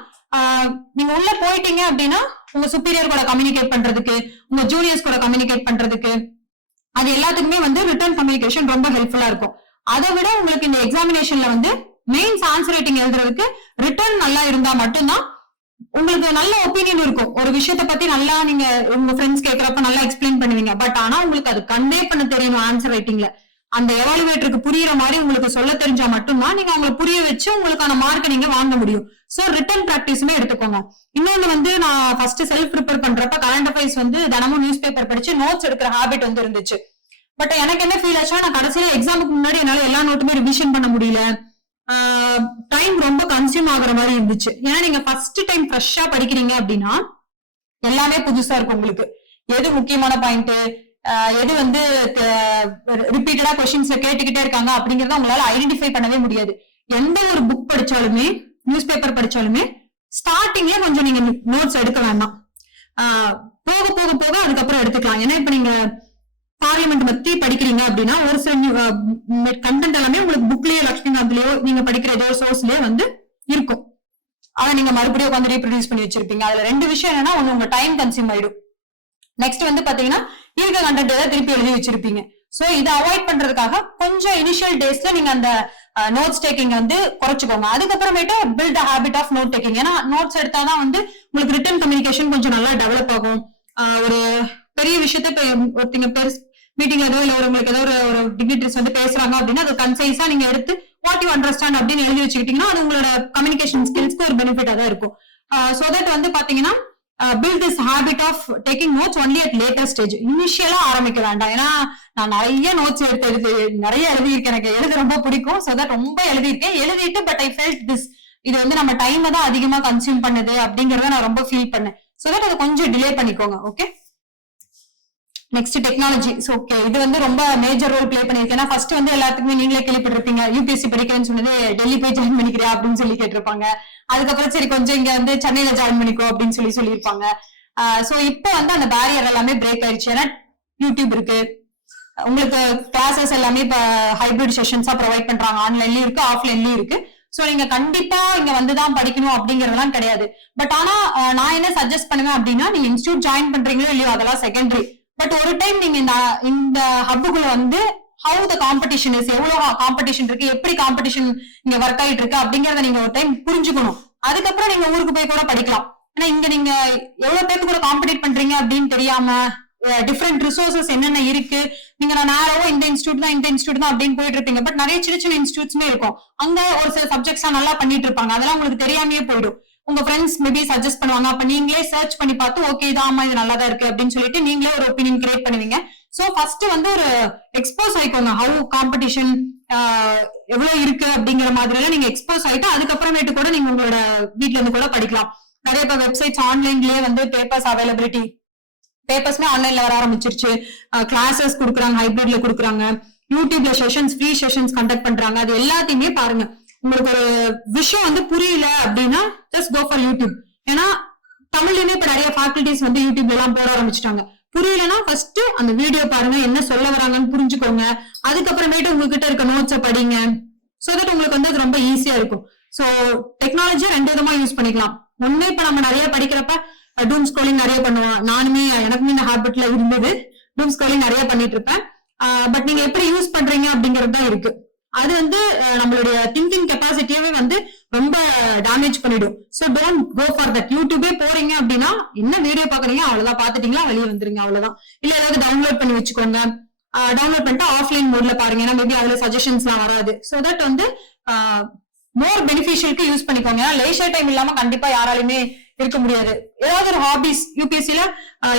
நீங்க உள்ள போயிட்டீங்க அப்படின்னா உங்க சுப்பீரியர் கூட கம்யூனிகேட் பண்றதுக்கு, உங்க ஜூனியர்ஸ் கூட கம்யூனிகேட் பண்றதுக்கு, அது எல்லாத்துக்குமே வந்து ரிட்டர்ன் கம்யூனிகேஷன் ரொம்ப ஹெல்ப்ஃபுல்லா இருக்கும். அதை விட உங்களுக்கு இந்த எக்ஸாமினேஷன்ல வந்து மெயின்ஸ் ஆன்சர் ரைட்டிங் எழுதுறதுக்கு ரிட்டர்ன் நல்லா இருந்தா மட்டும்தான் உங்களுக்கு நல்ல ஒப்பீனியன் இருக்கும். ஒரு விஷயத்த பத்தி நல்லா நீங்க உங்க ஃப்ரெண்ட்ஸ் கேட்கறப்ப நல்லா எக்ஸ்பிளைன் பண்ணுவீங்க. பட் ஆனா உங்களுக்கு அது கன்வே பண்ண தெரியணும் ஆன்சர் ரைட்டிங்ல. அந்த எவாலுவேட்டருக்கு புரியுற மாதிரி உங்களுக்கு சொல்ல தெரிஞ்சா மட்டும்தான் நீங்க அவங்களை புரிய வச்சு உங்களுக்கான மார்க் நீங்க வாங்க முடியும். சோ ரிட்டன் பிராக்டிஸுமே எடுத்துக்கோங்க. இன்னொன்னு வந்து நான் ஃபர்ஸ்ட் செல்ஃப் ப்ரிப்பேர் பண்றப்ப கரண்ட் அஃபேர்ஸ் வந்து தினமும் நியூஸ் பேப்பர் படிச்சு நோட்ஸ் எடுக்கிற ஹாபிட் வந்து இருந்துச்சு. பட் எனக்கு என்ன ஃபீல் ஆச்சுன்னா நான் கடைசியில எக்ஸாமுக்கு முன்னாடி என்னால எல்லா நோட்டுமே ரிவிஷன் பண்ண முடியல. டைம் ரொம்ப கன்சியூம் ஆகுற மாதிரி இருந்துச்சு. ஏன்னா நீங்க ஃபர்ஸ்ட் டைம் ஃப்ரெஷ்ஷா படிக்கிறீங்க அப்படின்னா எல்லாமே புதுசா இருக்கும் உங்களுக்கு. எது முக்கியமான பாயிண்ட், எது வந்து ரிப்பீட்டடா கொஸ்டின்ஸ்ல கேட்டுக்கிட்டே இருக்காங்க அப்படிங்கறத உங்களால ஐடென்டிஃபை பண்ணவே முடியாது. எந்த ஒரு புக் படிச்சாலுமே நியூஸ் பேப்பர் படிச்சாலுமே ஸ்டார்டிங்ல கொஞ்சம் நீங்க நோட்ஸ் எடுக்க வேண்டாம். போக போக போக அதுக்கப்புறம் எடுத்துக்கலாம். ஏன்னா இப்ப நீங்க பார்லிமெண்ட் பத்தி படிக்கிறீங்க அப்படின்னா ஒரு சில கண்டென்ட் எல்லாமே உங்களுக்கு புக்லயோ லட்சுமிகாந்த்லயோ நீங்க படிக்கிற ஏதோ சோர்ஸ்லயே வந்து இருக்கும். ஆனா நீங்க மறுபடியும் உட்காந்து ரீப்ரொடியூஸ் பண்ணி வச்சிருப்பீங்க. அதுல ரெண்டு விஷயம் என்னன்னா, ஒண்ணு உங்க டைம் கன்சியூம் ஆயிடும். நெக்ஸ்ட் வந்து பாத்தீங்கன்னா இருக்க கண்டென்ட் ஏதாவது திருப்பி எழுதி வச்சிருப்பீங்க. சோ இதை அவாய்ட் பண்றதுக்காக கொஞ்சம் இனிஷியல் டேஸ்ல நீங்க அந்த நோட்ஸ் டேக்கிங் வந்து குறைச்சுக்கோங்க. அதுக்கப்புறமேட்டு build habit of note taking. ஏன்னா நோட்ஸ் எடுத்தாதான் வந்து உங்களுக்கு ரிட்டன் கம்யூனிகேஷன் கொஞ்சம் நல்லா டெவலப் ஆகும். ஒரு பெரிய விஷயத்த ஒருத்தங்க மீட்டிங்ல ஏதோ இல்ல உங்களுக்கு ஏதோ ஒரு டிக்னிட்டரிஸ் வந்து பேசுறாங்க அப்படின்னா அது கன்சைஸா நீங்க எடுத்து வாட் யூ அண்டர்ஸ்டாண்ட் அப்படின்னு எழுதி வச்சுக்கிட்டீங்கன்னா அது உங்களோட கம்யூனிகேஷன் ஸ்கில்ஸ்க்கு ஒரு பெனிஃபிட்டா தான் இருக்கும். சோ தட் வந்து பாத்தீங்கன்னா build this habit of taking notes only at later stage. இனிஷியலா ஆரம்பிக்க வேண்டாம். ஏன்னா நான் நிறைய நோட்ஸ் நிறைய எழுதியிருக்கேன். எனக்கு எழுத ரொம்ப பிடிக்கும். சோ தட் ரொம்ப எழுதிட்டு பட் ஐ ஃபெல்ட் திஸ், இது வந்து நம்ம டைம் தான் அதிகமா கன்சியூம் பண்ணுது அப்படிங்கறத நான் ரொம்ப ஃபீல் பண்ணேன். சோ தட் அதை கொஞ்சம் டிலே பண்ணிக்கோங்க. Okay, next technology. ஓகே, இது வந்து ரொம்ப மேஜர் ரோல் பிளே பண்ணிருக்கேன். ஏன்னா ஃபர்ஸ்ட் வந்து எல்லாத்துக்குமே நீங்களே கேள்விப்பட்டிருப்பீங்க, யூபிஎஸ்சி படிக்கிறேன்னு சொன்னது டெல்லி போய் ஜாயின் பண்ணிக்கிறியா அப்படின்னு சொல்லி கேட்டிருப்பாங்க. அதுக்கப்புறம் சரி கொஞ்சம் இங்க வந்து சென்னையில ஜாயின் பண்ணிக்கோ அப்படின்னு சொல்லியிருப்பாங்க. சோ இப்போ வந்து அந்த பேரியர் எல்லாமே பிரேக் ஆயிடுச்சு. ஏன்னா யூடியூப் இருக்கு, உங்களுக்கு கிளாஸஸ் எல்லாமே இப்ப ஹைபிரிட் செஷன்ஸா ப்ரொவைட் பண்றாங்க. ஆன்லைன்லயும் இருக்கு, ஆஃப்லைன்லயும் இருக்கு. சோ நீங்க கண்டிப்பா இங்க வந்துதான் படிக்கணும் அப்படிங்கறதெல்லாம் கிடையாது. பட் ஆனா நான் என்ன சஜஸ்ட் பண்ணுவேன் அப்படின்னா, நீங்க இன்ஸ்டியூட் ஜாயின் பண்றீங்களோ இல்லையோ அதெல்லாம் செகண்டரி. பட் ஒரு டைம் நீங்க இந்த ஹப்புக்குள்ள வந்து ஹவு த காம்படிஷன் இஸ், எவ்வளவு காம்படிஷன் இருக்கு, எப்படி காம்படிஷன் இங்க ஒர்க் ஆயிட்டு இருக்கு அப்படிங்கறத நீங்க ஒரு டைம் புரிஞ்சுக்கணும். அதுக்கப்புறம் நீங்க ஊருக்கு போய் கூட படிக்கலாம். ஏன்னா இங்க நீங்க எவ்வளவு பேருக்கு கூட காம்படிட் பண்றீங்க அப்படின்னு தெரியாம டிஃப்ரெண்ட் ரிசோர்சஸ் என்னென்ன இருக்கு, நீங்க நான் நேரவோ இந்த இன்ஸ்டியூட் தான் அப்படின்னு போயிட்டு இருப்பீங்க. பட் நிறைய சின்ன சின்ன இன்ஸ்டியூட்ஸ்மே இருக்கும். அங்க ஒரு சில சப்ஜெக்ட்ஸ் நல்லா பண்ணிட்டு இருப்பாங்க. அதெல்லாம் உங்களுக்கு தெரியாமயே போயிடும். உங்க ஃப்ரெண்ட்ஸ் மேபி சஜஸ்ட் பண்ணுவாங்க. அப்ப நீங்களே சர்ச் பண்ணி பார்த்து ஓகே இதாமா இது நல்லா தான் இருக்கு அப்படின்னு சொல்லிட்டு நீங்களே ஒரு ஒப்பீனியன் கிரியேட் பண்ணுவீங்க. சோ ஃபர்ஸ்ட் வந்து ஒரு எக்ஸ்போஸ் ஆயிக்கோங்க. ஹவு காம்படிஷன் எவ்வளவு இருக்கு அப்படிங்கிற மாதிரி நீங்க எக்ஸ்போஸ் ஆயிட்டு அதுக்கப்புறமேட்டு கூட நீங்க உங்களோட வீட்ல இருந்து கூட படிக்கலாம். நிறைய இப்ப வெப்சைட்ஸ் ஆன்லைன்லயே வந்து பேப்பர்ஸ் அவைலபிலிட்டி, பேப்பர்ஸ்மே ஆன்லைன்ல வர ஆரம்பிச்சிருச்சு. கிளாஸஸ் கொடுக்குறாங்க, ஹைபிரிட்ல கொடுக்குறாங்க, யூடியூப்ல செஷன்ஸ், ஃப்ரீ செஷன்ஸ் கண்டக்ட் பண்றாங்க. அது எல்லாத்தையுமே பாருங்க. உங்களுக்கு ஒரு விஷயம் வந்து புரியல அப்படின்னா ஜஸ்ட் கோ ஃபார் யூடியூப். ஏன்னா தமிழ்லயுமே இப்ப நிறைய ஃபேக்கல்டிஸ் வந்து யூடியூப்ல எல்லாம் போட ஆரம்பிச்சிட்டாங்க. புரியலன்னா ஃபர்ஸ்ட் அந்த வீடியோ பாருங்க, என்ன சொல்ல வராங்கன்னு புரிஞ்சுக்கோங்க. அதுக்கப்புறமேட்டு உங்ககிட்ட இருக்க நோட்ஸை படிங்க. சோ தட் உங்களுக்கு வந்து அது ரொம்ப ஈஸியா இருக்கும். சோ டெக்னாலஜியை ரெண்டு விதமா யூஸ் பண்ணிக்கலாம். ஒண்ணு இப்ப நம்ம நிறைய படிக்கிறப்ப டூம் ஸ்க்ரோலிங் நிறைய பண்ணுவோம். நானுமே எனக்குமே இந்த ஹேபிட்ல இருந்தது. டூம் ஸ்க்ரோலிங் நிறைய பண்ணிட்டு இருப்பேன். பட் நீங்க எப்படி யூஸ் பண்றீங்க அப்படிங்கறது தான் இருக்கு. அது வந்து நம்மளுடைய திங்கிங் கெப்பாசிட்டியவே வந்து ரொம்ப டேமேஜ் பண்ணிடும். So don't go for that. யூடியூபே போறீங்க அப்படின்னா என்ன வீடியோ பாக்குறீங்க அவ்வளவுதான், பாத்துட்டீங்களா வெளியே வந்துருங்க, அவ்வளவுதான். இல்ல ஏதாவது டவுன்லோட் பண்ணி வச்சுக்கோங்க. டவுன்லோட் பண்ணிட்டு ஆஃப்லைன் மோட்ல பாருங்க. ஏன்னா மேபி அதுல சஜஷன்ஸ் எல்லாம் வராது. சோ தட் வந்து மோர் பெனிஃபிஷியலுக்கு யூஸ் பண்ணிக்கோங்க. லேஷர் டைம் இல்லாம கண்டிப்பா யாராலுமே இருக்க முடியாது. ஏதாவது ஒரு ஹாபிஸ், யூபிஎஸ்சில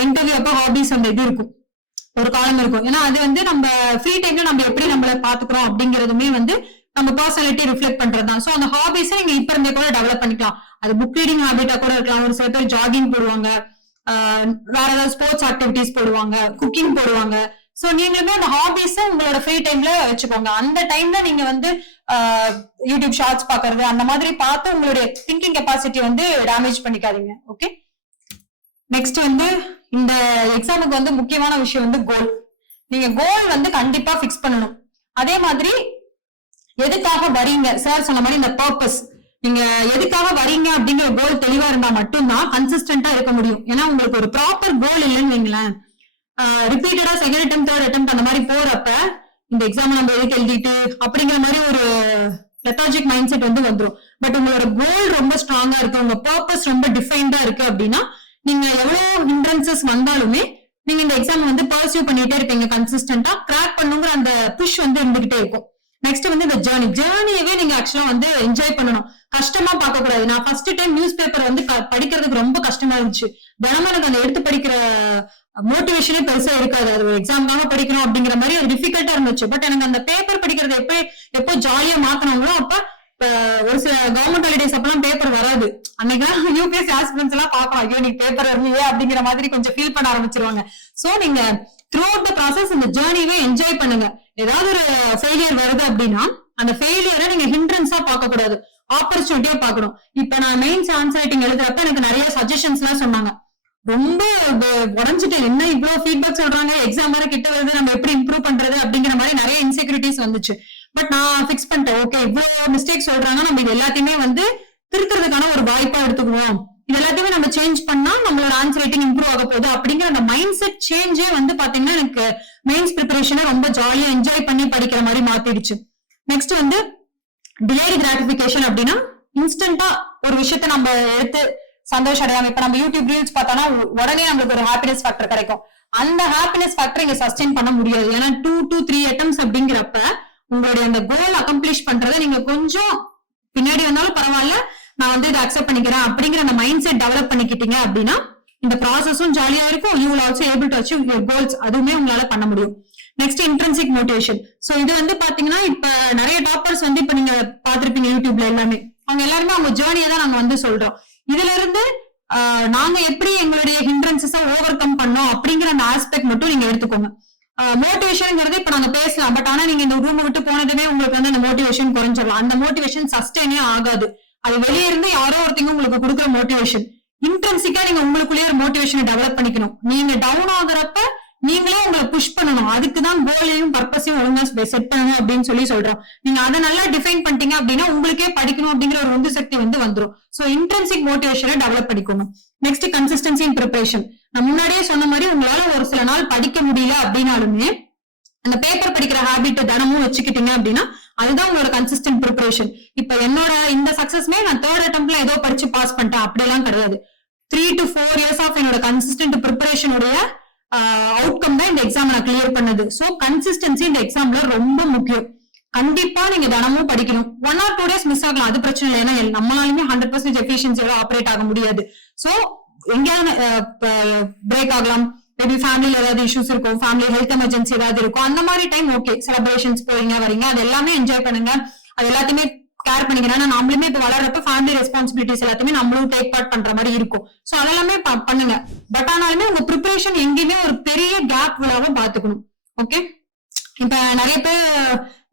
இன்டர்வியூ அப்ப ஹாபிஸ் அந்த இது இருக்கும், ஒரு காலம் இருக்கும். ஏன்னா அது வந்து நம்ம ஃப்ரீ டைம்ல நம்ம எப்படி நம்மள பாத்துக்கிறோம் அப்படிங்கறதுமே வந்து நம்ம பர்சனாலிட்டி ரிஃப்ளெக்ட் பண்றதுதான். சோ அந்த ஹாபிஸை நீங்க இப்ப இருந்தே கூட டெவலப் பண்ணிக்கலாம். அது புக் ரீடிங் ஹாபிட்டா கூட இருக்கலாம். ஒரு சில பேர் ஜாகிங் போடுவாங்க, வேற ஏதாவது ஸ்போர்ட்ஸ் ஆக்டிவிட்டிஸ் போடுவாங்க, குக்கிங் போடுவாங்க. சோ நீங்களுமே அந்த ஹாபிஸ உங்களோட ஃப்ரீ டைம்ல வச்சுக்கோங்க. அந்த டைம்ல நீங்க வந்து யூடியூப் ஷார்ட்ஸ் பாக்குறது அந்த மாதிரி பார்த்து உங்களுடைய திங்கிங் கெப்பாசிட்டி வந்து டேமேஜ் பண்ணிக்காதீங்க. ஓகே, நெக்ஸ்ட் வந்து இந்த எக்ஸாமுக்கு வந்து முக்கியமான விஷயம் வந்து கோல். நீங்க கோல் வந்து கண்டிப்பா பிக்ஸ் பண்ணணும். அதே மாதிரி எதுக்காக வரீங்க, சார் சொன்ன மாதிரி இந்த பர்பஸ், நீங்க எதுக்காக வரீங்க அப்படிங்கிற கோல் தெளிவா இருந்தா மட்டும்தான் கன்சிஸ்டன்டா இருக்க முடியும். ஏன்னா உங்களுக்கு ஒரு ப்ராப்பர் கோல் இல்லைன்னு வைங்களேன், ரிப்பீட்டடா செகண்ட் அட்டம் தேர்ட் அட்டம் அந்த மாதிரி போறப்ப இந்த எக்ஸாம் நம்ம எதுக்கு எழுதிட்டு அப்படிங்கிற மாதிரி ஒரு லெத்தாஜிக் மைண்ட் செட் வந்து வந்துரும். பட் உங்களோட கோல் ரொம்ப ஸ்ட்ராங்கா இருக்கு, உங்க பர்பஸ் ரொம்ப டிஃபைன்டா இருக்கு அப்படின்னா நீங்க எவ்வளவு ஹிண்ட்ரன்சஸ் வந்தாலுமே நீங்க இந்த எக்ஸாம் வந்து பர்சியூ பண்ணிட்டே இருப்பீங்க, கன்சிஸ்டன்டா கிராக் பண்ணுங்கிற அந்த புஷ் வந்து இருந்துகிட்டே இருக்கும். நெக்ஸ்ட் வந்து இந்த ஜேர்னியவே நீங்க ஆக்சுவலா வந்து என்ஜாய் பண்ணணும், கஷ்டமா பார்க்க கூடாது. நான் ஃபர்ஸ்ட் டைம் நியூஸ் பேப்பர் வந்து படிக்கிறதுக்கு ரொம்ப கஷ்டமா இருந்துச்சு. தினமும் எனக்கு அந்த எடுத்து படிக்கிற மோட்டிவேஷனே பெருசா இருக்காது, அது ஒரு எக்ஸாம்காக படிக்கணும் அப்படிங்கிற மாதிரி அது டிஃபிகல்ட்டா இருந்துச்சு. பட் எனக்கு அந்த பேப்பர் படிக்கிறது எப்போ ஜாலியா மாத்தினாங்களோ அப்ப ஒரு சில கவர்மெண்ட் ஹாலிடேஸ் அப்பெல்லாம் பேப்பர் வராது, அன்னைக்கு யூபிஎஸ்சி ஆஸ்பிரன்ஸ் எல்லாம் பார்க்கலாம், ஐயோ நீங்க பேப்பர் வரலையே அப்படிங்கிற மாதிரி கொஞ்சம் ஃபீல் பண்ண ஆரம்பிச்சிருவாங்க. சோ நீங்க த்ரூ அவுட் த ப்ராசஸ் இந்த ஜேர்னியவே என்ஜாய் பண்ணுங்க. ஏதாவது ஒரு ஃபெயிலியர் வருது அப்படின்னா அந்த ஃபெயிலியரை நீங்க ஹிண்ட்ரன்ஸா பார்க்க கூடாது, ஆப்பர்ச்சுனிட்டியா பார்க்கணும். இப்ப நான் மெயின்ஸ் ஆன்சர் ரைட்டிங் எழுதுறப்ப எனக்கு நிறைய சஜஷன்ஸ் எல்லாம் சொன்னாங்க, ரொம்ப உடஞ்சிட்டேன், என்ன இவ்வளவு ஃபீட்பேக் சொல்றாங்க, எக்ஸாம் வர கிட்ட வருது, நம்ம எப்படி இம்ப்ரூவ் பண்றது அப்படிங்கிற மாதிரி நிறைய இன்செக்யூரிட்டிஸ் வந்துச்சு. பட் நான் பிக்ஸ் பண்ணிட்டேன், ஓகே இவ்வளவு மிஸ்டேக் சொல்றாங்க, நம்ம இது எல்லாத்தையுமே வந்து திருத்துறதுக்கான ஒரு வாய்ப்பா எடுத்துக்குவோம், இது எல்லாத்தையுமே நம்ம சேஞ்ச் பண்ணா நம்மளோட ஆன்சர் ரைட்டிங் இம்ப்ரூவ் ஆக போகுது அப்படிங்கிற அந்த மைண்ட் செட் சேஞ்சே வந்து பாத்தீங்கன்னா எனக்கு மெயின்ஸ் ப்ரிப்பரேஷனை ரொம்ப ஜாலியா என்ஜாய் பண்ணி படிக்கிற மாதிரி மாத்திடுச்சு. நெக்ஸ்ட் வந்து டிலேடு கிராட்டிபிகேஷன் அப்படின்னா இன்ஸ்டன்டா ஒரு விஷயத்த நம்ம எடுத்து சந்தோஷம் அடையாம, இப்ப நம்ம யூடியூப் ரீல்ஸ் பார்த்தோம்னா உடனே நம்மளுக்கு ஒரு ஹாப்பினஸ் ஃபேக்டர் கிடைக்கும், அந்த ஹாப்பினஸ் ஃபேக்டர் இங்க சஸ்டெயின் பண்ண முடியாது. ஏன்னா 2 to 3 attempts அப்படிங்கிறப்ப உங்களுடைய அந்த கோல் அக்கம்ப்ளிஷ் பண்றதை நீங்க கொஞ்சம் பின்னாடி வந்தாலும் பரவாயில்ல, நான் வந்து இதை அக்செப்ட் பண்ணிக்கிறேன் அப்படிங்கிற அந்த மைண்ட் செட் டெவலப் பண்ணிக்கிட்டீங்க அப்படின்னா இந்த ப்ராசஸும் ஜாலியா இருக்கும், you will also able to achieve your goals, அதுவுமே உங்களால பண்ண முடியும். Next intrinsic motivation. சோ இது வந்து பாத்தீங்கன்னா இப்ப நிறைய டாப்பர்ஸ் வந்து இப்ப நீங்க பாத்திருப்பீங்க யூடியூப்ல எல்லாமே, அவங்க எல்லாருமே அவங்க ஜேர்னியை தான் நாங்க வந்து சொல்றோம். இதுல இருந்து நாங்க எப்படி எங்களுடைய ஹிண்ட்ரன்சஸ ஓவர் கம் பண்ணோம் அப்படிங்கிற அந்த ஆஸ்பெக்ட் மட்டும் நீங்க எடுத்துக்கோங்க. மோட்டிவேஷன்ங்கிறது இப்ப நாங்க பேசலாம், பட் ஆனா நீங்க இந்த ரூம் விட்டு போனதுமே உங்களுக்கு வந்து அந்த மோட்டிவேஷன் குறைஞ்சிடலாம், அந்த மோட்டிவேஷன் சஸ்டெயினே ஆகாது, அது வெளியே இருந்து யாரோ ஒருத்தங்க உங்களுக்கு கொடுக்குற மோட்டிவேஷன். இன்ட்ரென்சிக்கா நீங்க உங்களுக்குள்ளேயே ஒரு மோட்டிவேஷனை டெவலப் பண்ணிக்கணும். நீங்க டவுன் ஆகுறப்ப நீங்களே உங்களை புஷ் பண்ணணும், அதுக்குதான் கோலையும் பர்பஸையும் ஒழுங்கா செட் பண்ணணும் அப்படின்னு சொல்றோம். நீங்க அதை நல்லா டிஃபைன் பண்ணிட்டீங்க அப்படின்னா உங்களுக்கே படிக்கணும் அப்படிங்கிற ஒரு உந்து சக்தி வந்து வந்துடும். சோ இன்ட்ரென்சிக் மோட்டிவேஷனை டெவலப் பண்ணிக்கணும். நெக்ஸ்ட் கன்சிஸ்டன்சி இன் ப்ரிப்பரேஷன். நான் முன்னாடியே சொன்ன மாதிரி உங்களால ஒரு சில நாள் படிக்க முடியல அப்படின்னாலுமே அந்த பேப்பர் படிக்கிற ஹேபிட் தினமும் வச்சுக்கிட்டீங்க அப்படின்னா அதுதான் உங்களோட கன்சிஸ்டன்ட் ப்ரிப்பரேஷன். இப்ப என்னோட இந்த சக்சஸ்மே நான் 3rd அட்டெம்ப்ட்ல ஏதோ படிச்சு பாஸ் பண்ணிட்டேன் அப்படியெல்லாம் கிடையாது. 3 to 4 years ஆஃப் என்னோட கன்சிஸ்டன்ட் ப்ரிப்பரேஷனுடைய அவுட்கம் தான் இந்த எக்ஸாம் நான் கிளியர் பண்ணது. சோ கன்சிஸ்டன்சி இந்த எக்ஸாம்ல ரொம்ப முக்கியம். கண்டிப்பா நீங்க தினமும் படிக்கணும். 1 or 2 days மிஸ் ஆகலாம், அது பிரச்சனை இல்லை, ஏன்னா நம்மளாலுமே 100% எஃபிஷியன்சியோட ஆப்ரேட் ஆக முடியாது. சோ எங்கேயாவது பிரேக் ஆகலாம், மேபி ஃபேமிலில ஏதாவது இஷ்யூஸ் இருக்கும், ஃபேமிலி ஹெல்த் எமர்ஜென்சி ஏதாவது இருக்கும், அந்த மாதிரி டைம் ஓகே செலிப்ரேஷன்ஸ் போறீங்க வரீங்க, அது எல்லாமே என்ஜாய் பண்ணுங்க, அது எல்லாத்தையுமே கேர் பண்ணிக்கிறேன். நாமளுமே இப்ப வளர்றப்ப ஃபேமிலி ரெஸ்பான்சிபிலிட்டிஸ் எல்லாத்தையுமே நம்மளும் டேக் பார்ட் பண்ற மாதிரி இருக்கும். சோ அதெல்லாமே பண்ணுங்க. பட் ஆனாலுமே உங்க ப்ரிப்பரேஷன் எங்கேயுமே ஒரு பெரிய கேப் விழாம பாத்துக்கணும். ஓகே, இப்ப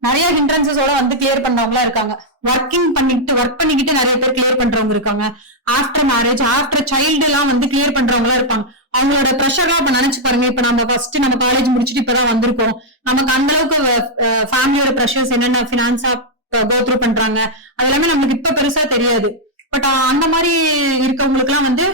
நிறைய ஹிண்ட்ரன்சஸோட வந்து கிளியர் பண்றவங்களா இருக்காங்க, ஒர்க் பண்ணிக்கிட்டு நிறைய பேர் கிளியர் பண்றவங்க இருக்காங்க, ஆஃப்டர் மேரேஜ் ஆஃப்டர் சைல்டு எல்லாம் வந்து கிளியர் பண்றவங்களா இருப்பாங்க. அவங்களோட ப்ரெஷர்லாம் இப்ப நினைச்சு பாருங்க, இப்ப நம்ம ஃபர்ஸ்ட் நம்ம காலேஜ் முடிச்சுட்டு இப்பதான் வந்திருக்கோம், நமக்கு அந்த அளவுக்கு ஃபேமிலியோட ப்ரெஷர்ஸ் என்னென்ன பினான்ஸா கோ த்ரூ பண்றாங்க அதெல்லாமே நம்மளுக்கு இப்ப பெருசா தெரியாது. பட் அந்த மாதிரி இருக்கவங்களுக்கு எல்லாம் வந்து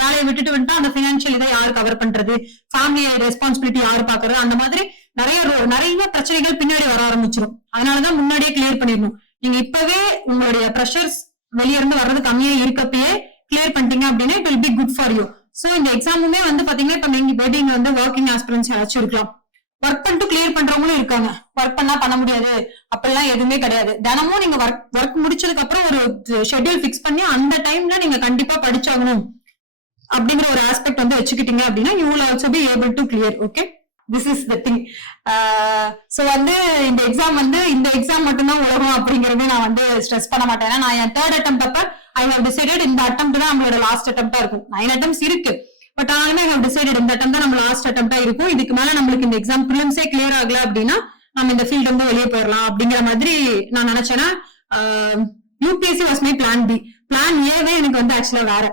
வேலையை விட்டுட்டு வந்துட்டா அந்த பினான்சியல் இதை யாரு கவர் பண்றது, ஃபேமிலி ரெஸ்பான்சிபிலிட்டி யாரு பாக்குறது, அந்த மாதிரி நிறைய பிரச்சனைகள் பின்னாடி வர ஆரம்பிச்சிடும். அதனாலதான் முன்னாடியே கிளியர் பண்ணிடணும். நீங்க இப்பவே உங்களுடைய ப்ரெஷர்ஸ் வெளியே இருந்து வர்றது கம்மியா இருக்கப்பயே கிளியர் பண்ணிட்டீங்க அப்படின்னா it will be good for you. So இந்த எக்ஸாமுமே வந்து பாத்தீங்கன்னா இப்ப நீங்க வந்து ஒர்க்கிங் ஆஸ்பிரன்ஸ் யாராச்சும் இருக்கலாம், ஒர்க் பண்ணிட்டு கிளியர் பண்றவங்களும் இருக்காங்க. ஒர்க் பண்ண முடியாது அப்படிலாம் எதுவுமே கிடையாது. தினமும் நீங்க ஒர்க் முடிச்சதுக்கு அப்புறம் ஒரு ஷெட்யூல் பிக்ஸ் பண்ணி அந்த டைம்ல நீங்க கண்டிப்பா படிச்சாகணும் அப்படிங்கிற ஒரு ஆஸ்பெக்ட் வந்து வச்சுக்கிட்டீங்க அப்படின்னா you will also be able to clear. Okay, this is the thing. So வந்து இந்த எக்ஸாம் மட்டும்தான் உலகம் அப்படிங்கறத நான் வந்து ஸ்ட்ரெஸ் பண்ண மாட்டேன். ஏன்னா நான் என் 3rd attempt அப்ப ஐ ஹவ் டிசைடட் இந்த அட்டெம்ப்ட் தான் நம்மளோட லாஸ்ட் அட்டெம்ப்டா இருக்கும். 9 attempts இருக்கு, பட் ஆனாலுமே ஐ ஹவ் டிசைடட் இந்த அட்டெம்ப்ட் தான் நம்ம லாஸ்ட் அட்டெம்ப்டா இருக்கும். இதுக்கு மேல நம்மளுக்கு இந்த எக்ஸாம் பிலிம்ஸே கிளியர் ஆகல அப்படின்னா நம்ம இந்த ஃபீல்ட் வந்து வெளியே போயிடலாம் அப்படிங்கிற மாதிரி நான் நினைச்சேன்னா UPSC was my plan B. Plan ஏவே எனக்கு வந்து ஆக்சுவலா வேற.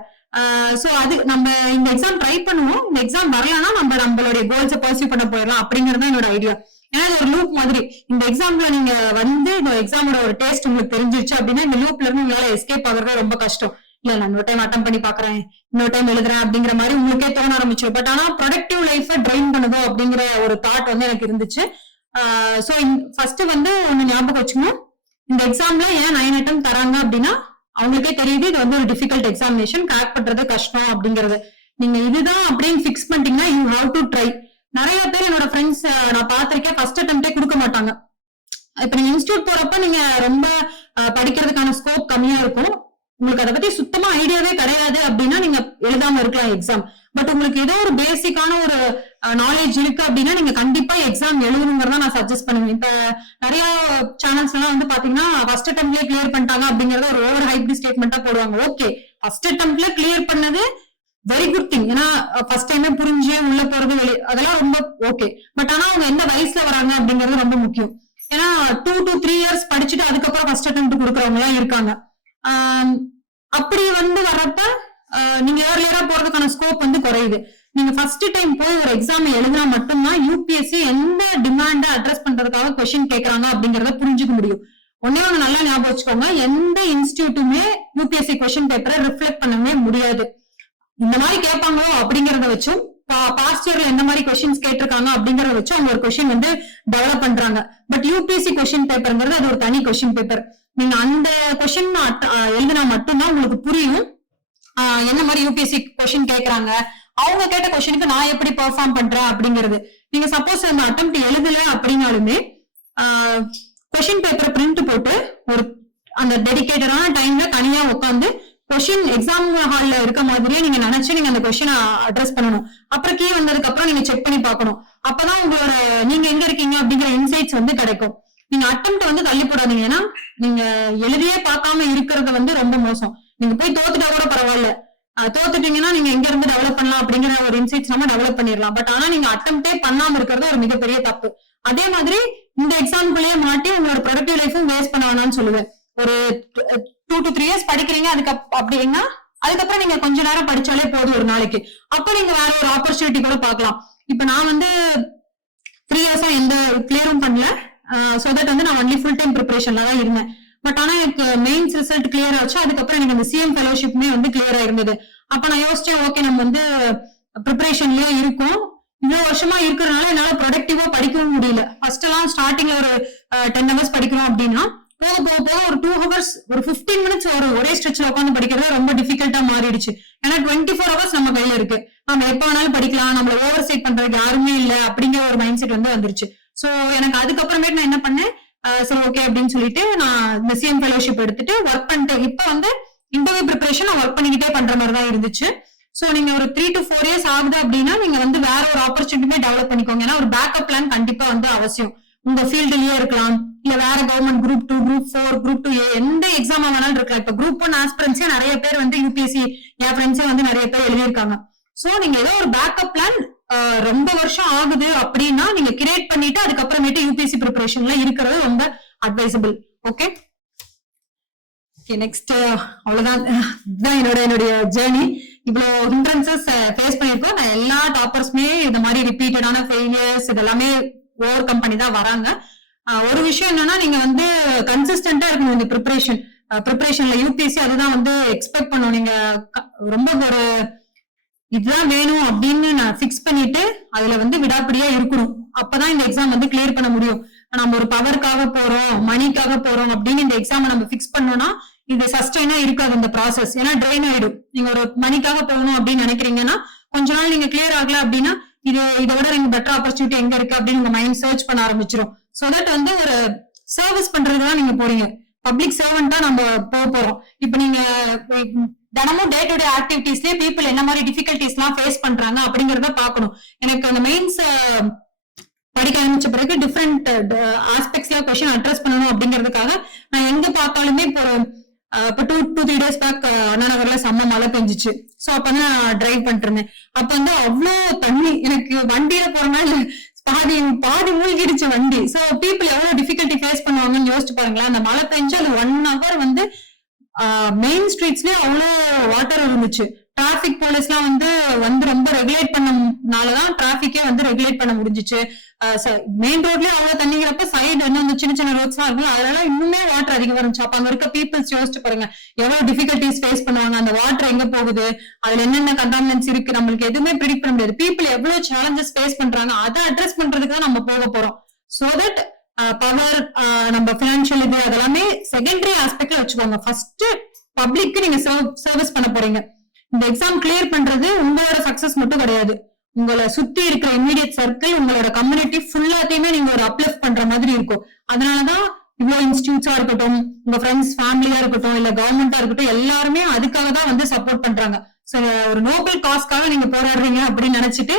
சோ அது நம்ம இந்த எக்ஸாம் ட்ரை பண்ணுவோம், இந்த எக்ஸாம் வரலன்னா நம்மளுடைய கோல்ஸை பர்சியூ பண்ண போயிடலாம் அப்படிங்கறது என்னோட ஐடியா. ஏன்னா இது ஒரு லூப் மாதிரி. இந்த எக்ஸாம்ல நீங்க வந்து இந்த எக்ஸாமோட ஒரு டேஸ்ட் உங்களுக்கு தெரிஞ்சிருச்சு அப்படின்னா இந்த லூப்ல இருந்து உங்களால எஸ்கேப் ஆகுறது ரொம்ப கஷ்டம். இல்ல நான் இன்னொரு டைம் அட்டம் பண்ணி பாக்குறேன், இன்னொரு டைம் எழுதுறேன் அப்படிங்கிற மாதிரி உங்களுக்கே தோண ஆரம்பிச்சிடும். பட் ஆனா ப்ரொடக்டிவ் லைஃப ட்ரெயின் பண்ணுதோ அப்படிங்கிற ஒரு தாட் வந்து எனக்கு இருந்துச்சு. சோ ஃபர்ஸ்ட் வந்து ஒண்ணு ஞாபகம் வச்சுக்கணும், இந்த எக்ஸாம்ல ஏன் 9 அட்டம் தராங்க அப்படின்னா அவங்களுக்கே தெரியுது இது வந்து ஒரு டிஃபிகல்ட் எக்ஸாமினேஷன், கிராக் பண்றது கஷ்டம் அப்படிங்கறது. நீங்க இதுதான் அப்படின்னு பிக்ஸ் பண்ணிட்டீங்கன்னா யூ ஹாவ் டு ட்ரை. நிறைய பேர் என்னோட ஃப்ரெண்ட்ஸ் நான் பாத்திருக்கேன், ஃபர்ஸ்ட் அட்டெம்ப்டே கொடுக்க மாட்டாங்க. இப்ப நீங்க இன்ஸ்டியூட் போறப்ப நீங்க ரொம்ப படிக்கிறதுக்கான ஸ்கோப் கம்மியா இருக்கும், உங்களுக்கு அதை பத்தி சுத்தமா ஐடியாவே கிடையாது அப்படின்னா நீங்க எழுதாம இருக்கலாம் எக்ஸாம். பட் உங்களுக்கு ஏதோ ஒரு பேசிக்கான ஒரு நாலேஜ் இருக்கு அப்படின்னா நீங்க கண்டிப்பா எக்ஸாம் எழுதணுங்கிறத நான் சஜஸ்ட் பண்ணுவேன். இப்ப நிறைய சேனல்ஸ் எல்லாம் வந்து பாத்தீங்கன்னா ஃபர்ஸ்ட் அட்டெம்ப்ட்லயே கிளியர் பண்ணிட்டாங்க அப்படிங்கறத ஒரு ஓவர் ஹைப்டு ஸ்டேட்மெண்டா போடுவாங்க. ஓகே, ஃபர்ஸ்ட் அட்டெம்ப்ட்ல கிளியர் பண்ணது வெரி குட் திங், ஏன்னா ஃபர்ஸ்ட் டைமே புரிஞ்சு உள்ள போறது அதெல்லாம் ரொம்ப ஓகே. பட் ஆனா அவங்க எந்த வயசுல வராங்க அப்படிங்கறது ரொம்ப முக்கியம். ஏன்னா 2 to 3 years படிச்சுட்டு அதுக்கப்புறம் ஃபர்ஸ்ட் அட்டெம்ப்ட் கொடுக்கறவங்க எல்லாம் இருக்காங்க. அப்படி வந்து வர்றப்ப நீங்க ஏர்லியரா போறதுக்கான ஸ்கோப் வந்து குறையுது. நீங்க ஃபர்ஸ்ட் டைம் போய் ஒரு எக்ஸாம் எழுதினா மட்டும்தான் யூபிஎஸ்சி எந்த டிமாண்ட அட்ரஸ் பண்றதுக்காக கொஸ்டின் கேட்கறாங்க அப்படிங்கறத புரிஞ்சுக்க முடியும். ஒன்னே ஒண்ணு நல்லா ஞாபகம் வச்சுக்கோங்க, எந்த இன்ஸ்டிடியூட்டுமே யூபிஎஸ்சி கொஸ்டின் பேப்பரை ரிஃப்ளெக்ட் பண்ணவே முடியாது. இந்த மாதிரி கேட்பாங்களோ அப்படிங்கறத வச்சும் பாஸ்ட் இயர்ல எந்த மாதிரி கொஸ்டின்ஸ் கேட்டிருக்காங்க அப்படிங்கறத வச்சு அவங்க ஒரு கொஸ்டின் வந்து டெவலப் பண்றாங்க. பட் யூபிஎஸ்சி கொஸ்டின் பேப்பர்ங்கிறது அது ஒரு தனி கொஸ்டின் பேப்பர். நீங்க அந்த கொஸ்டின் எழுதினா மட்டும்தான் உங்களுக்கு புரியும் என்ன மாதிரி யூபிஎஸ்சி கொஸ்டின் கேட்கறாங்க, அவங்க கேட்ட கொஸ்டினுக்கு நான் எப்படி பெர்ஃபார்ம் பண்றேன் அப்படிங்கிறது. நீங்க சப்போஸ் அந்த அட்டெம்ப்ட் எழுதல அப்படின்னாலுமே கொஸ்டின் பேப்பரை பிரிண்ட் போட்டு ஒரு அந்த டெடிகேட்டடான டைம்ல தனியா உட்காந்து கொஸ்டின் எக்ஸாம் ஹால்ல இருக்க மாதிரியே நீங்க நினைச்சு நீங்க அந்த கொஸ்டினை அட்ரஸ் பண்ணணும். அப்புறம் கீ வந்ததுக்கு அப்புறம் நீங்க செக் பண்ணி பார்க்கணும். அப்பதான் உங்களோட நீங்க எங்க இருக்கீங்க அப்படிங்கிற இன்சைட்ஸ் வந்து கிடைக்கும். நீங்க அட்டெம்ப்ட் வந்து தள்ளி போடாதீங்க, ஏன்னா நீங்க எழுதியே பார்க்காம இருக்கிறது வந்து ரொம்ப மோசம். நீங்க போய் தோத்துட்டா கூட பரவாயில்ல, தோத்துட்டீங்கன்னா நீங்க எங்க இருந்து டெவலப் பண்ணலாம் அப்படிங்கிற ஒரு இன்சைட்ஸ் நம்ம டெவலப் பண்ணிடலாம். பட் ஆனா நீங்க அட்டெம்ப்டே பண்ணாம இருக்கிறது ஒரு மிகப்பெரிய தப்பு. அதே மாதிரி இந்த எக்ஸாம்பிளே மாட்டி உங்களோட ப்ரொடக்டிவ் லைஃபும் வேஸ்ட் பண்ண வேணாம்னு சொல்லுவேன். ஒரு 2 to 3 years படிக்கிறீங்க அப்படின்னா அதுக்கப்புறம் நீங்க கொஞ்ச நேரம் படிச்சாலே போதும் ஒரு நாளைக்கு. அப்ப நீங்க வேற ஒரு ஆப்பர்ச்சுனிட்டி கூட பார்க்கலாம். இப்ப நான் வந்து 3 years எந்த கிளியரும் பண்ணல, சோ தட் வந்து நான் ஒன்லி ஃபுல் டைம் ப்ரிப்பரேஷன்ல தான் இருந்தேன். பட் ஆனா எனக்கு மெயின்ஸ் ரிசல்ட் கிளியர் ஆச்சு, அதுக்கப்புறம் எனக்கு அந்த சிஎம் ஃபெலோஷிப்மே வந்து கிளியரா இருந்தது. அப்ப நான் யோசிச்சேன், ஓகே நம்ம வந்து ப்ரிப்பரேஷன்லயே இருக்கோம், இவ்வளவு வருஷமா இருக்கிறதுனால என்னால ப்ரொடக்டிவா படிக்கவும் முடியல. ஃபர்ஸ்ட் எல்லாம் ஸ்டார்டிங்ல ஒரு 10 hours படிக்கிறோம் அப்படின்னா போக போக போக ஒரு 2 hours ஒரு 15 minutes ஒரே ஸ்ட்ரெச்ல உட்காந்து படிக்கிறது ரொம்ப டிஃபிகல்ட்டா மாறிடுச்சு. ஏன்னா 24 hours நம்ம கையில இருக்கு, நம்ம எப்ப வேணாலும் படிக்கலாம், நம்மள ஓவர் சைட் பண்றதுக்கு யாருமே இல்ல அப்படிங்கிற ஒரு மைண்ட் செட் வந்து வந்துருச்சு. சோ எனக்கு அதுக்கப்புறமேட்டு நான் என்ன பண்ணேன், சரி ஓகே அப்படின்னு சொல்லிட்டு நான் இந்த சிஎம் ஃபெலோஷிப் எடுத்துட்டு ஒர்க் பண்ணிட்டு இப்ப வந்து இன்டர்வியூ ப்ரிப்பரேஷன் நான் ஒர்க் பண்ணிக்கிட்டே பண்ற மாதிரி தான் இருந்துச்சு. சோ நீங்க ஒரு 3 to 4 years ஆகுது அப்படின்னா நீங்க வந்து வேற ஒரு ஆப்பர்ச்சுனிட்டியுமே டெவலப் பண்ணிக்கோங்க. ஏன்னா ஒரு பேக்கப் பிளான் கண்டிப்பா வந்து அவசியம். உங்க ஃபீல்டுலயே இருக்கலாம், இல்ல வேற government group 2, group 4, group 2A எந்த எக்ஸாம் வேணாலும் இருக்கலாம். இப்ப குரூப் 1 ஆஸ்பிரன்ஸே நிறைய பேர் வந்து யூபிஎஸ்சி என் ஃப்ரெண்ட்ஸே வந்து நிறைய பேர் எழுதியிருக்காங்க. சோ நீங்க ஏதோ ஒரு பேக்கப் பிளான் ரொம்ப வருஷம் ஆகுது அப்படின்னா நீங்க கிரியேட் பண்ணிட்டு அதுக்கப்புறமேட்டு யூபிஎஸ்சி ப்ரிப்பரேஷன்ல இருக்கிறது ரொம்ப அட்வைசபிள். ஓகே நெக்ஸ்ட் அவ்வளவுதான், இதுதான் என்னுடைய ஜேர்னி. இவ்வளவு ஹிண்ட்ரன்சஸ் ஃபேஸ் பண்ணிருக்கோம். நான் எல்லா டாப்பர்ஸ்மே இந்த மாதிரி ரிப்பீட்டடான ஃபெயிலியர்ஸ் இதெல்லாமே ஓவர் கம் பண்ணி தான் வராங்க. ஒரு விஷயம் என்னன்னா நீங்க வந்து கன்சிஸ்டன்டா இருக்கணும் இந்த ப்ரிப்பரேஷன்ல. யூபிஎஸ்சி அதுதான் வந்து எக்ஸ்பெக்ட் பண்ணும். நீங்க ரொம்ப ஒரு இதுதான் வேணும் அப்படின்னு நான் பிக்ஸ் பண்ணிட்டு அதுல வந்து விடாப்பிடியா இருக்கணும். அப்பதான் இந்த எக்ஸாம் வந்து கிளியர் பண்ண முடியும். நம்ம ஒரு பவருக்காக போறோம், மணிக்காக போறோம் அப்படின்னு இந்த எக்ஸாம் நம்ம பிக்ஸ் பண்ணோம்னா இது சஸ்டைனா இருக்காது இந்த ப்ராசஸ். ஏன்னா ட்ரெயின் ஆயிடும். நீங்க ஒரு மணிக்காக போகணும் அப்படின்னு நினைக்கிறீங்கன்னா கொஞ்ச நாள் நீங்க கிளியர் ஆகல அப்படின்னா இதை விட எனக்கு பெட்டர் ஆப்பர்ச்சுனிட்டி எங்க இருக்கு அப்படின்னு உங்க மைண்ட் சர்ச் பண்ண ஆரம்பிச்சிடும். சோ தட் வந்து ஒரு சர்வீஸ் பண்றதுதான் நீங்க போறீங்க, பப்ளிக் சர்வெண்டா நம்ம போறோம். இப்ப நீங்க தினமும் டே டு டே ஆக்டிவிட்டிஸ்லயே பீப்புள் என்ன மாதிரி டிஃபிகல்டிஸ் எல்லாம் ஃபேஸ் பண்றாங்க அப்படிங்கறத பாக்கணும். எனக்கு அந்த மெயின்ஸ் படிக்க ஆரம்பிச்ச பிறகு டிஃப்ரெண்ட் ஆஸ்பெக்ட்ஸ்ல கொஸ்டின் அட்ரஸ் பண்ணணும் அப்படிங்கிறதுக்காக நான் எங்க பார்த்தாலுமே இப்போ 2-3 days பேக் அண்ணா நகர்ல செம்ம மழை பெஞ்சிச்சு. சோ அப்ப வந்து நான் டிரைவ் பண்ணிட்டு இருந்தேன். அப்ப வந்து அவ்வளவு தண்ணி, எனக்கு வண்டியில போறனால பாதி மூழ்கிடுச்சு வண்டி. சோ பீப்புள் எவ்வளவு டிஃபிகல்ட்டி ஃபேஸ் பண்ணுவாங்கன்னு யோசிச்சு பாருங்களேன். அந்த மழை பெஞ்சு அது 1 hour வந்து மெயின் ஸ்ட்ரீட்ஸ்லயே அவ்வளவு வாட்டர் இருந்துச்சு. டிராபிக் போலீஸ்லாம் வந்து ரொம்ப ரெகுலேட் பண்ணனாலதான் டிராபிக்கே வந்து ரெகுலேட் பண்ண முடிஞ்சிச்சு. மெயின் ரோட்லயே அவ்வளவு தண்ணிங்கிறப்ப சைடு வந்து சின்ன சின்ன ரோட்ஸ் எல்லாம் இருக்கும், அதனால இன்னுமே வாட்டர் அதிகமா இருந்துச்சு. அப்ப அங்க இருக்க பீப்புள்ஸ் யோசிச்சு பாருங்க எவ்வளவு டிஃபிகல்டிஸ் ஃபேஸ் பண்ணுவாங்க. அந்த வாட்டர் எங்க போகுது, அதுல என்னென்ன கண்டாமினன்ஸ் இருக்கு, நம்மளுக்கு எதுவுமே ப்ரிடிக்ட் பண்ண முடியாது. பீப்புள் எவ்வளவு சேலஞ்சஸ் ஃபேஸ் பண்றாங்க, அதை அட்ரஸ் பண்றதுக்கு தான் நம்ம போக போறோம். சோ தட் பவர், நம்ம பினான்சியல் இது அதெல்லாமே செகண்டரி ஆஸ்பெக்ட்ல வச்சுக்கோங்க. ஃபர்ஸ்ட் பப்ளிக்கு நீங்க சர்வீஸ் பண்ண போறீங்க. இந்த எக்ஸாம் கிளியர் பண்றது உங்களோட சக்சஸ் மட்டும் கிடையாது, உங்களை சுத்தி இருக்கிற இம்மீடியட் சர்க்கிள், உங்களோட கம்யூனிட்டி ஃபுல்லாத்தையுமே நீங்க ஒரு அப்லிஃப்ட் பண்ற மாதிரி இருக்கும். அதனாலதான் இவ்வளவு இன்ஸ்டிடியூட்ஸா இருக்கட்டும், உங்க ஃப்ரெண்ட்ஸ் ஃபேமிலியா இருக்கட்டும், இல்ல கவர்மெண்டா இருக்கட்டும், எல்லாருமே அதுக்காக தான் வந்து சப்போர்ட் பண்றாங்க. சோ ஒரு நோபல் காஸ்க்காக நீங்க போராடுறீங்க அப்படின்னு நினைச்சிட்டு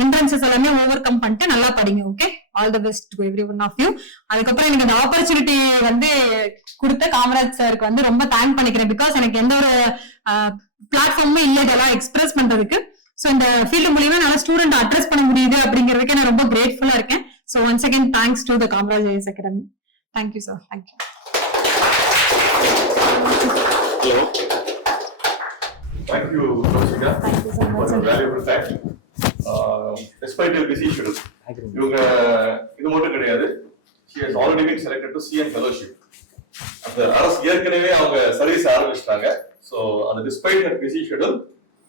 ஹிண்ட்ரன்சஸ் எல்லாமே ஓவர் கம் பண்ணிட்டு நல்லா படிங்க. Okay, all the best to everyone of you. அதுக்கப்புறம் எனக்கு இந்த ஆப்பர்ச்சுனிட்டி வந்து கொடுத்த காமராஜ் சாருக்கு வந்து ரொம்ப தேங்க் பண்ணிக்கிறேன். பிகாஸ் எனக்கு எந்த ஒரு பிளாட்ஃபார்மும் இல்லை இதெல்லாம் எக்ஸ்பிரஸ் பண்றதுக்கு. சோ இந்த ஃபீல்டு மூலியமா நல்லா ஸ்டூடெண்ட் அட்ரஸ் பண்ண முடியுது அப்படிங்கிறதுக்கு நான் ரொம்ப கிரேட்ஃபுல்லா இருக்கேன். So once again thanks to the Kamaraj IAS academy. Thank you sir. Thank you. Hello. Thank you, Rosika. Thank you so much, for sir. your valuable time. Despite your busy schedule, இவங்க இது மட்டும் கிடையாது. She has already been selected to CM fellowship. அந்த அரசு ஏற்கனவே அவங்க service ஆரம்பிச்சிட்டாங்க. So அந்த despite her busy schedule,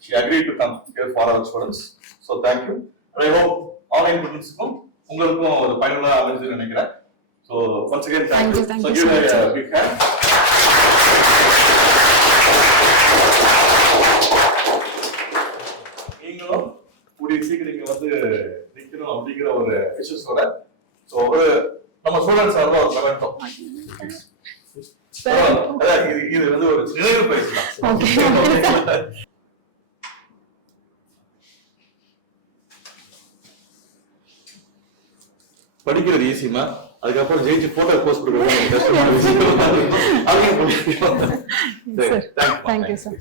she agreed to come here for our students. So thank you. And I hope online students-க்கும் உங்களுக்கும் ஒரு பயனுள்ள அமைஞ்சு நினைக்கிறேன். So once again thank you. Thank So you give so her much, a big hand. நீங்களும் கூடிய சீக்கிரம் இங்க வந்து நிக்கணும் அப்படிங்கிற ஒரு விஷயத்தோட சோ ஒரு நம்ம ஸ்டூடெண்ட்ஸ் சார்பா ஒரு கமெண்ட் இது வந்து ஒரு நினைவு பரிசு தான். படிக்கிறது ஈஸிமா, அதுக்கப்புறம் ஜெயிச்சு போட்டோ போஸ்ட் கொடுக்கறது கஷ்டமான விஷயம். Thank you, sir.